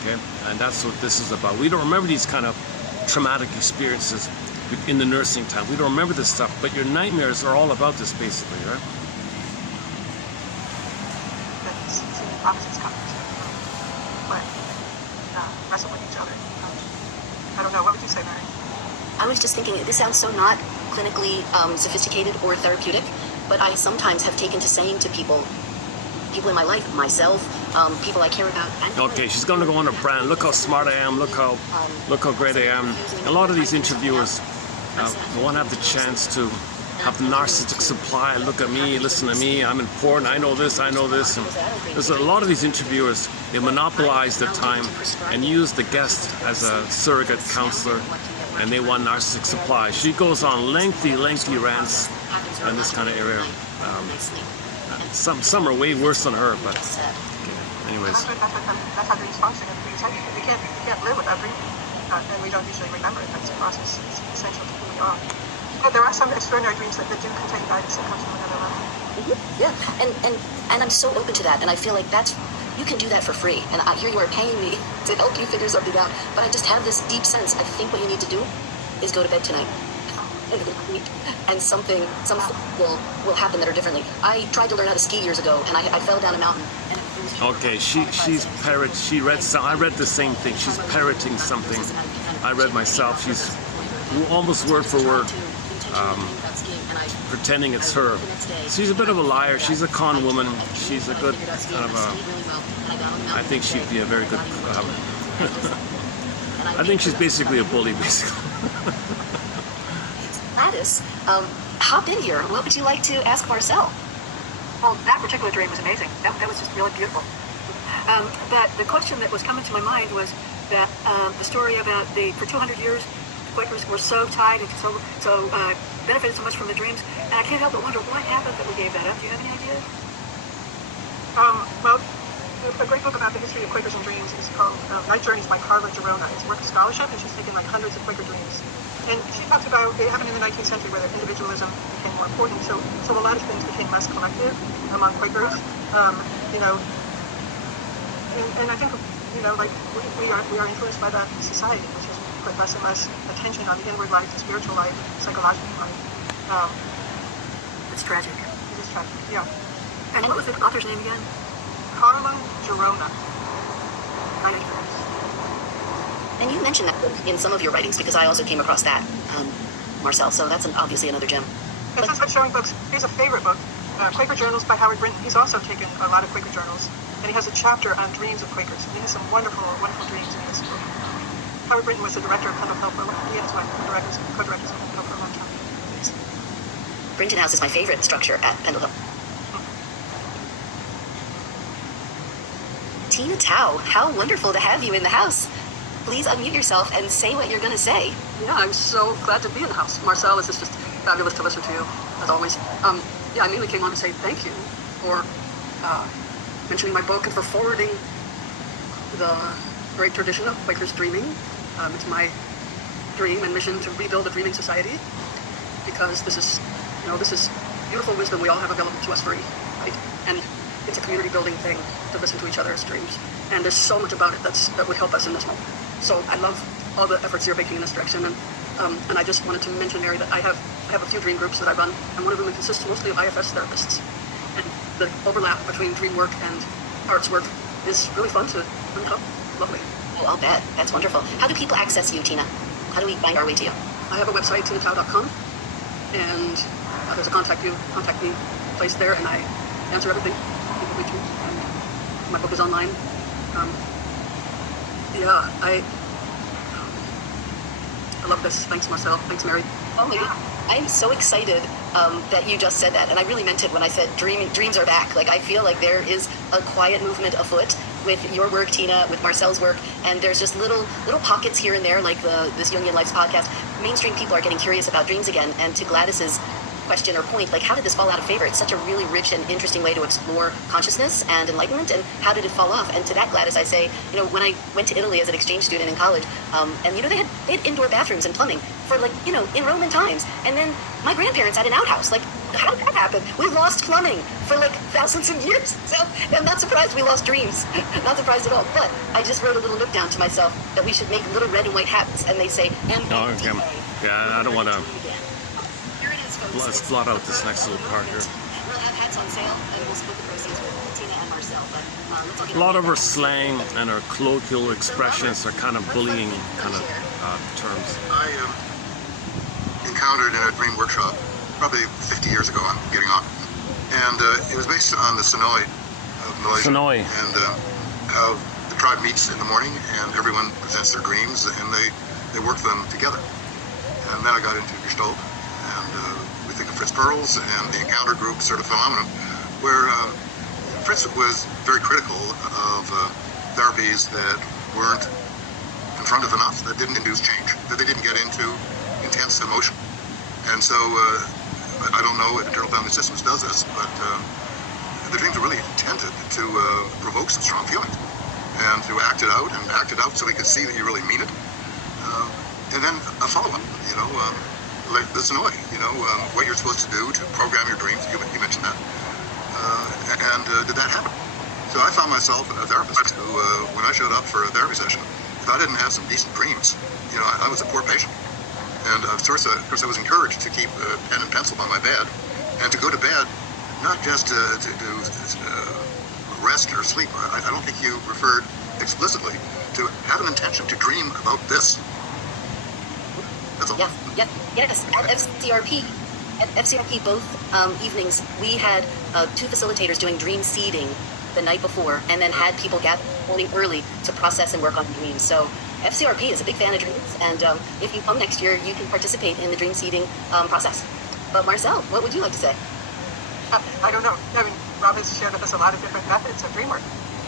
Okay, and that's what this is about. We don't remember these kind of traumatic experiences in the nursing time. We don't remember this stuff, but your nightmares are all about this, basically, right? The opposites come but wrestle with each other. I don't know. What would you say, Mary? I was just thinking, this sounds so not clinically sophisticated or therapeutic, but I sometimes have taken to saying to people in my life, myself, people I care about. Okay, she's going to go on a brand. Look how smart I am. Look how great I am. A lot of these interviewers won't have the chance to have the narcissistic supply. Look at me, listen to me. I'm important. I know this. I know this. And there's a lot of these interviewers. They monopolize their time and use the guest as a surrogate counselor, and they want narcissistic supply. She goes on lengthy rants in this kind of area. Some are way worse than her, but anyways. That's how dreams function. We can't live without dreaming, and we don't usually remember it. That's a process. It's essential to who we are. But there are some extraordinary dreams that do contain guidance that comes from another level. Mm-hmm. Yeah, and I'm so open to that, and I feel like you can do that for free. And here you are paying me to help you figure something out, but I just have this deep sense. I think what you need to do is go to bed tonight. And something will happen that are differently. I tried to learn how to ski years ago, and I fell down a mountain. Okay, she's parrot. She read some. I read the same thing. She's parroting something. I read myself. She's almost word for word pretending it's her. She's a bit of a liar. She's a con woman. She's a good kind of a. I think she'd be a very good. I think she's basically a bully, basically. Gladys, hop in here. What would you like to ask Marcel? Well, that particular dream was amazing. That was just really beautiful. But the question that was coming to my mind was that the story about for 200 years, Quakers were so tied and so benefited so much from the dreams, and I can't help but wonder what happened that we gave that up. Do you have any ideas? Well, a great book about the history of Quakers and dreams is called Night Journeys by Carla Girona. It's a work of scholarship, and she's taken like hundreds of Quaker dreams. And she talks about it happened in the 19th century where individualism became more important. So a lot of things became less collective among Quakers. And I think like we are influenced by that society, which has put less and less attention on the inward life, the spiritual life, the psychological life. It's tragic. It is tragic. Yeah. And what was the author's name again? Carla Girona. Night Journeys. And you mentioned that book in some of your writings because I also came across that, Marcel. So that's obviously another gem. And since I'm showing books, here's a favorite book, Quaker Journals by Howard Brinton. He's also taken a lot of Quaker journals, and he has a chapter on dreams of Quakers. And he has some wonderful, wonderful dreams in this book. Howard Brinton was the director of Pendle Hill for a long time. He and his wife were co-directors of Pendle Hill for a long time. Brinton House is my favorite structure at Pendle Hill. Tina Tao, how wonderful to have you in the house. Please unmute yourself and say what you're going to say. Yeah, I'm so glad to be in the house. Marcel, this is just fabulous to listen to you, as always. I mainly came on to say thank you for mentioning my book and for forwarding the great tradition of Quakers dreaming. It's my dream and mission to rebuild a dreaming society, because this is beautiful wisdom we all have available to us free, right? And it's a community building thing to listen to each other's dreams. And there's so much about it that would help us in this moment. So I love all the efforts you're making in this direction. And I just wanted to mention, Mary, that I have a few dream groups that I run, and one of them consists mostly of IFS therapists. And the overlap between dream work and arts work is really fun to uncover. Lovely. Oh, I'll bet. That's wonderful. How do people access you, Tina? How do we find our way to you? I have a website, tinatao.com, and there's a contact me place there, and I answer everything people reach me. And my book is online. I love this. Thanks, Marcel. Thanks, Mary. Oh my God. I'm so excited that you just said that, and I really meant it when I said dreams are back. Like, I feel like there is a quiet movement afoot with your work, Tina, with Marcel's work, and there's just little pockets here and there, like this Jungian Lives podcast. Mainstream people are getting curious about dreams again, and to Gladys's question or point, like how did this fall out of favor? It's such a really rich and interesting way to explore consciousness and enlightenment, and how did it fall off? And to that, Gladys, I say, when I went to Italy as an exchange student in college, and they had indoor bathrooms and plumbing for in Roman times, and then my grandparents had an outhouse. Like, how did that happen? We lost plumbing for thousands of years. So I'm not surprised we lost dreams. Not surprised at all. But I just wrote a little note down to myself that we should make little red and white hats, and they say okay. Yeah, I don't want to. Here it is, folks. Let's blot out this next little part here. We'll have hats on sale, and we'll split the proceeds with Tina and Marcel. But let's all get A lot of our slang and our colloquial expressions are kind of bullying kind of terms. I encountered in a dream workshop probably 50 years ago. I'm getting on, and it was based on the Sonoy of Malaysia, Sonoy. and how the tribe meets in the morning, and everyone presents their dreams, and they work them together. And then I got into Gestalt, and we think of Fritz Perls and the encounter group sort of phenomenon, where Fritz was very critical of therapies that weren't confrontive enough, that didn't induce change, that they didn't get into intense emotion. And so I don't know if internal family systems does this, but the dreams are really intended to provoke some strong feelings and to act it out so we can see that you really mean it. And then a follow-up, like the Sonoy, what you're supposed to do to program your dreams. You mentioned that. And did that happen? So I found myself a therapist who, when I showed up for a therapy session, if I didn't have some decent dreams, I was a poor patient. And of course I was encouraged to keep a pen and pencil by my bed, and to go to bed, not just to rest or sleep. I don't think you referred explicitly to have an intention to dream about this. That's all. Yes. At FCRP, both evenings, we had 2 facilitators doing dream seeding the night before, and then had people gather morning early to process and work on dreams. So FCRP is a big fan of dreams, and if you come next year, you can participate in the dream seeding process. But Marcel, what would you like to say? I don't know. I mean, Rob has shared with us a lot of different methods of dream work,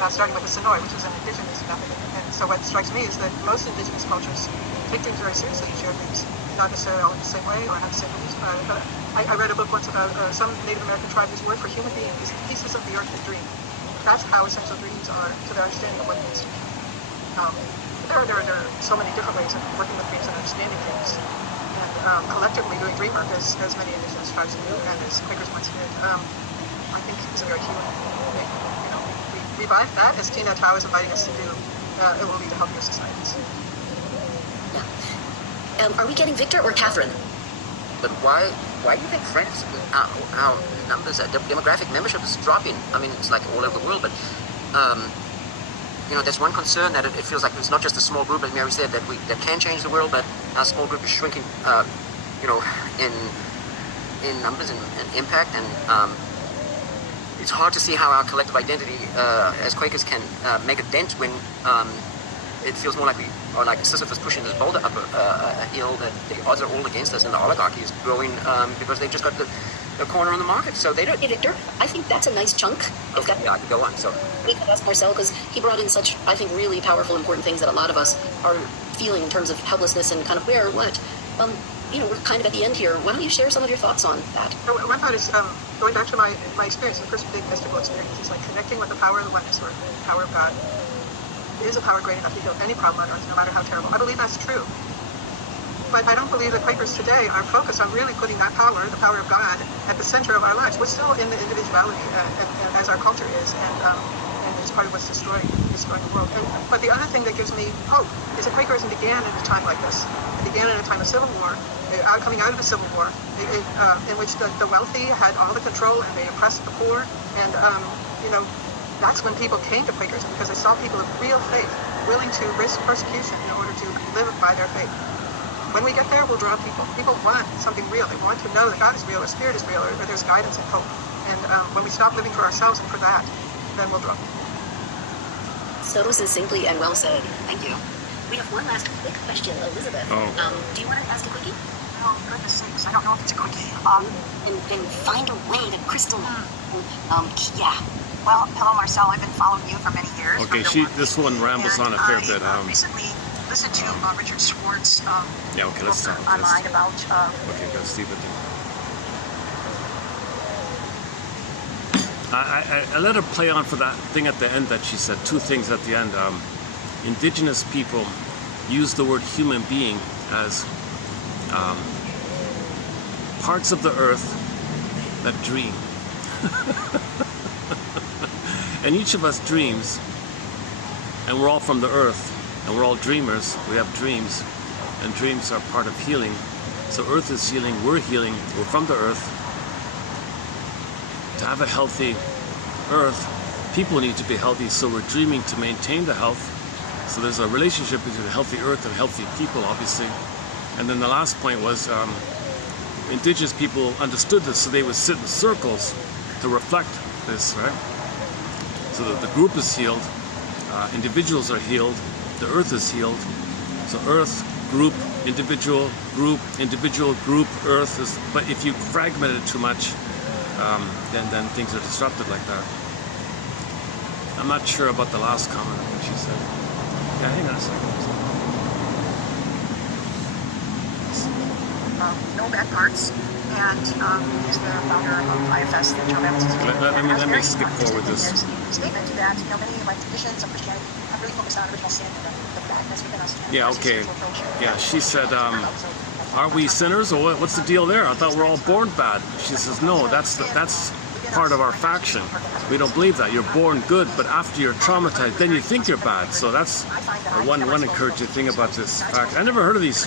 starting with the Sonoy, which is an indigenous method. And so what strikes me is that most indigenous cultures take dreams very seriously and share dreams. Not necessarily all in the same way or have the same beliefs about it, but I read a book once about some Native American tribe whose word for human being is pieces of the earth that dream. That's how essential dreams are to their understanding of what it means to dream. There are so many different ways of working with dreams and understanding dreams. And collectively doing dream work, as many indigenous tribes do, and as Quakers once did, I think is a very healing thing. We revive that, as Tina Chow is inviting us to do. It will lead to healthier societies. Are we getting Victor or Catherine? But why do you think France, our numbers, demographic membership is dropping? I mean, it's like all over the world, but there's one concern that it feels like it's not just a small group, as Mary said, that can change the world, but our small group is shrinking, in numbers and impact, and it's hard to see how our collective identity as Quakers can make a dent when it feels more like we are like Sisyphus pushing this boulder up a hill, that the odds are all against us, and the oligarchy is growing because they've just got the corner on the market. So they don't. Hey, Victor, I think that's a nice chunk. Okay, yeah, I can go on. So we could ask Marcel, because he brought in such, I think, really powerful, important things that a lot of us are feeling in terms of helplessness and kind of where, what. We're kind of at the end here. Why don't you share some of your thoughts on that? One thought is, going back to my experience, the first big mystical experience is like connecting with the power of the oneness, or the power of God. It is a power great enough to heal any problem on earth, no matter how terrible. I believe that's true. But I don't believe that Quakers today are focused on really putting that power, the power of God, at the center of our lives. We're still in the individuality, as our culture is, and it's part of what's destroying the world. But the other thing that gives me hope is that Quakerism began at a time like this. It began at a time of civil war, coming out of the Civil War, in which the wealthy had all the control and they oppressed the poor, and that's when people came to Quakerism, because they saw people of real faith willing to risk persecution in order to live by their faith. When we get there, we'll draw people. People want something real. They want to know that God is real, or Spirit is real, or there's guidance and hope. And when we stop living for ourselves and for that, then we'll draw people. So succinctly and well said. Thank you. We have one last quick question, Elizabeth. Oh. Do you want to ask a quickie? Oh, goodness sakes, I don't know if it's a quickie. And find a way to crystal. Yeah. Well, hello, Marcel. I've been following you for many years. Okay, this one rambles on a fair bit. I recently listened to Richard Schwartz. Yeah, okay, let's stop. Online about. Okay, go Steve. I let her play on for that thing at the end that she said, two things at the end. Indigenous people use the word human being as parts of the earth that dream. And each of us dreams, and we're all from the earth, and we're all dreamers. We have dreams, and dreams are part of healing. So earth is healing, we're healing, we're from the earth. To have a healthy earth, people need to be healthy, so we're dreaming to maintain the health. So there's a relationship between a healthy earth and healthy people, obviously. And then the last point was indigenous people understood this, so they would sit in circles to reflect this, right? So that the group is healed, individuals are healed, the earth is healed. So earth, group, individual, group, earth is, but if you fragment it too much, then things are disrupted like that. I'm not sure about the last comment of what she said. Yeah, hang on a second. No bad parts, and he's the founder of IFS, the Triumphantly. Let me skip forward this. There's a statement that many like traditions of Christianity have really focused on original sin and the badness within us. Yeah, okay. Yeah, she said, aren't we sinners, or what's the deal there? I thought we're all born bad. She says, no, that's part of our faction. We don't believe that. You're born good, but after you're traumatized, then you think you're bad. So that's one encouraging thing about this fact. I never heard of these.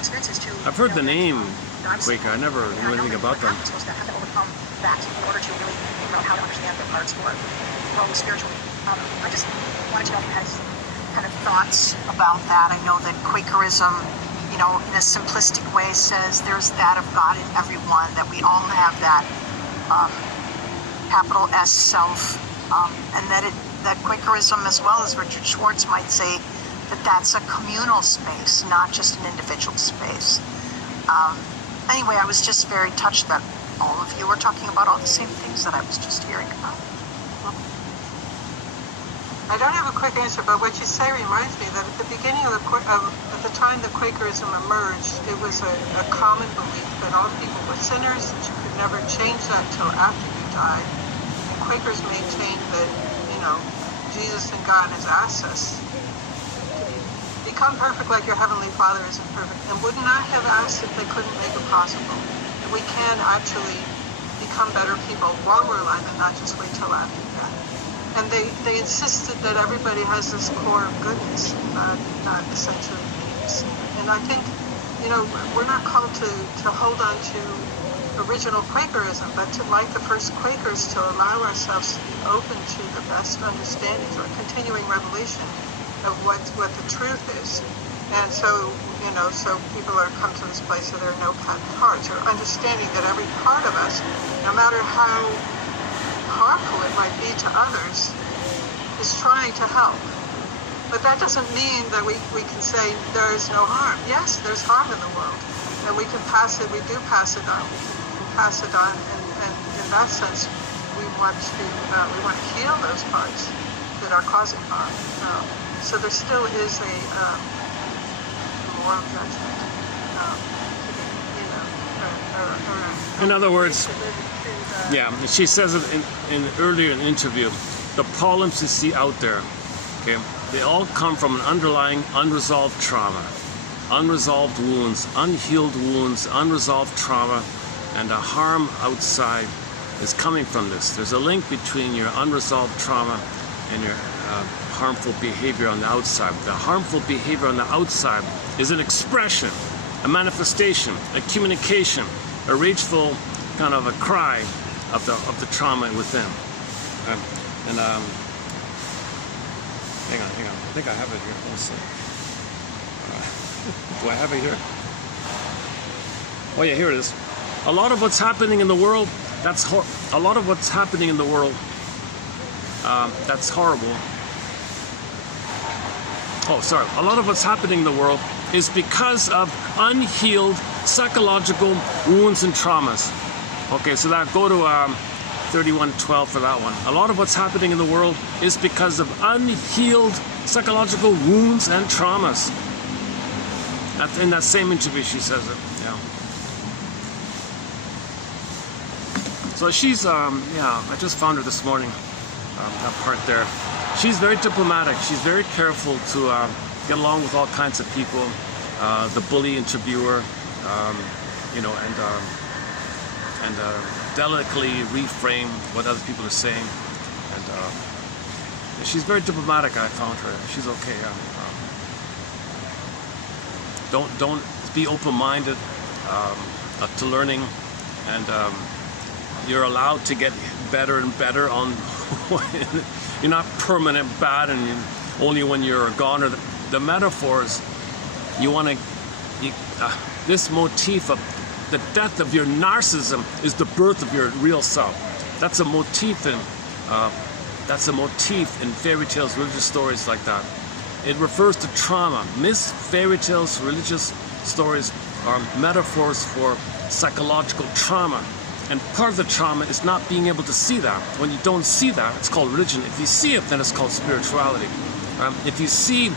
I've heard the name Quaker. I never knew anything about them. Supposed to have to overcome that in order to really figure out how to understand their parts or grow spiritually. I just wanted to know if you had kind of thoughts about that. I know that Quakerism, you know, in a simplistic way says there's that of God in everyone, that we all have that capital S self, and that Quakerism, as well as Richard Schwartz might say, that's a communal space, not just an individual space. Anyway, I was just very touched that all of you were talking about all the same things that I was just hearing about. I don't have a quick answer, but what you say reminds me that at the beginning of at the time that Quakerism emerged, it was a common belief that all people were sinners, that you could never change that until after you died. And Quakers maintained that, you know, Jesus and God has asked us to become perfect like your Heavenly Father is perfect, and would not have asked if they couldn't make it possible. And we can actually become better people while we're alive and not just wait till after death. And they insisted that everybody has this core of goodness, not essentially needs. And I think, you know, we're not called to hold on to original Quakerism, but to, like the first Quakers, to allow ourselves to be open to the best understandings or continuing revelation of what the truth is. And so, you know, so people are come to this place where there are no patent parts, or understanding that every part of us, no matter how harmful it might be to others, is trying to help. But that doesn't mean that we can say there is no harm. Yes, there's harm in the world, and we can pass it, we do pass it on, we can pass it on, and in that sense, we want to heal those parts that are causing harm. So there still is a moral judgment, you know, in other words, yeah, she says it in earlier in the interview, the problems you see out there, okay, they all come from an underlying unresolved trauma, unresolved wounds, unhealed wounds, unresolved trauma, and the harm outside is coming from this. There's a link between your unresolved trauma and your harmful behavior on the outside. The harmful behavior on the outside is an expression, a manifestation, a communication, a rageful kind of a cry of the trauma within. Hang on. I think I have it here. Let's see. Do I have it here? Oh yeah, here it is. A lot of what's happening in the world, that's horrible. Oh, sorry. A lot of what's happening in the world is because of unhealed psychological wounds and traumas. Okay, so that go to 31:12 for that one. A lot of what's happening in the world is because of unhealed psychological wounds and traumas. In that same interview, she says it. Yeah. So she's, yeah, I just found her this morning. that part there. She's very diplomatic. She's very careful to get along with all kinds of people. The bully interviewer, you know, and delicately reframe what other people are saying. And she's very diplomatic. I found her. She's okay. Don't be open-minded to learning, and you're allowed to get better and better on. You're not permanent bad, and only when you're a goner. The metaphors, you want to. This motif of the death of your narcissism is the birth of your real self. That's a motif in fairy tales, religious stories like that. It refers to trauma. Myths, fairy tales, religious stories are metaphors for psychological trauma. And part of the trauma is not being able to see that. When you don't see that, it's called religion. If you see it, then it's called spirituality. If you see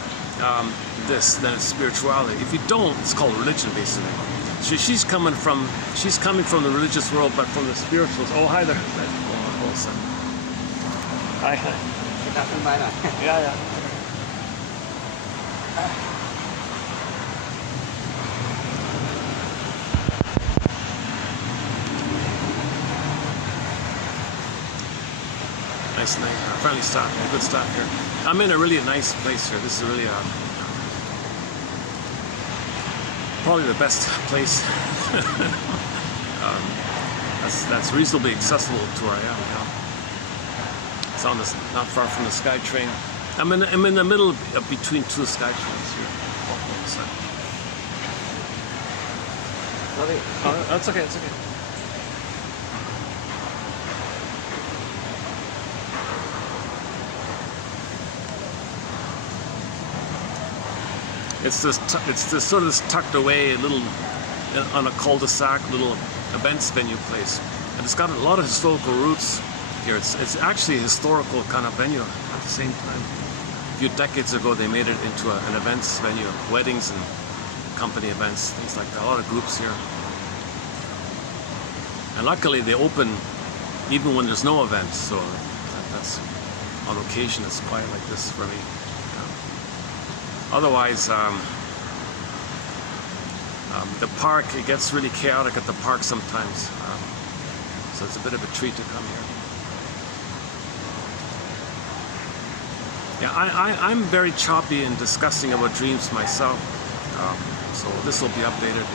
this, then it's spirituality. If you don't, it's called religion, basically. So she's coming from the religious world, but from the spirituals. Oh, hi there. Hold on a second. Hi. Yeah. Nice night. Friendly stop here. Good stop here. I'm in a really nice place here. This is really probably the best place. That's reasonably accessible to where I am now. It's on this, not far from the SkyTrain. I'm in the middle of between two SkyTrains here. Oh, that's okay. It's okay. It's this sort of tucked away little on a cul-de-sac little events venue place, and it's got a lot of historical roots here. It's actually a historical kind of venue at the same time. A few decades ago, they made it into an events venue, weddings and company events, things like that. A lot of groups here, and luckily they open even when there's no events. So that's on occasion. It's quiet like this for me. Otherwise, the park, it gets really chaotic at the park sometimes. So it's a bit of a treat to come here. Yeah, I'm very choppy in discussing about dreams myself. So this will be updated.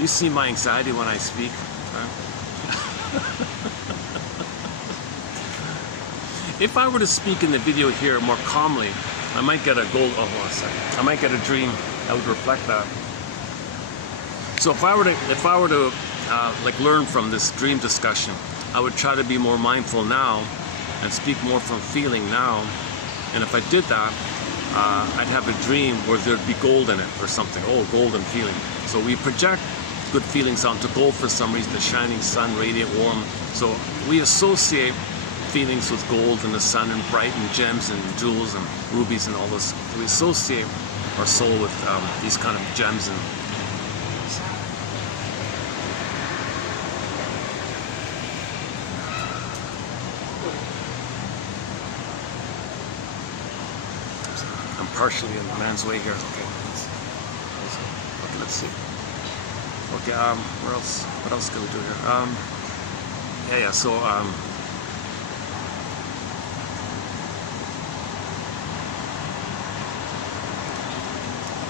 You see my anxiety when I speak. Right? If I were to speak in the video here more calmly, I might get a I might get a dream that would reflect that. So if I were to like learn from this dream discussion, I would try to be more mindful now and speak more from feeling now. And if I did that, I'd have a dream where there'd be gold in it or something. Oh, golden feeling. So we project good feelings onto gold for some reason. The shining sun, radiant, warm. So we associate feelings with gold and the sun and bright and gems and jewels and rubies and all this. We associate our soul with these kind of gems and I'm partially in the man's way here. Okay, let's see. Okay, what else can we do here? So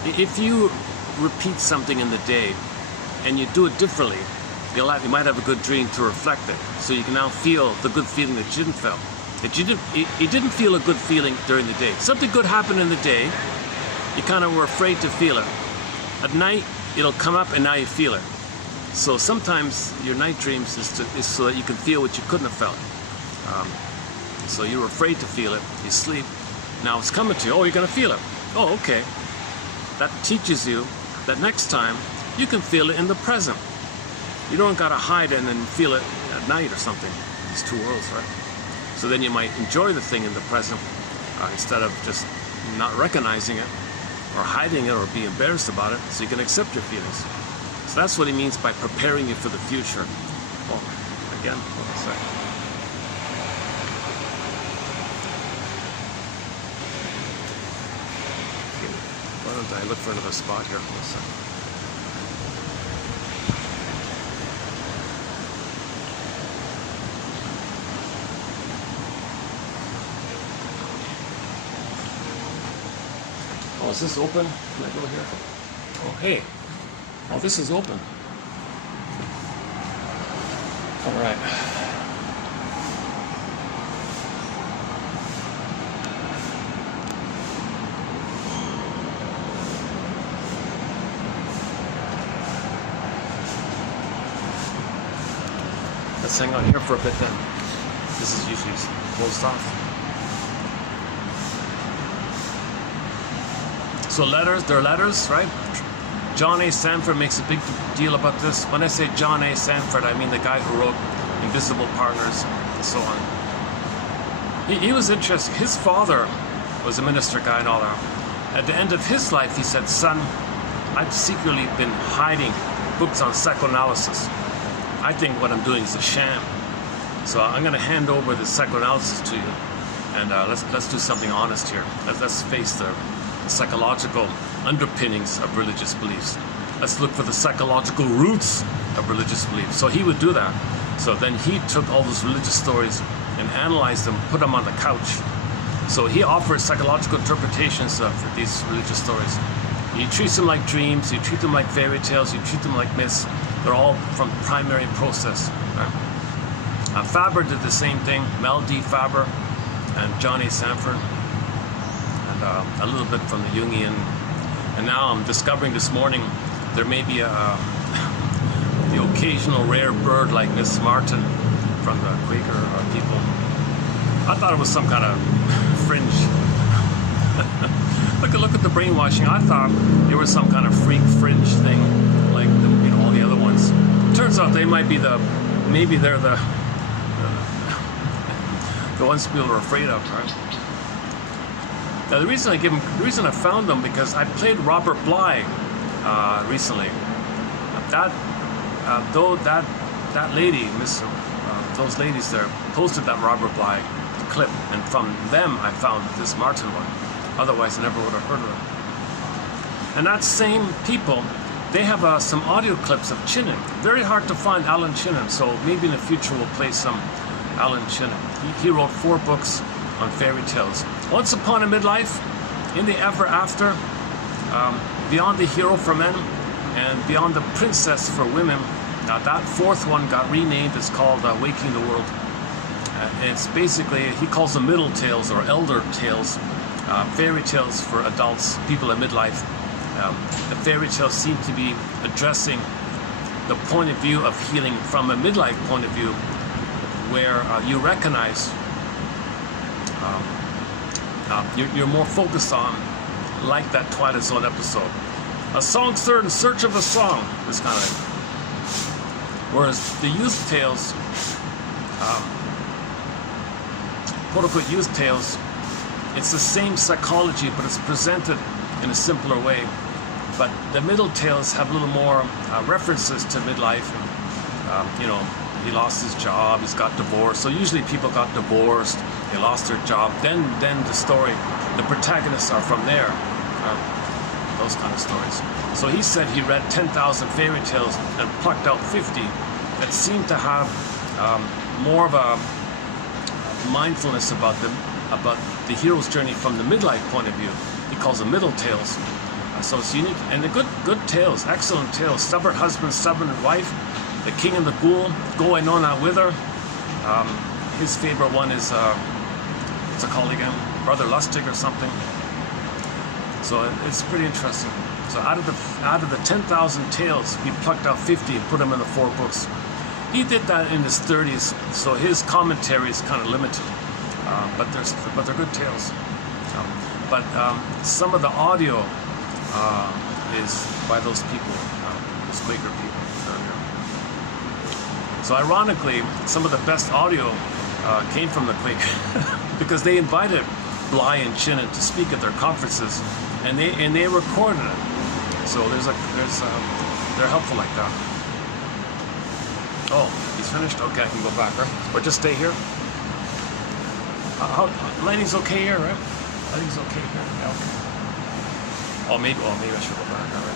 if you repeat something in the day and you do it differently, you might have a good dream to reflect it. So you can now feel the good feeling that you didn't feel. You didn't feel a good feeling during the day. Something good happened in the day, you kind of were afraid to feel it. At night, it'll come up and now you feel it. So sometimes your night dreams is so that you can feel what you couldn't have felt. So you were afraid to feel it, you sleep, now it's coming to you, oh, you're gonna feel it. Oh, okay. That teaches you that next time you can feel it in the present. You don't gotta hide it and then feel it at night or something. These two worlds, right? So then you might enjoy the thing in the present instead of just not recognizing it or hiding it or be embarrassed about it, so you can accept your feelings. So that's what he means by preparing you for the future. Oh, again, hold on a second. don't I? Look for another spot here. One second. Oh, is this open? Can I go here? Oh, hey. Oh, this is open. All right. Let's hang on here for a bit then. This is usually closed off. So letters, they're letters, right? John A. Sanford makes a big deal about this. When I say John A. Sanford, I mean the guy who wrote Invisible Partners and so on. He was interesting. His father was a minister guy and all that. At the end of his life, he said, son, I've secretly been hiding books on psychoanalysis. I think what I'm doing is a sham. So I'm going to hand over the psychoanalysis to you. And let's do something honest here. Let's face the psychological underpinnings of religious beliefs. Let's look for the psychological roots of religious beliefs. So he would do that. So then he took all those religious stories and analyzed them, put them on the couch. So he offers psychological interpretations of these religious stories. He treats them like dreams, you treat them like fairy tales, you treat them like myths. They're all from primary process. Right? Faber did the same thing, Mel D. Faber and John A. Sanford. And a little bit from the Jungian. And now I'm discovering this morning there may be the occasional rare bird like Miss Martin from the Quaker people. I thought it was some kind of fringe. Look at the brainwashing. I thought it was some kind of freak fringe thing, like all the other ones. Turns out they might be maybe they're the ones people are afraid of, right? Now the reason I found them because I played Robert Bly recently. That lady, those ladies there posted that Robert Bly clip, and from them I found this Martin one. Otherwise I never would have heard of them. And that same people, they have some audio clips of Chinen. Very hard to find Alan Chinen, so maybe in the future we'll play some Alan Chinen. He wrote 4 books on fairy tales. Once Upon a Midlife, In the Ever After, Beyond the Hero for Men, and Beyond the Princess for Women. Now that 4th one got renamed. It's called Waking the World. And it's basically, he calls them middle tales or elder tales, fairy tales for adults, people in midlife. The fairy tales seem to be addressing the point of view of healing from a midlife point of view, where you recognize you're more focused on, like that Twilight Zone episode. A song's in search of a song, this kind of thing. Whereas the youth tales, quote-unquote youth tales, it's the same psychology, but it's presented in a simpler way. But the middle tales have a little more references to midlife. And, he lost his job, he's got divorced. So usually people got divorced, they lost their job. Then the story, the protagonists are from there. Those kind of stories. So he said he read 10,000 fairy tales and plucked out 50 that seemed to have more of a mindfulness about the hero's journey from the midlife point of view. He calls them middle tales. So it's unique. And the good tales, excellent tales. Stubborn husband, stubborn wife, The King and the Ghoul, Go I Know Not Whither. His favorite one is, what's it called again? Brother Lustig or something. So it's pretty interesting. So out of the 10,000 tales, he plucked out 50 and put them in the 4 books. He did that in his 30s, so his commentary is kind of limited. But they're good tales. But some of the audio is by those people, those Quaker people. So ironically, some of the best audio came from the Quaker because they invited Bly and Chinen to speak at their conferences, and they recorded it. So they're helpful like that. Oh, he's finished? Okay, I can go back, right? Or just stay here? Lighting's okay here, right? Lighting's okay here. Yeah, okay. maybe I should go back. All right.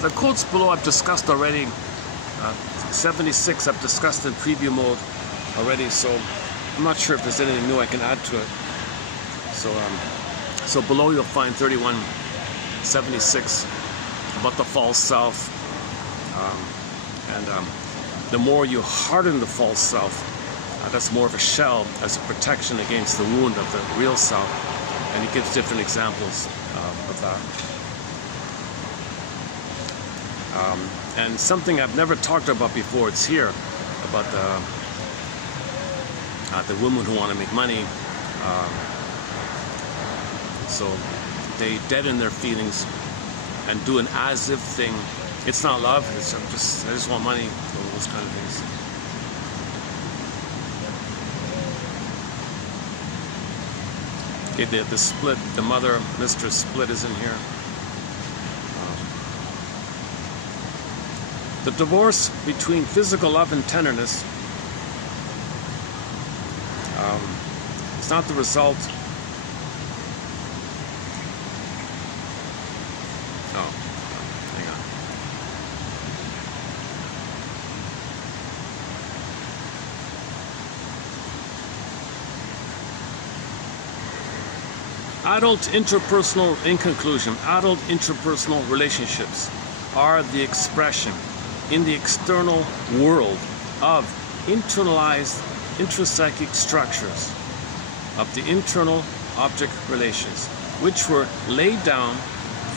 The quotes below I've discussed already. 76 I've discussed in preview mode already, so I'm not sure if there's anything new I can add to it. So below you'll find 3176 about the false self, and the more you harden the false self, that's more of a shell as a protection against the wound of the real self, and he gives different examples of that. And something I've never talked about before, it's here, about the women who want to make money. So they deaden their feelings and do an as-if thing. It's not love, it's I just want money, those kind of things. Okay, the split, the mother-mistress split is in here. The divorce between physical love and tenderness is not the result. Oh, hang on. Adult interpersonal, in conclusion, adult interpersonal relationships are the expression in the external world of internalized intrapsychic structures of the internal object relations, which were laid down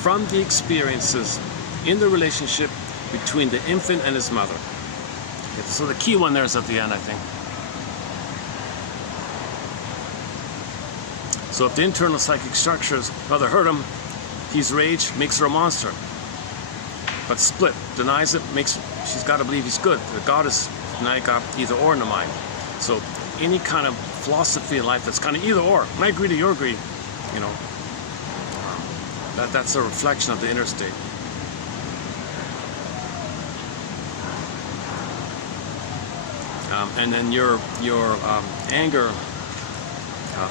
from the experiences in the relationship between the infant and his mother. Okay, so the key one there is at the end, I think. So if the internal psychic structures, mother hurt him, he's rage, makes her a monster. But split, denies it, she's got to believe he's good. The God is now got either or in the mind. So any kind of philosophy in life that's kind of either or. When I agree to your agree, you know, that's a reflection of the inner state. And then your anger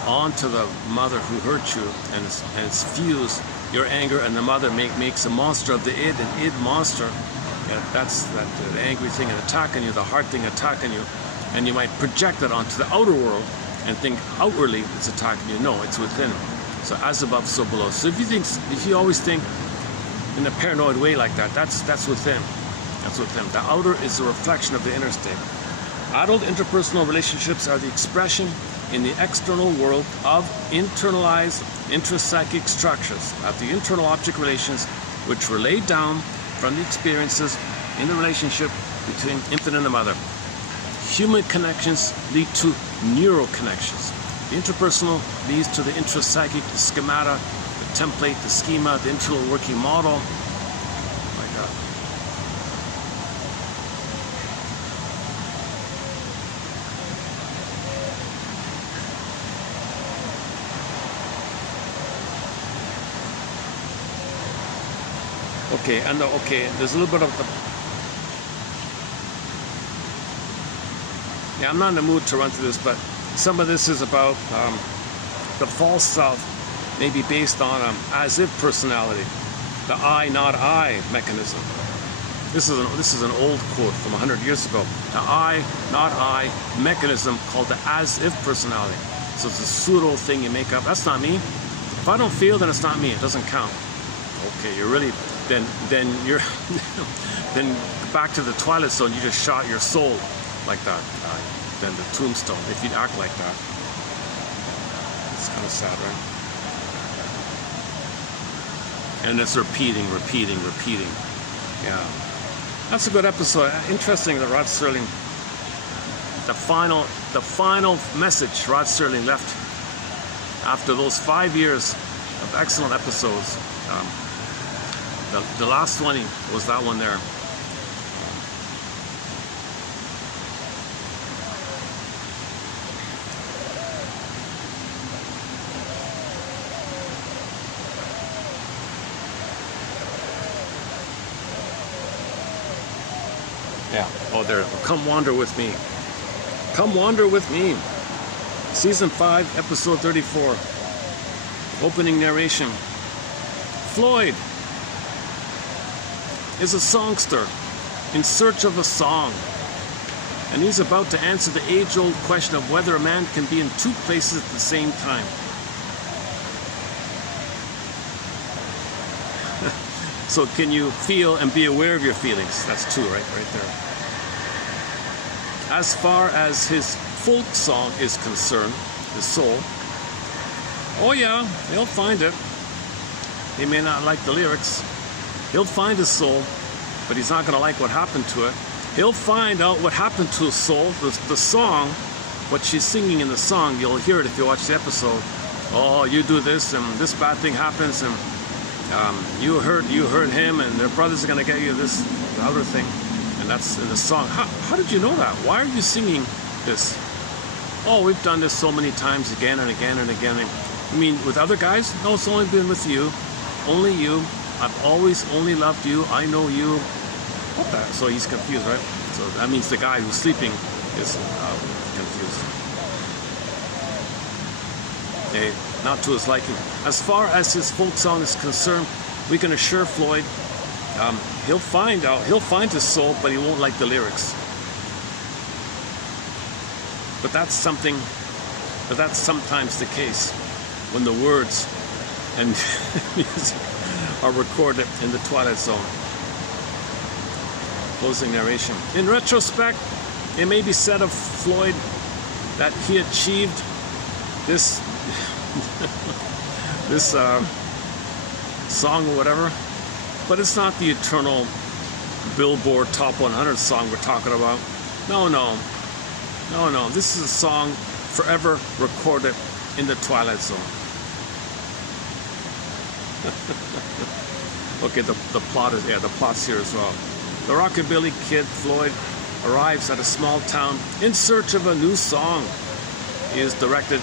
onto the mother who hurt you, and it's fused. Your anger and the mother makes a monster of the id, an id monster. Yeah, that's the angry thing attacking you, the hard thing attacking you, and you might project it onto the outer world and think outwardly it's attacking you. No, it's within. So as above, so below. So if you always think in a paranoid way like that, that's within. That's within. The outer is a reflection of the inner state. Adult interpersonal relationships are the expression in the external world of internalized intrapsychic structures of the internal object relations, which were laid down from the experiences in the relationship between infant and the mother. Human connections lead to neural connections. The interpersonal leads to the intrapsychic, the schemata, the template, the schema, the internal working model. My God. Okay, and there's a little bit of the... Yeah, I'm not in the mood to run through this, but some of this is about the false self, maybe based on as-if personality, the I, not I mechanism. This is an old quote from 100 years ago. The I, not I mechanism called the as-if personality. So it's a pseudo thing you make up. That's not me. If I don't feel, then it's not me. It doesn't count. Okay, you're really... Then you're then back to the Twilight Zone. You just shot your soul like that. Then the tombstone. If you'd act like that, it's kind of sad, right? And it's repeating. Yeah, that's a good episode. Interesting that Rod Serling the final message Rod Serling left after those 5 years of excellent episodes. The last one was that one there. Yeah. Oh, there. Come wander with me. Come wander with me. Season 5, episode 34. Opening narration. Floyd is a songster in search of a song. And he's about to answer the age-old question of whether a man can be in two places at the same time. So can you feel and be aware of your feelings? That's two, right there. As far as his folk song is concerned, his soul, oh yeah, he'll find it. He may not like the lyrics. He'll find his soul, but he's not going to like what happened to it. He'll find out what happened to his soul, the song, what she's singing in the song. You'll hear it if you watch the episode. Oh, you do this, and this bad thing happens, and you hurt him, and their brothers are going to get you this other thing. And that's in the song. How did you know that? Why are you singing this? Oh, we've done this so many times again and again and again. You mean with other guys? No, it's only been with you. Only you. I've always only loved you. I know you. What the? So he's confused, right? So that means the guy who's sleeping is confused. Okay, not to his liking. As far as his folk song is concerned, we can assure Floyd he'll find his soul, but he won't like the lyrics. But that's sometimes the case when the words and music are recorded in the Twilight Zone. Closing narration. In retrospect, it may be said of Floyd that he achieved this song or whatever, but it's not the eternal Billboard Top 100 song we're talking about. No. This is a song forever recorded in the Twilight Zone. Okay, the plot's here as well. The rockabilly kid Floyd arrives at a small town in search of a new song. He is directed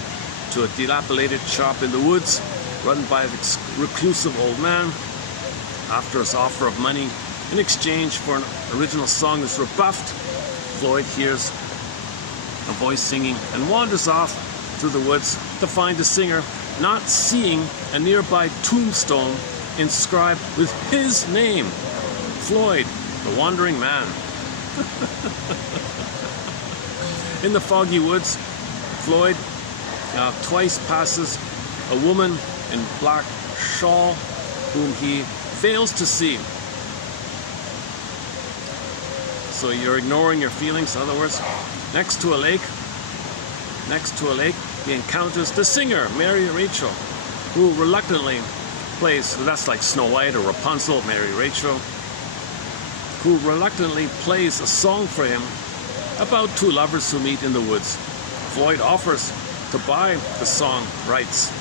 to a dilapidated shop in the woods run by a reclusive old man. After his offer of money in exchange for an original song is rebuffed, Floyd hears a voice singing and wanders off through the woods to find the singer, not seeing a nearby tombstone inscribed with his name, Floyd, the Wandering Man. In the foggy woods, Floyd twice passes a woman in black shawl whom he fails to see. So you're ignoring your feelings. In other words, next to a lake, he encounters the singer, Mary Rachel, who reluctantly plays, that's like Snow White or Rapunzel, Mary Rachel, who reluctantly plays a song for him about two lovers who meet in the woods. Floyd offers to buy the song rights,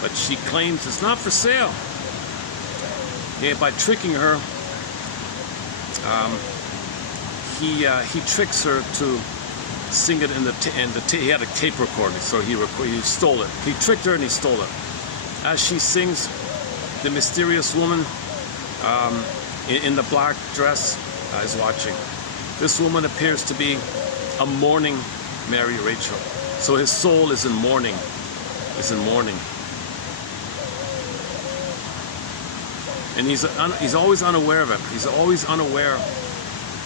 but she claims it's not for sale. Yeah, by tricking her, he tricks her to sing it he had a tape recording, so he stole it. He tricked her and he stole it. As she sings, the mysterious woman in the black dress is watching. This woman appears to be a mourning Mary Rachel. So his soul is in mourning. And he's always unaware of it. He's always unaware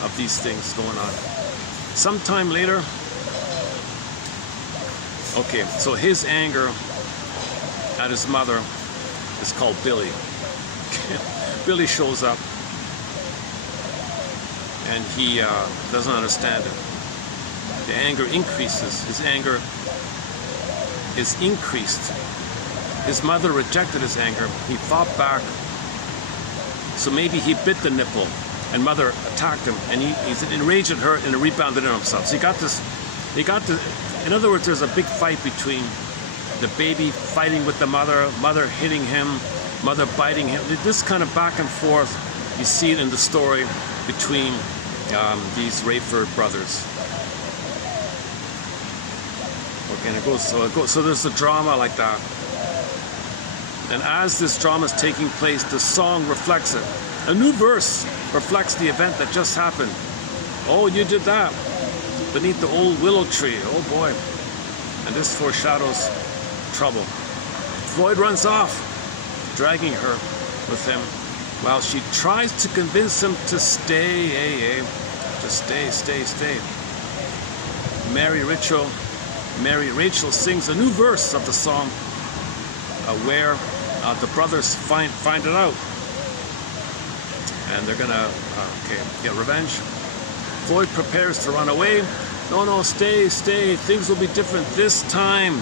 of these things going on. Sometime later, okay, so his anger at his mother is called Billy. Billy shows up, and he doesn't understand it. The anger increases. His anger is increased. His mother rejected his anger. He fought back. So maybe he bit the nipple, and mother attacked him, and he's enraged at her and rebounded in himself. So he got this They got to, in other words, there's a big fight between the baby fighting with the mother, mother hitting him, mother biting him. This kind of back and forth, you see it in the story between these Rayford brothers. Okay, and it goes, so there's a drama like that. And as this drama is taking place, the song reflects it. A new verse reflects the event that just happened. Oh, you did that beneath the old willow tree. Oh boy. And this foreshadows trouble. Floyd runs off, dragging her with him, while she tries to convince him to stay, to stay. Mary Rachel sings a new verse of the song where the brothers find it out, and they're gonna get revenge. Floyd prepares to run away. No, stay, things will be different this time.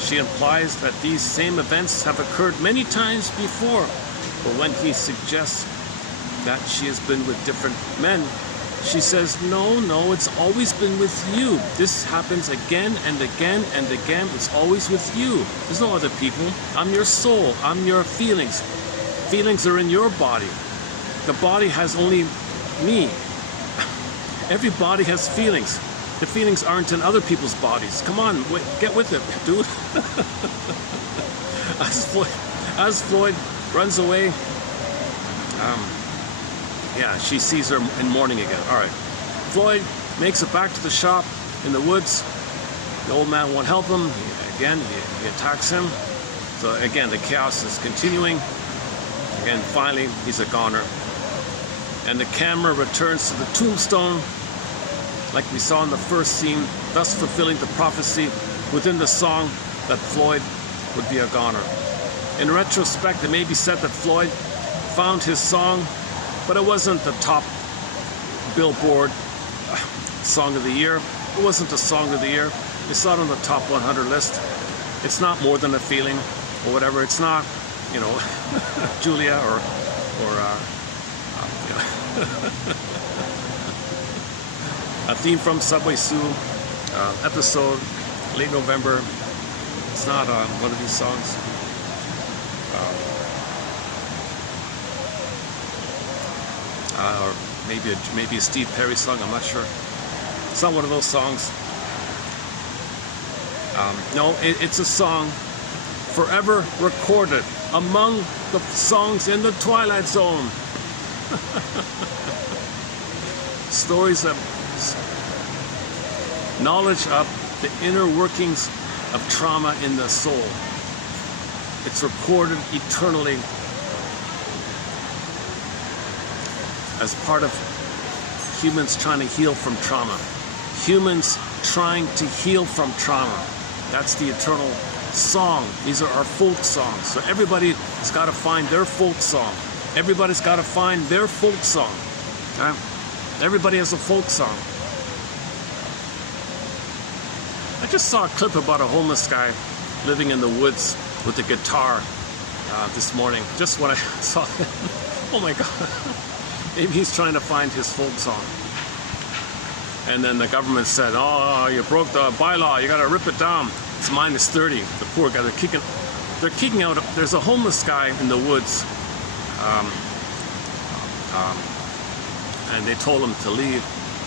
She implies that these same events have occurred many times before, but when he suggests that she has been with different men, she says, no, it's always been with you. This happens again and again and again. It's always with you. There's no other people. I'm your soul. I'm your feelings. Feelings are in your body. The body has only me. Every body has feelings. The feelings aren't in other people's bodies. Come on, get with it, dude. As Floyd runs away, she sees her in mourning again. All right. Floyd makes it back to the shop in the woods. The old man won't help him. He attacks him. So again, the chaos is continuing. And finally, he's a goner. And the camera returns to the tombstone, like we saw in the first scene, thus fulfilling the prophecy within the song that Floyd would be a goner. In retrospect, it may be said that Floyd found his song, but it wasn't the top Billboard song of the year. It wasn't the song of the year. It's not on the top 100 list. It's not more than a feeling or whatever. It's not, Julia or a theme from Subway Sue episode, late November. It's not one of these songs. Or maybe a Steve Perry song, I'm not sure. It's not one of those songs. No, it's a song forever recorded among the songs in the Twilight Zone. Stories of knowledge of the inner workings of trauma in the soul. It's recorded eternally as part of humans trying to heal from trauma. Humans trying to heal from trauma. That's the eternal song. These are our folk songs. So everybody's got to find their folk song. Everybody's got to find their folk song. Okay? Everybody has a folk song. I just saw a clip about a homeless guy living in the woods with a guitar this morning. Just when I saw him. Oh my God. Maybe he's trying to find his folk song. And then the government said, oh, you broke the bylaw, you gotta rip it down. It's -30. The poor guy, they're kicking out, there's a homeless guy in the woods. And they told him to leave.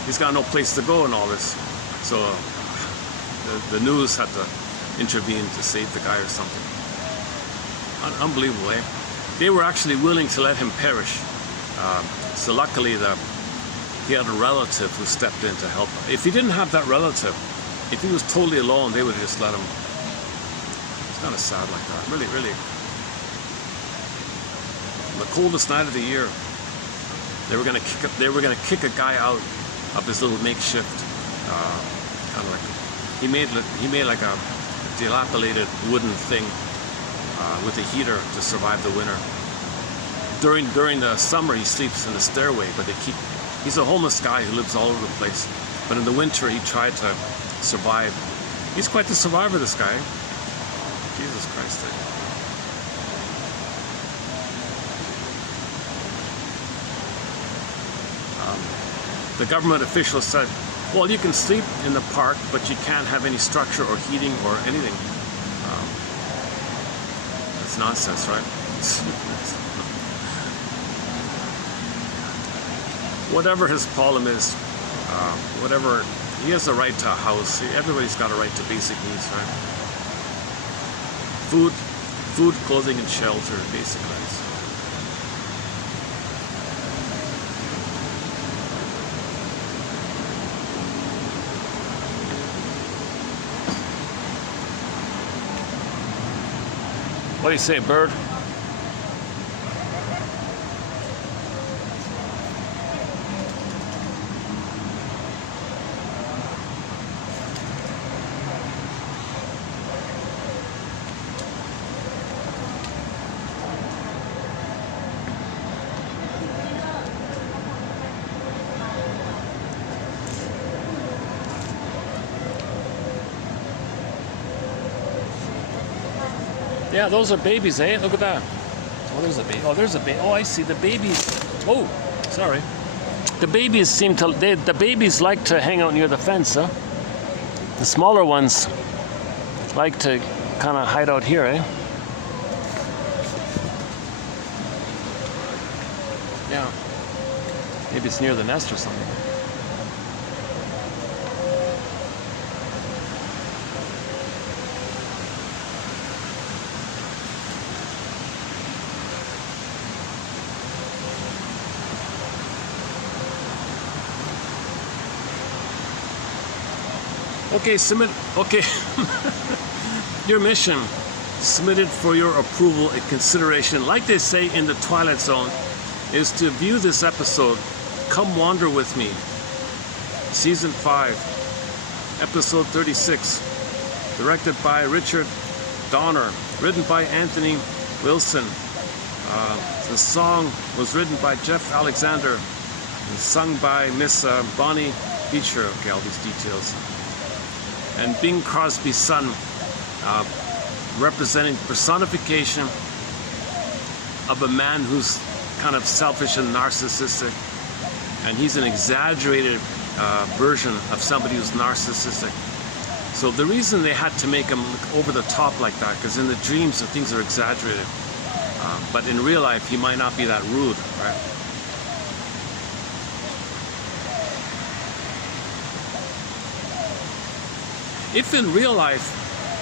He's got no place to go and all this. So the news had to intervene to save the guy or something. Unbelievable, eh? They were actually willing to let him perish. So luckily he had a relative who stepped in to help him. If he didn't have that relative, if he was totally alone, they would have just let him. It's kind of sad like that. Really, really. The coldest night of the year, they were gonna kick a guy out of his little makeshift kind of like he made like a dilapidated wooden thing with a heater to survive the winter. During the summer, he sleeps in the stairway, but he's a homeless guy who lives all over the place. But in the winter, he tried to survive. He's quite the survivor, this guy. Jesus Christ. The government officials said Well, you can sleep in the park, but you can't have any structure or heating or anything. That's nonsense, right? Whatever his problem is, whatever, he has a right to a house. Everybody's got a right to basic needs, right? Food, clothing, and shelter, basic rights. What do you say, bird? Yeah, those are babies, eh? Look at that. Oh, there's a baby. Oh, there's a baby. Oh, I see. The babies. Oh, sorry. The babies seem to. The babies like to hang out near the fence, huh? The smaller ones like to kind of hide out here, eh? Yeah. Maybe it's near the nest or something. Okay, submit. Okay, your mission submitted for your approval and consideration. Like they say in the Twilight Zone, is to view this episode. Come wander with me. Season 5, episode 36, directed by Richard Donner, written by Anthony Wilson. The song was written by Jeff Alexander and sung by Miss Bonnie Beecher. Okay, all these details. And Bing Crosby's son, representing personification of a man who's kind of selfish and narcissistic, and he's an exaggerated version of somebody who's narcissistic. So the reason they had to make him look over the top like that, because in the dreams the things are exaggerated, but in real life he might not be that rude, right? If in real life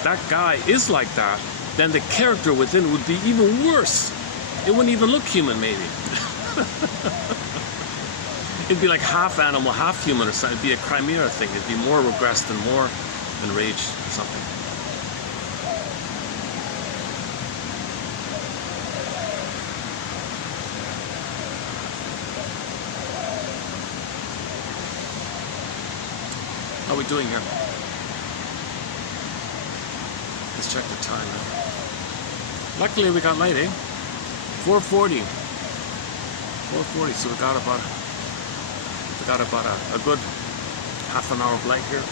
that guy is like that, then the character within would be even worse. It wouldn't even look human, maybe. It'd be like half animal, half human or something. It'd be a chimera thing. It'd be more regressed and more enraged or something. How are we doing here? Let's check the time now. Luckily we got light, eh? 4:40. 4:40, so we got about a good half an hour of light here.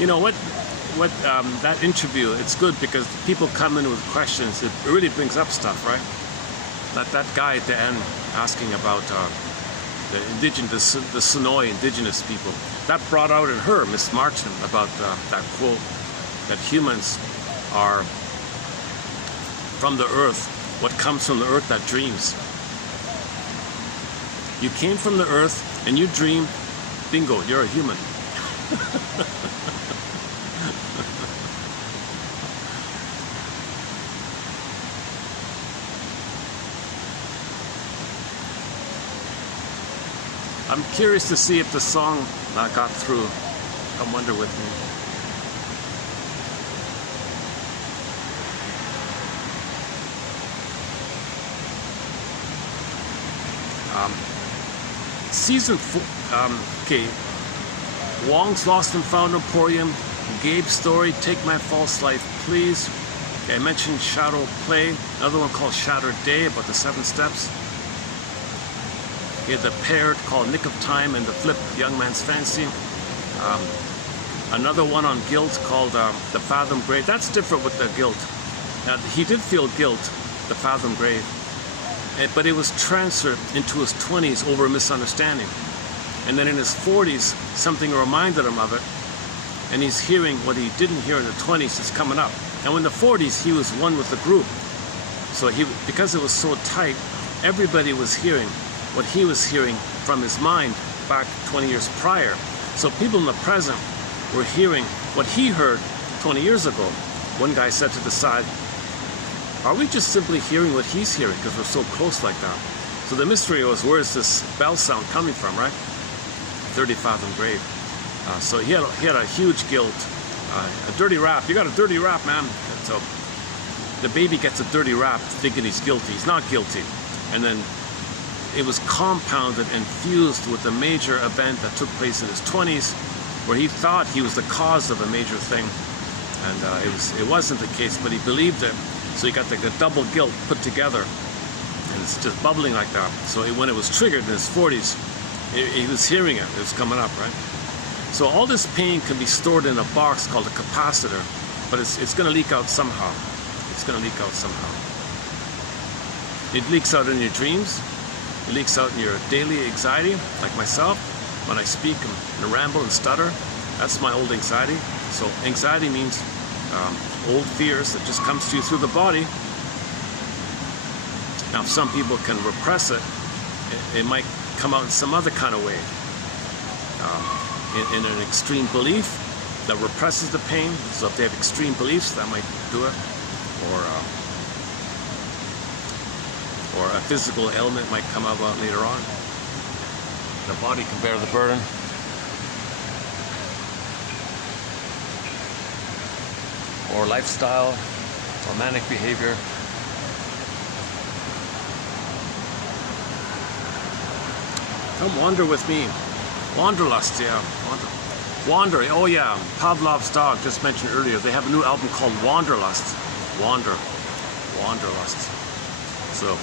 You know what that interview, it's good because people come in with questions. It really brings up stuff, right? That guy at the end asking about the indigenous, the Sonoy indigenous people, that brought out in her, Miss Martin, about that quote that humans are from the earth. What comes from the earth that dreams. You came from the earth and you dream, bingo, you're a human. I'm curious to see if the song got through. Come wonder with me. Season 4, okay. Wong's Lost and Found Emporium, Gabe's Story, Take My False Life, Please. Okay, I mentioned Shadow Play, another one called Shattered Day, about the 7 steps. We had the Paired called Nick of Time and the Flip, Young Man's Fancy. Another one on guilt called The Fathom Grave. That's different with the guilt. He did feel guilt, the Fathom Grave. but it was transferred into his 20s over a misunderstanding. And then in his 40s, something reminded him of it, and he's hearing what he didn't hear in the 20s is coming up. Now in the 40s, he was one with the group. So because it was so tight, everybody was hearing what he was hearing from his mind back 20 years prior. So people in the present were hearing what he heard 20 years ago. One guy said to the side, are we just simply hearing what he's hearing because we're so close like that? So the mystery was, where is this bell sound coming from, right? 30 fathom grave. So he had a huge guilt, a dirty rap. You got a dirty rap, man. And so the baby gets a dirty rap thinking he's guilty. He's not guilty. And then it was compounded and fused with a major event that took place in his 20s, where he thought he was the cause of a major thing. And it wasn't the case, but he believed it. So he got like a double guilt put together, and it's just bubbling like that. So when it was triggered in his 40s, he was hearing it. It was coming up, right? So all this pain can be stored in a box called a capacitor, but it's going to leak out somehow. It's going to leak out somehow. It leaks out in your dreams. It leaks out in your daily anxiety, like myself. When I speak and ramble and stutter, that's my old anxiety. So anxiety means old fears that just comes to you through the body. Now, if some people can repress it, it might come out in some other kind of way. In an extreme belief that represses the pain. So if they have extreme beliefs, that might do it. Or a physical ailment might come about later on. The body can bear the burden. Or lifestyle, or manic behavior. Come wander with me. Wanderlust, yeah. Wander, oh yeah. Pavlov's dog, just mentioned earlier. They have a new album called Wanderlust. Wanderlust. So.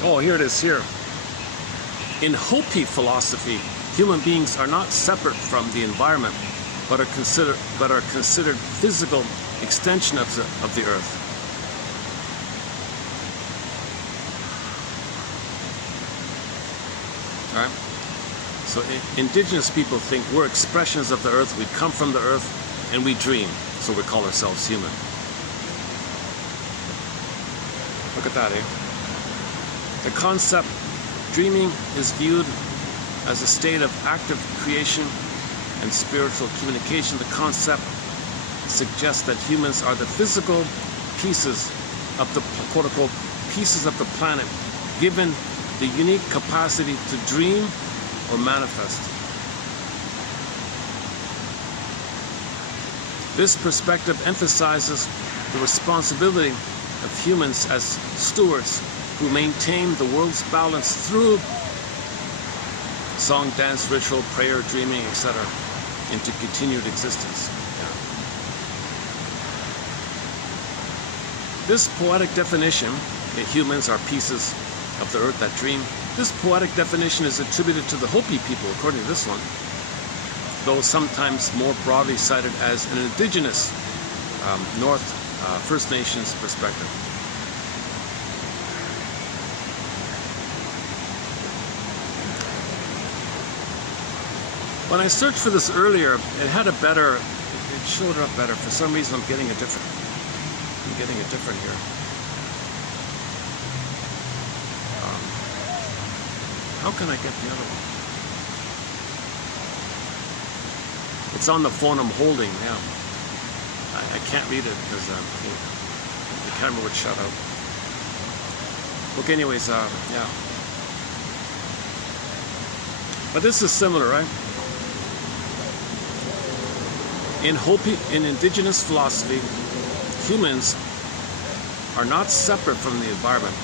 Oh, here it is here. In Hopi philosophy, human beings are not separate from the environment, but are considered physical extension of the earth. All right. So indigenous people think we're expressions of the earth. We come from the earth, and we dream. So we call ourselves human. Look at that, eh? The concept dreaming is viewed as a state of active creation and spiritual communication. The concept suggests that humans are the physical pieces of the quote-unquote pieces of the planet, given the unique capacity to dream or manifest. This perspective emphasizes the responsibility of humans as stewards who maintain the world's balance through song, dance, ritual, prayer, dreaming, etc. into continued existence. Yeah. This poetic definition, that humans are pieces of the earth that dream, this poetic definition is attributed to the Hopi people, according to this one, though sometimes more broadly cited as an indigenous North First Nations perspective. When I searched for this earlier, it had a better, it showed up better. For some reason, I'm getting a different here. How can I get the other one? It's on the phone I'm holding now. I can't read it because the camera would shut out. Look, anyways, yeah. But this is similar, right? In indigenous philosophy, humans are not separate from the environment,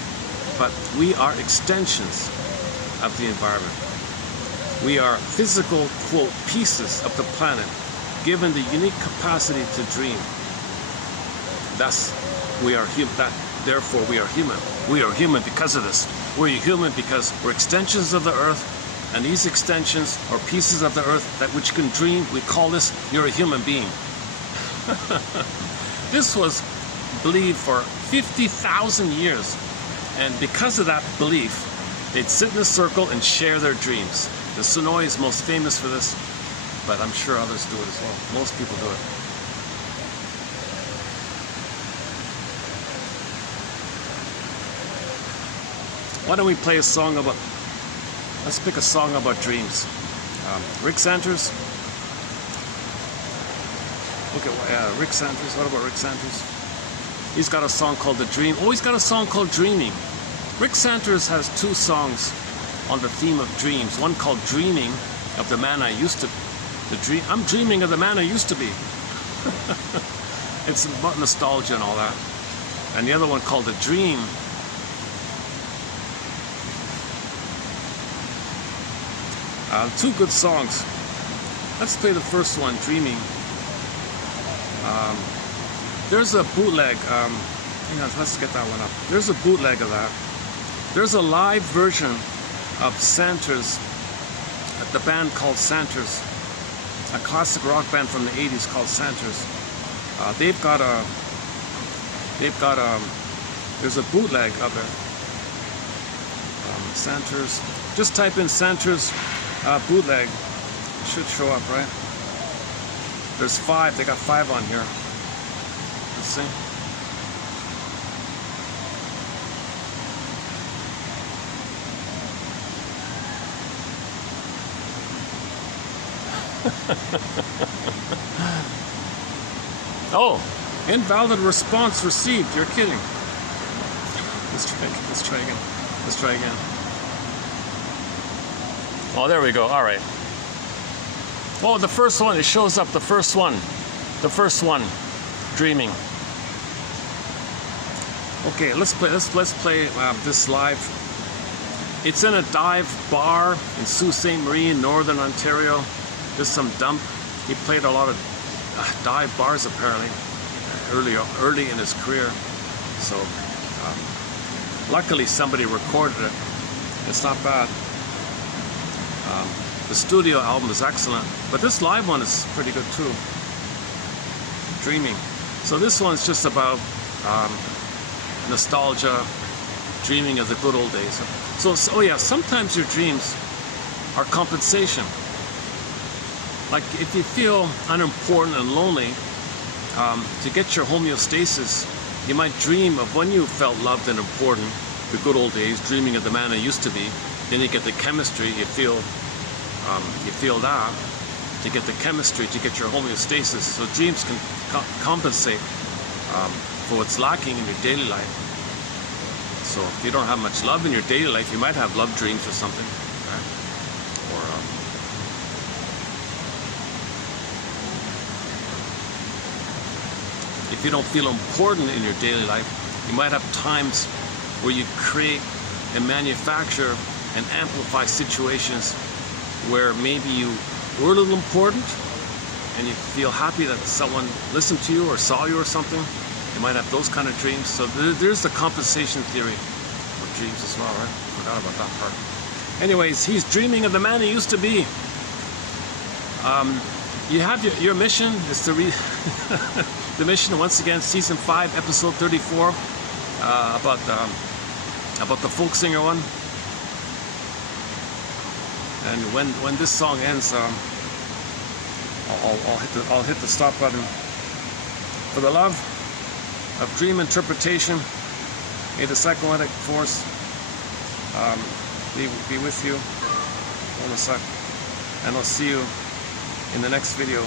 but we are extensions of the environment. We are physical, quote, pieces of the planet, given the unique capacity to dream. Thus, we are human. Therefore, we are human. We are human because of this. We're human because we're extensions of the earth, and these extensions are pieces of the earth that which can dream. We call this, you're a human being. This was believed for 50,000 years, and because of that belief, they'd sit in a circle and share their dreams. The Sonoy is most famous for this, but I'm sure others do it as well. Most people do it. Why don't we play a song about, let's pick a song about dreams. Rick Sanders. Okay, Rick Sanders, what about Rick Sanders? He's got a song called The Dream. Oh, he's got a song called Dreaming. Rick Sanders has 2 songs on the theme of dreams. One called Dreaming of the Man I Used to Be. I'm dreaming of the man I used to be. It's about nostalgia and all that. And the other one called The Dream. Two good songs. Let's play the first one, Dreaming. There's a bootleg. Let's get that one up. There's a bootleg of that. There's a live version of Sanders, the band called Sanders, a classic rock band from the 80s called Sanders. There's a bootleg of it. Sanders. Just type in Sanders bootleg. It should show up, right? There's 5. They got 5 on here. Let's see. Oh, invalid response received. You're kidding. Let's try again. Oh, there we go. All right. Oh, the first one. It shows up. The first one. Dreaming. Okay, let's play this live. It's in a dive bar in Sault Ste. Marie in Northern Ontario. There's some dump. He played a lot of dive bars apparently early in his career. So luckily somebody recorded it. It's not bad. The studio album is excellent, but this live one is pretty good too. Dreaming. So this one's just about nostalgia, dreaming of the good old days. So yeah, sometimes your dreams are compensation. Like if you feel unimportant and lonely, to get your homeostasis, you might dream of when you felt loved and important, the good old days, dreaming of the man I used to be. Then you get the chemistry, you feel that, to get the chemistry, to get your homeostasis. So dreams can compensate for what's lacking in your daily life. So if you don't have much love in your daily life, you might have love dreams or something. Right? Or if you don't feel important in your daily life, you might have times where you create and manufacture and amplify situations where maybe you were a little important and you feel happy that someone listened to you or saw you or something. You might have those kind of dreams. So there's the compensation theory of dreams as well, right? Forgot about that part. Anyways, he's dreaming of the man he used to be. You have your mission is to read the mission, once again, season 5, episode 34, about the folk singer one. And when this song ends, I'll hit the stop button. For the love of dream interpretation, may the psychoanalytic force be with you. Hold a sec, and I'll see you in the next video.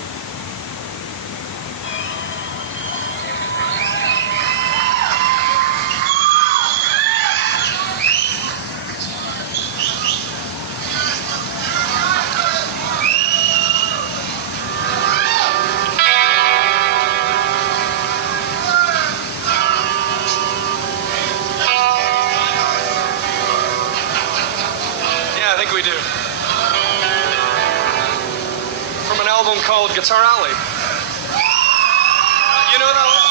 think we do. From an album called Guitar Alley. You know that one?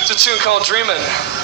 It's a tune called Dreamin'.